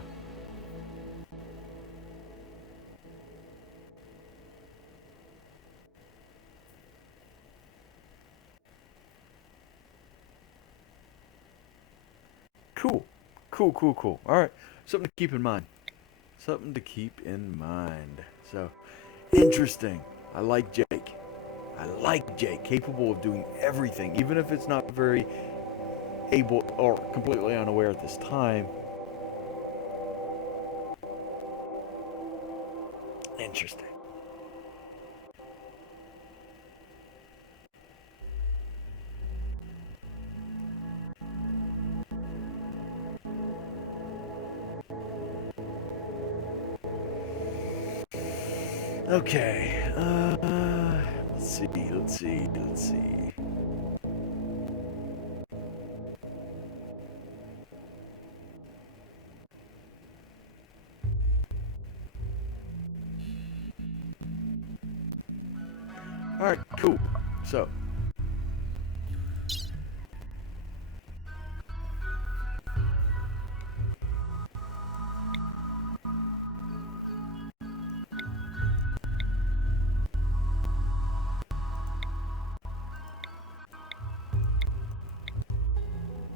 Cool. Cool, cool, cool. Alright. Something to keep in mind. Something to keep in mind. So, interesting. I like Jake. I like Jake. Capable of doing everything, even if it's not very able or completely unaware at this time. Interesting. Okay. Let's see. Let's see. Let's see. All right. Cool. So.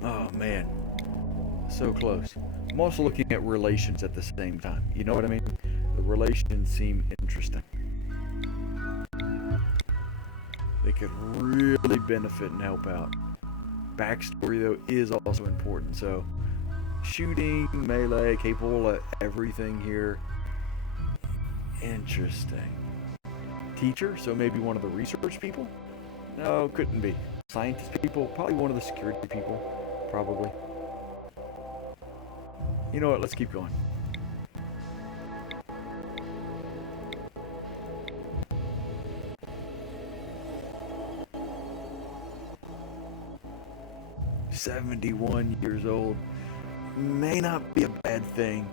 Oh man. So close. I'm also looking at relations at the same time. You know what I mean? The relations seem interesting. They could really benefit and help out. Backstory, though, is also important. So, shooting, melee, capable of everything here. Interesting. Teacher, so maybe one of the research people? No, couldn't be. Scientist people? Probably one of the security people. Probably. You know what? Let's keep going. "71 years old. May not be a bad thing.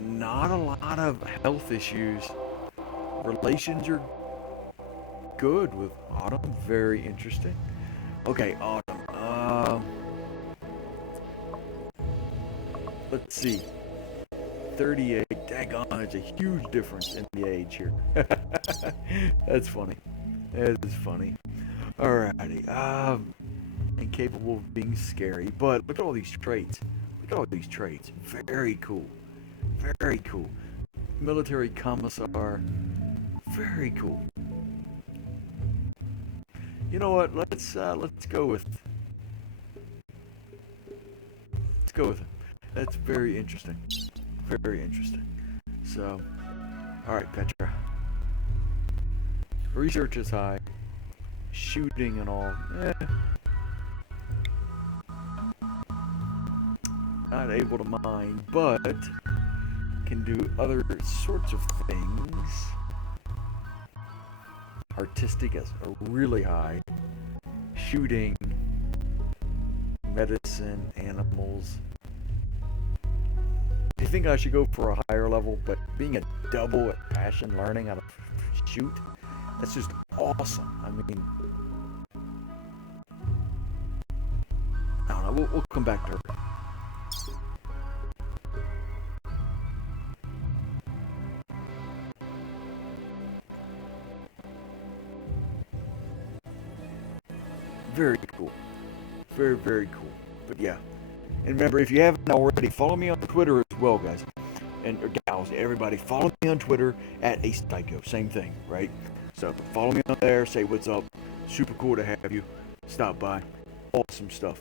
Not a lot of health issues. Relations are good with Autumn. Very interesting. Okay, Autumn. Let's see. 38. Daggone, it's a huge difference in the age here. That's funny. That is funny. Alrighty. Incapable of being scary, but look at all these traits. Look at all these traits. Very cool. Very cool. Military commissar. Very cool. You know what? Let's go with. Let's go with it. That's very interesting. Very interesting. So, all right, Petra. Research is high. Shooting and all. Not able to mine, but can do other sorts of things. Artistic is really high. Shooting, medicine, animals. you think I should go for a higher level, but being a double at passion, learning how to shoot, that's just awesome. I mean, I don't know. We'll come back to her. Very cool. Very, very cool. But yeah. And remember, if you haven't already, follow me on Twitter as well, guys. And or gals, everybody, follow me on Twitter at AcePsycho. Same thing, right? So follow me on there, say what's up. Super cool to have you. Stop by. Awesome stuff.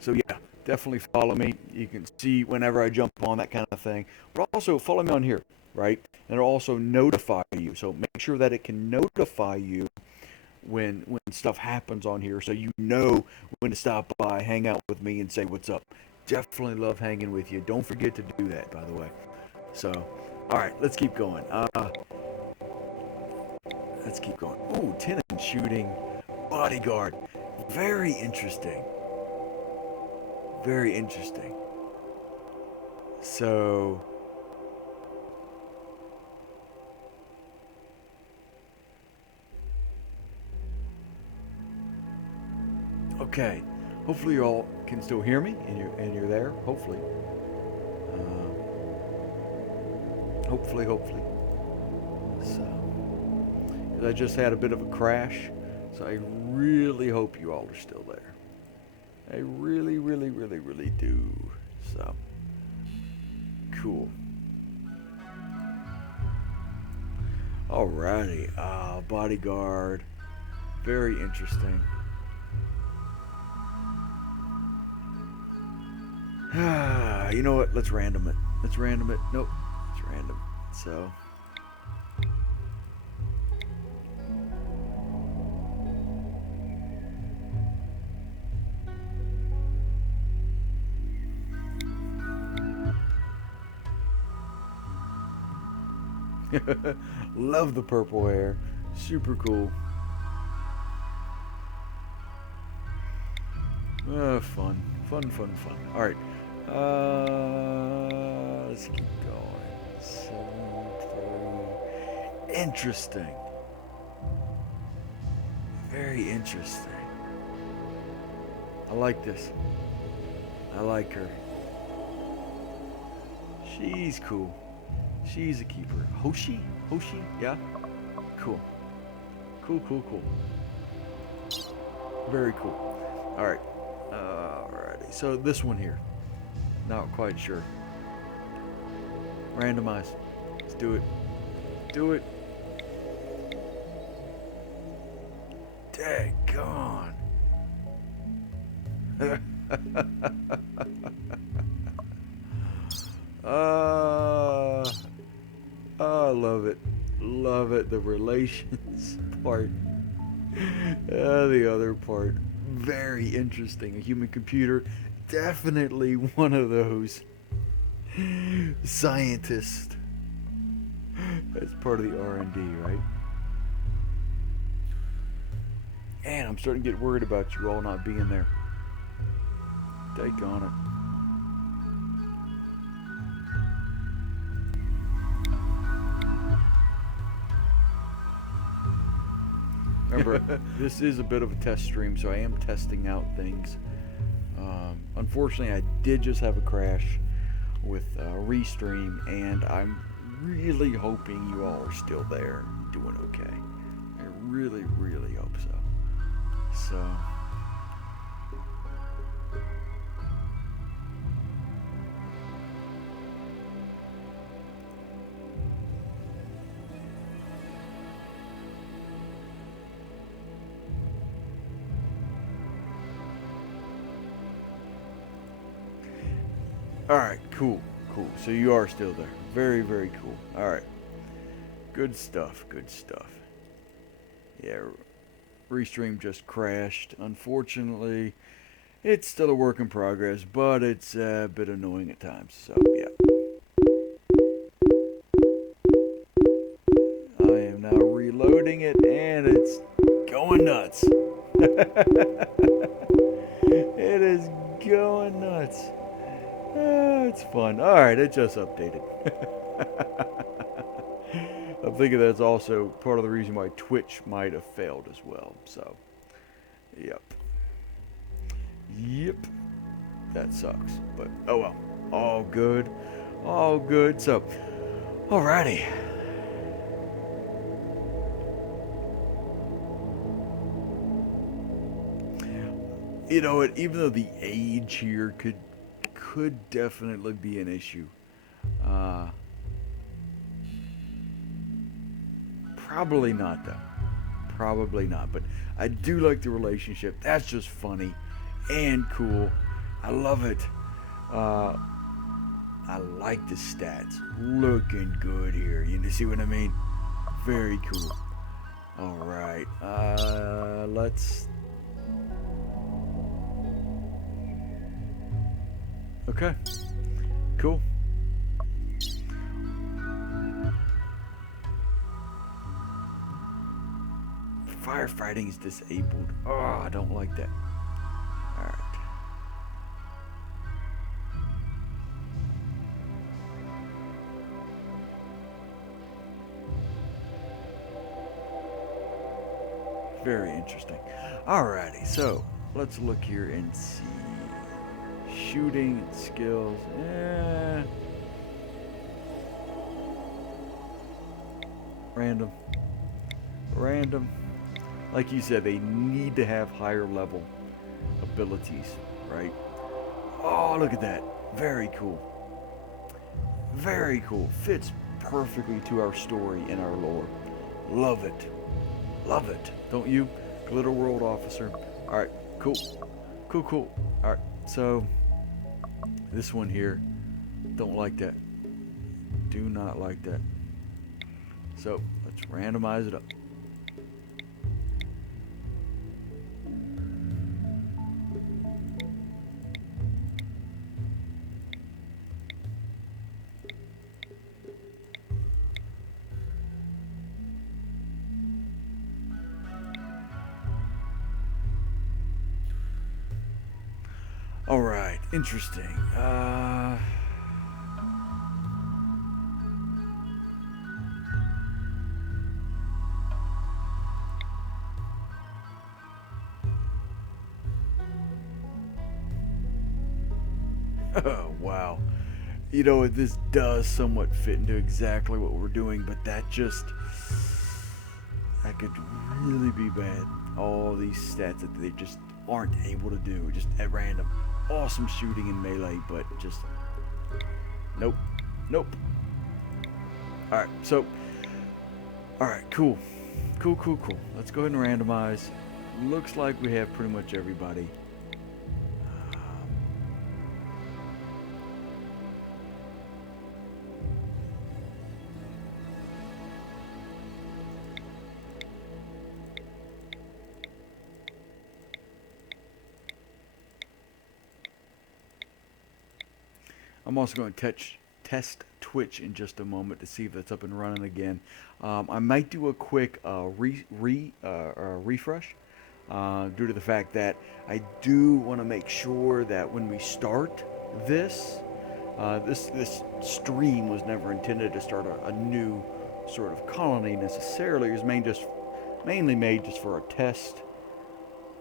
So yeah, definitely follow me. You can see whenever I jump on, that kind of thing. But also follow me on here, right? And it'll also notify you. So make sure that it can notify you when stuff happens on here, so you know when to stop by, hang out with me, and say what's up. Definitely love hanging with you. Don't forget to do that, by the way. So, all right, let's keep going. Let's keep going. Ooh, tenon shooting, bodyguard. Very interesting. Very interesting. So, okay. Hopefully you all can still hear me, and you're there. Hopefully. Hopefully. So, 'cause I just had a bit of a crash, so I really hope you all are still there. I really do. So, cool. Alrighty. Bodyguard. Very interesting. You know what? Let's random it. Nope. It's random. So. Love the purple hair. Super cool. Fun. Alright. Let's keep going. 7, 3. Interesting. Very interesting. I like this. I like her. She's cool. She's a keeper. Hoshi? Yeah? Cool. Cool. Very cool. Alright. Alrighty. So this one here. Not quite sure. Randomize. Let's do it. Daggone. I love it. The relations part. The other part. Very interesting. A human computer. Definitely one of those scientists. That's part of the R&D, right? And I'm starting to get worried about you all not being there. Take on it. Remember, this is a bit of a test stream, so I am testing out things. Unfortunately, I did just have a crash with Restream, and I'm really hoping you all are still there and doing okay. I really hope so. So... Alright, cool. So you are still there. Very cool. Alright. Good stuff. Yeah, Restream just crashed. Unfortunately, it's still a work in progress, but it's a bit annoying at times. So, yeah. I am now reloading it, and it's going nuts. It is going nuts. It's fun. All right, it just updated. I'm thinking that's also part of the reason why Twitch might have failed as well. So, yep. Yep. That sucks. But, oh well. All good. All good. So, alrighty. You know what? Even though the age here could definitely be an issue, uh, probably not though. Probably not. But I do like the relationship. That's just funny and cool. I love it. Uh, I like the stats. Looking good here. You see what I mean? Very cool. All right. Let's. Okay. Cool. Firefighting is disabled. Oh, I don't like that. All right. Very interesting. Alrighty, so let's look here and see. Shooting skills. Random. Random. Like you said, they need to have higher level abilities, right? Oh, look at that. Very cool. Very cool. Fits perfectly to our story and our lore. Love it. Love it. Don't you? Glitter World Officer. Alright, cool. Cool, cool. Alright, so this one here, don't like that. Do not like that. So let's randomize it up. All right, interesting. Oh, wow. You know, this does somewhat fit into exactly what we're doing, but that could really be bad. All these stats that they just aren't able to do, just at random. Awesome shooting in melee, but just nope. Nope. Alright, so alright, cool. Cool. Let's go ahead and randomize. Looks like we have pretty much everybody. I'm also going to test Twitch in just a moment to see if it's up and running again. I might do a quick refresh due to the fact that I do want to make sure that when we start this, this stream was never intended to start a new sort of colony necessarily. It was mainly made just for a test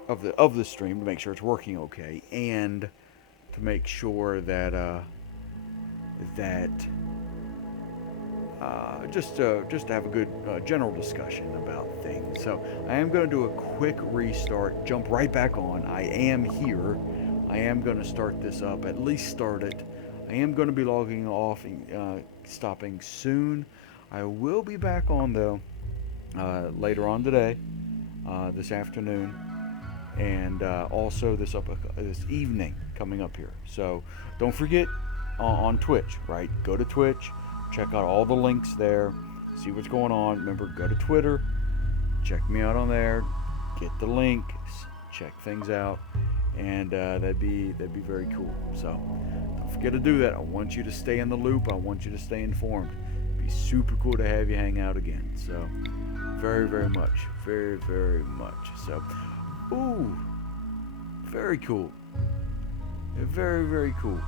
of the stream to make sure it's working okay, and to make sure that just to have a good general discussion about things. So I am going to do a quick restart, jump right back on. I am here. I am going to start this up, at least start it. I am going to be logging off and stopping soon. I will be back on though later on today, this afternoon, and also this evening coming up here. So don't forget on Twitch, right? Go to Twitch, check out all the links there, see what's going on. Remember, go to Twitter, check me out on there, get the links, check things out, and that'd be very cool. So don't forget to do that. I want you to stay in the loop. I want you to stay informed. It'd be super cool to have you hang out again. So very much, very much. So, ooh, very cool. Very cool.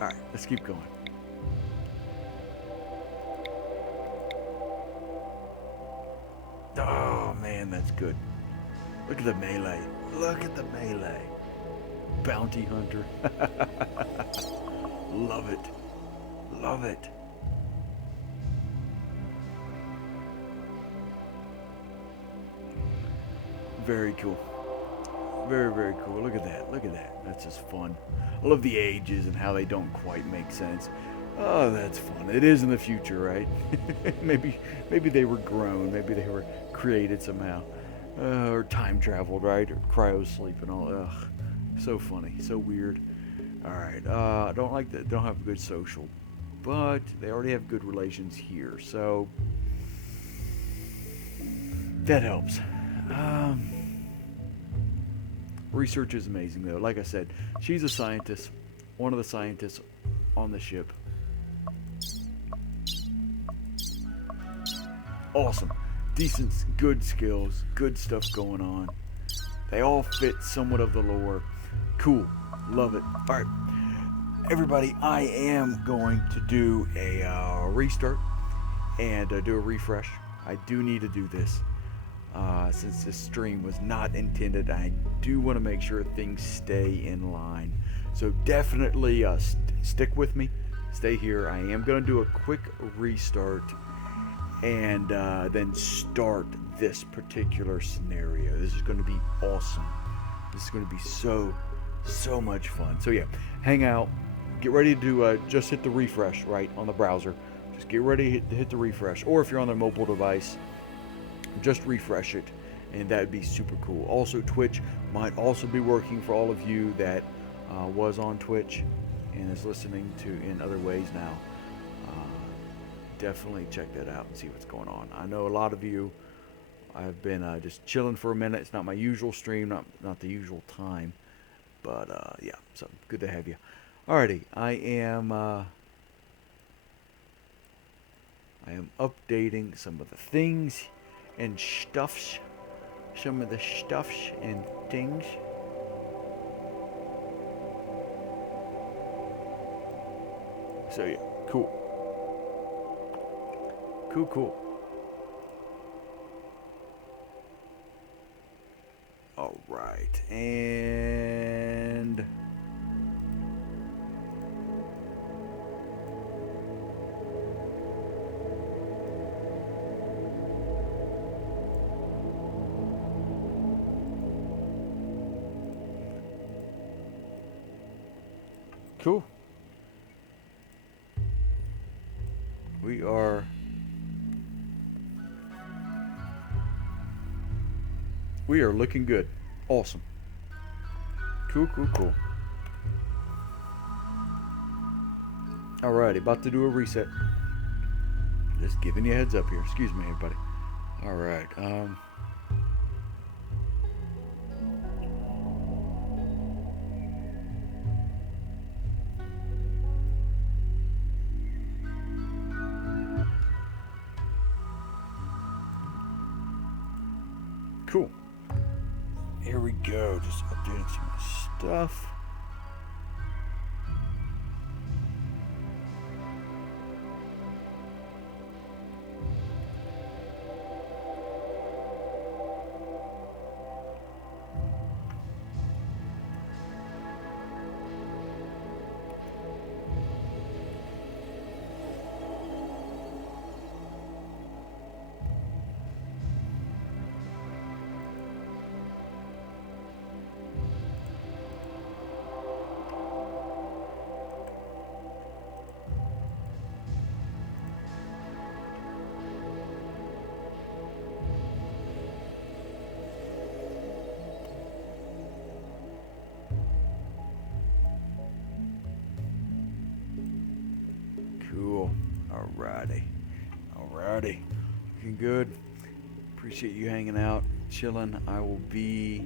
All right, let's keep going. Oh man, that's good. Look at the melee. Look at the melee. Bounty hunter. Love it. Love it. Very cool. Very, very cool. Look at that. Look at that. That's just fun. I love the ages and how they don't quite make sense. Oh, that's fun. It is in the future, right? maybe they were grown. Maybe they were created somehow. Or time traveled, right? Or cryo sleep and all. Ugh. So funny. So weird. Alright. I don't like that. Don't have a good social. But they already have good relations here. So that helps. Research is amazing, though. Like I said, she's a scientist, one of the scientists on the ship. Awesome. Decent, good skills, good stuff going on. They all fit somewhat of the lore. Cool. Love it. All right. Everybody, I am going to do a restart and do a refresh. I do need to do this. Since this stream was not intended, I do want to make sure things stay in line. So definitely stick with me. Stay here. I am going to do a quick restart and then start this particular scenario. This is going to be awesome. This is going to be so much fun. So yeah, hang out. Get ready to just hit the refresh right on the browser. Just get ready to hit the refresh. Or if you're on a mobile device, just refresh it, and that would be super cool. Also, Twitch might also be working for all of you that was on Twitch and is listening to in other ways now. Definitely check that out and see what's going on. I know a lot of you, I've been just chilling for a minute. It's not my usual stream, not the usual time, but yeah, so good to have you. Alrighty, I am updating some of the things and stuffs, some of the stuffs and things. So yeah, cool. Cool. All right, and cool. We are looking good. Awesome. Cool. Alrighty, about to do a reset. Just giving you a heads up here. Excuse me, everybody. Alright, cool. Here we go. Just updating some stuff. Cool. Alrighty. Looking good. Appreciate you hanging out, chilling. I will be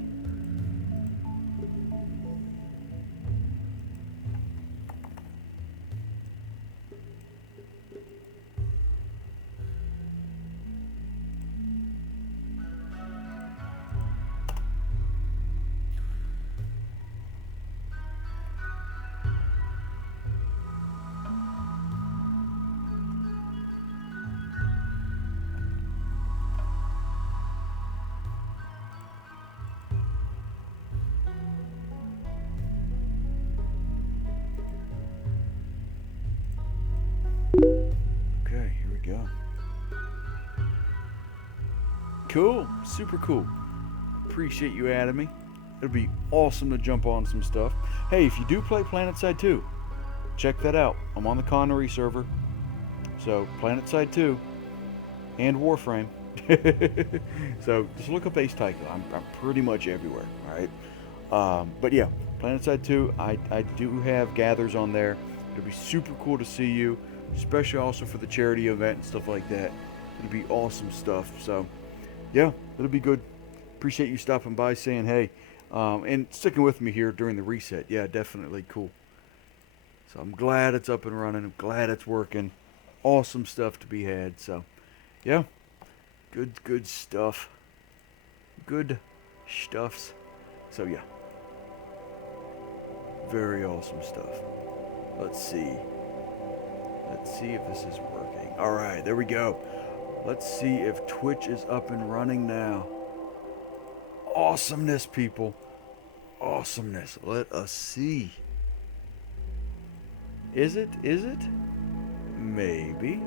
we go. Cool. Super cool. Appreciate you adding me. It'll be awesome to jump on some stuff. Hey, if you do play PlanetSide 2, check that out. I'm on the Connery server. So, PlanetSide 2 and Warframe. So, just look up Ace Tycho. I'm pretty much everywhere, alright? But yeah, PlanetSide 2, I do have gathers on there. It'll be super cool to see you, especially also for the charity event and stuff like that. It'll be awesome stuff. So, yeah, it'll be good. Appreciate you stopping by, saying hey, and sticking with me here during the reset. Yeah, definitely cool. So I'm glad it's up and running. I'm glad it's working. Awesome stuff to be had. So, yeah, good stuff. Good stuffs. So yeah, very awesome stuff. Let's see if this is working. All right, there we go. Let's see if Twitch is up and running now. Awesomeness, people. Awesomeness. Let us see. Is it? Maybe.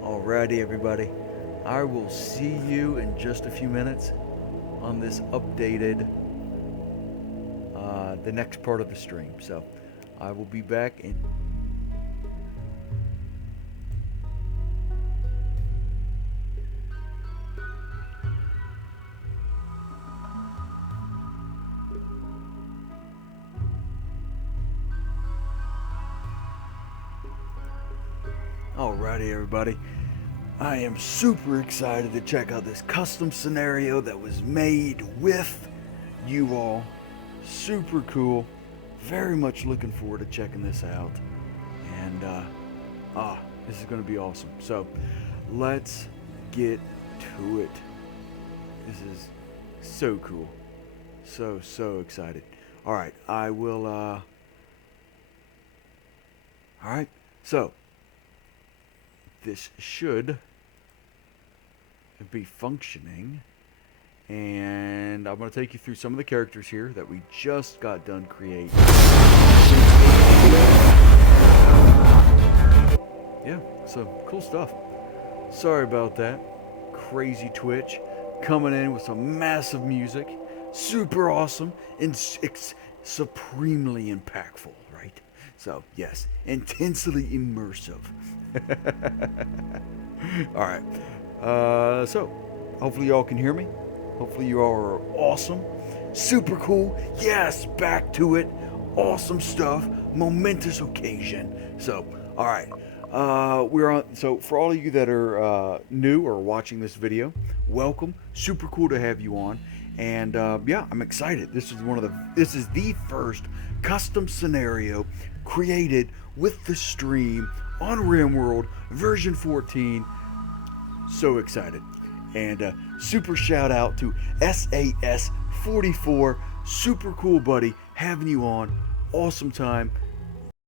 Alrighty, everybody. I will see you in just a few minutes on this updated, the next part of the stream. So, I will be back in... Alrighty, everybody. I am super excited to check out this custom scenario that was made with you all. Super cool. Very much looking forward to checking this out. And, this is going to be awesome. So, let's get to it. This is so cool. So excited. Alright, I will, Alright, so... this should be functioning, and I'm going to take you through some of the characters here that we just got done creating. Yeah, so cool stuff. Sorry about that. Crazy Twitch coming in with some massive music. Super awesome and supremely impactful, right? So, yes, intensely immersive. Alright, so hopefully y'all can hear me. Hopefully you all are awesome, super cool. Yes, back to it. Awesome stuff, momentous occasion. So, alright, we're on. So for all of you that are new or watching this video, welcome. Super cool to have you on. And yeah, I'm excited. This is the first custom scenario created with the stream on RimWorld version 14. So excited. And super shout out to SAS44. Super cool, buddy, having you on. Awesome time.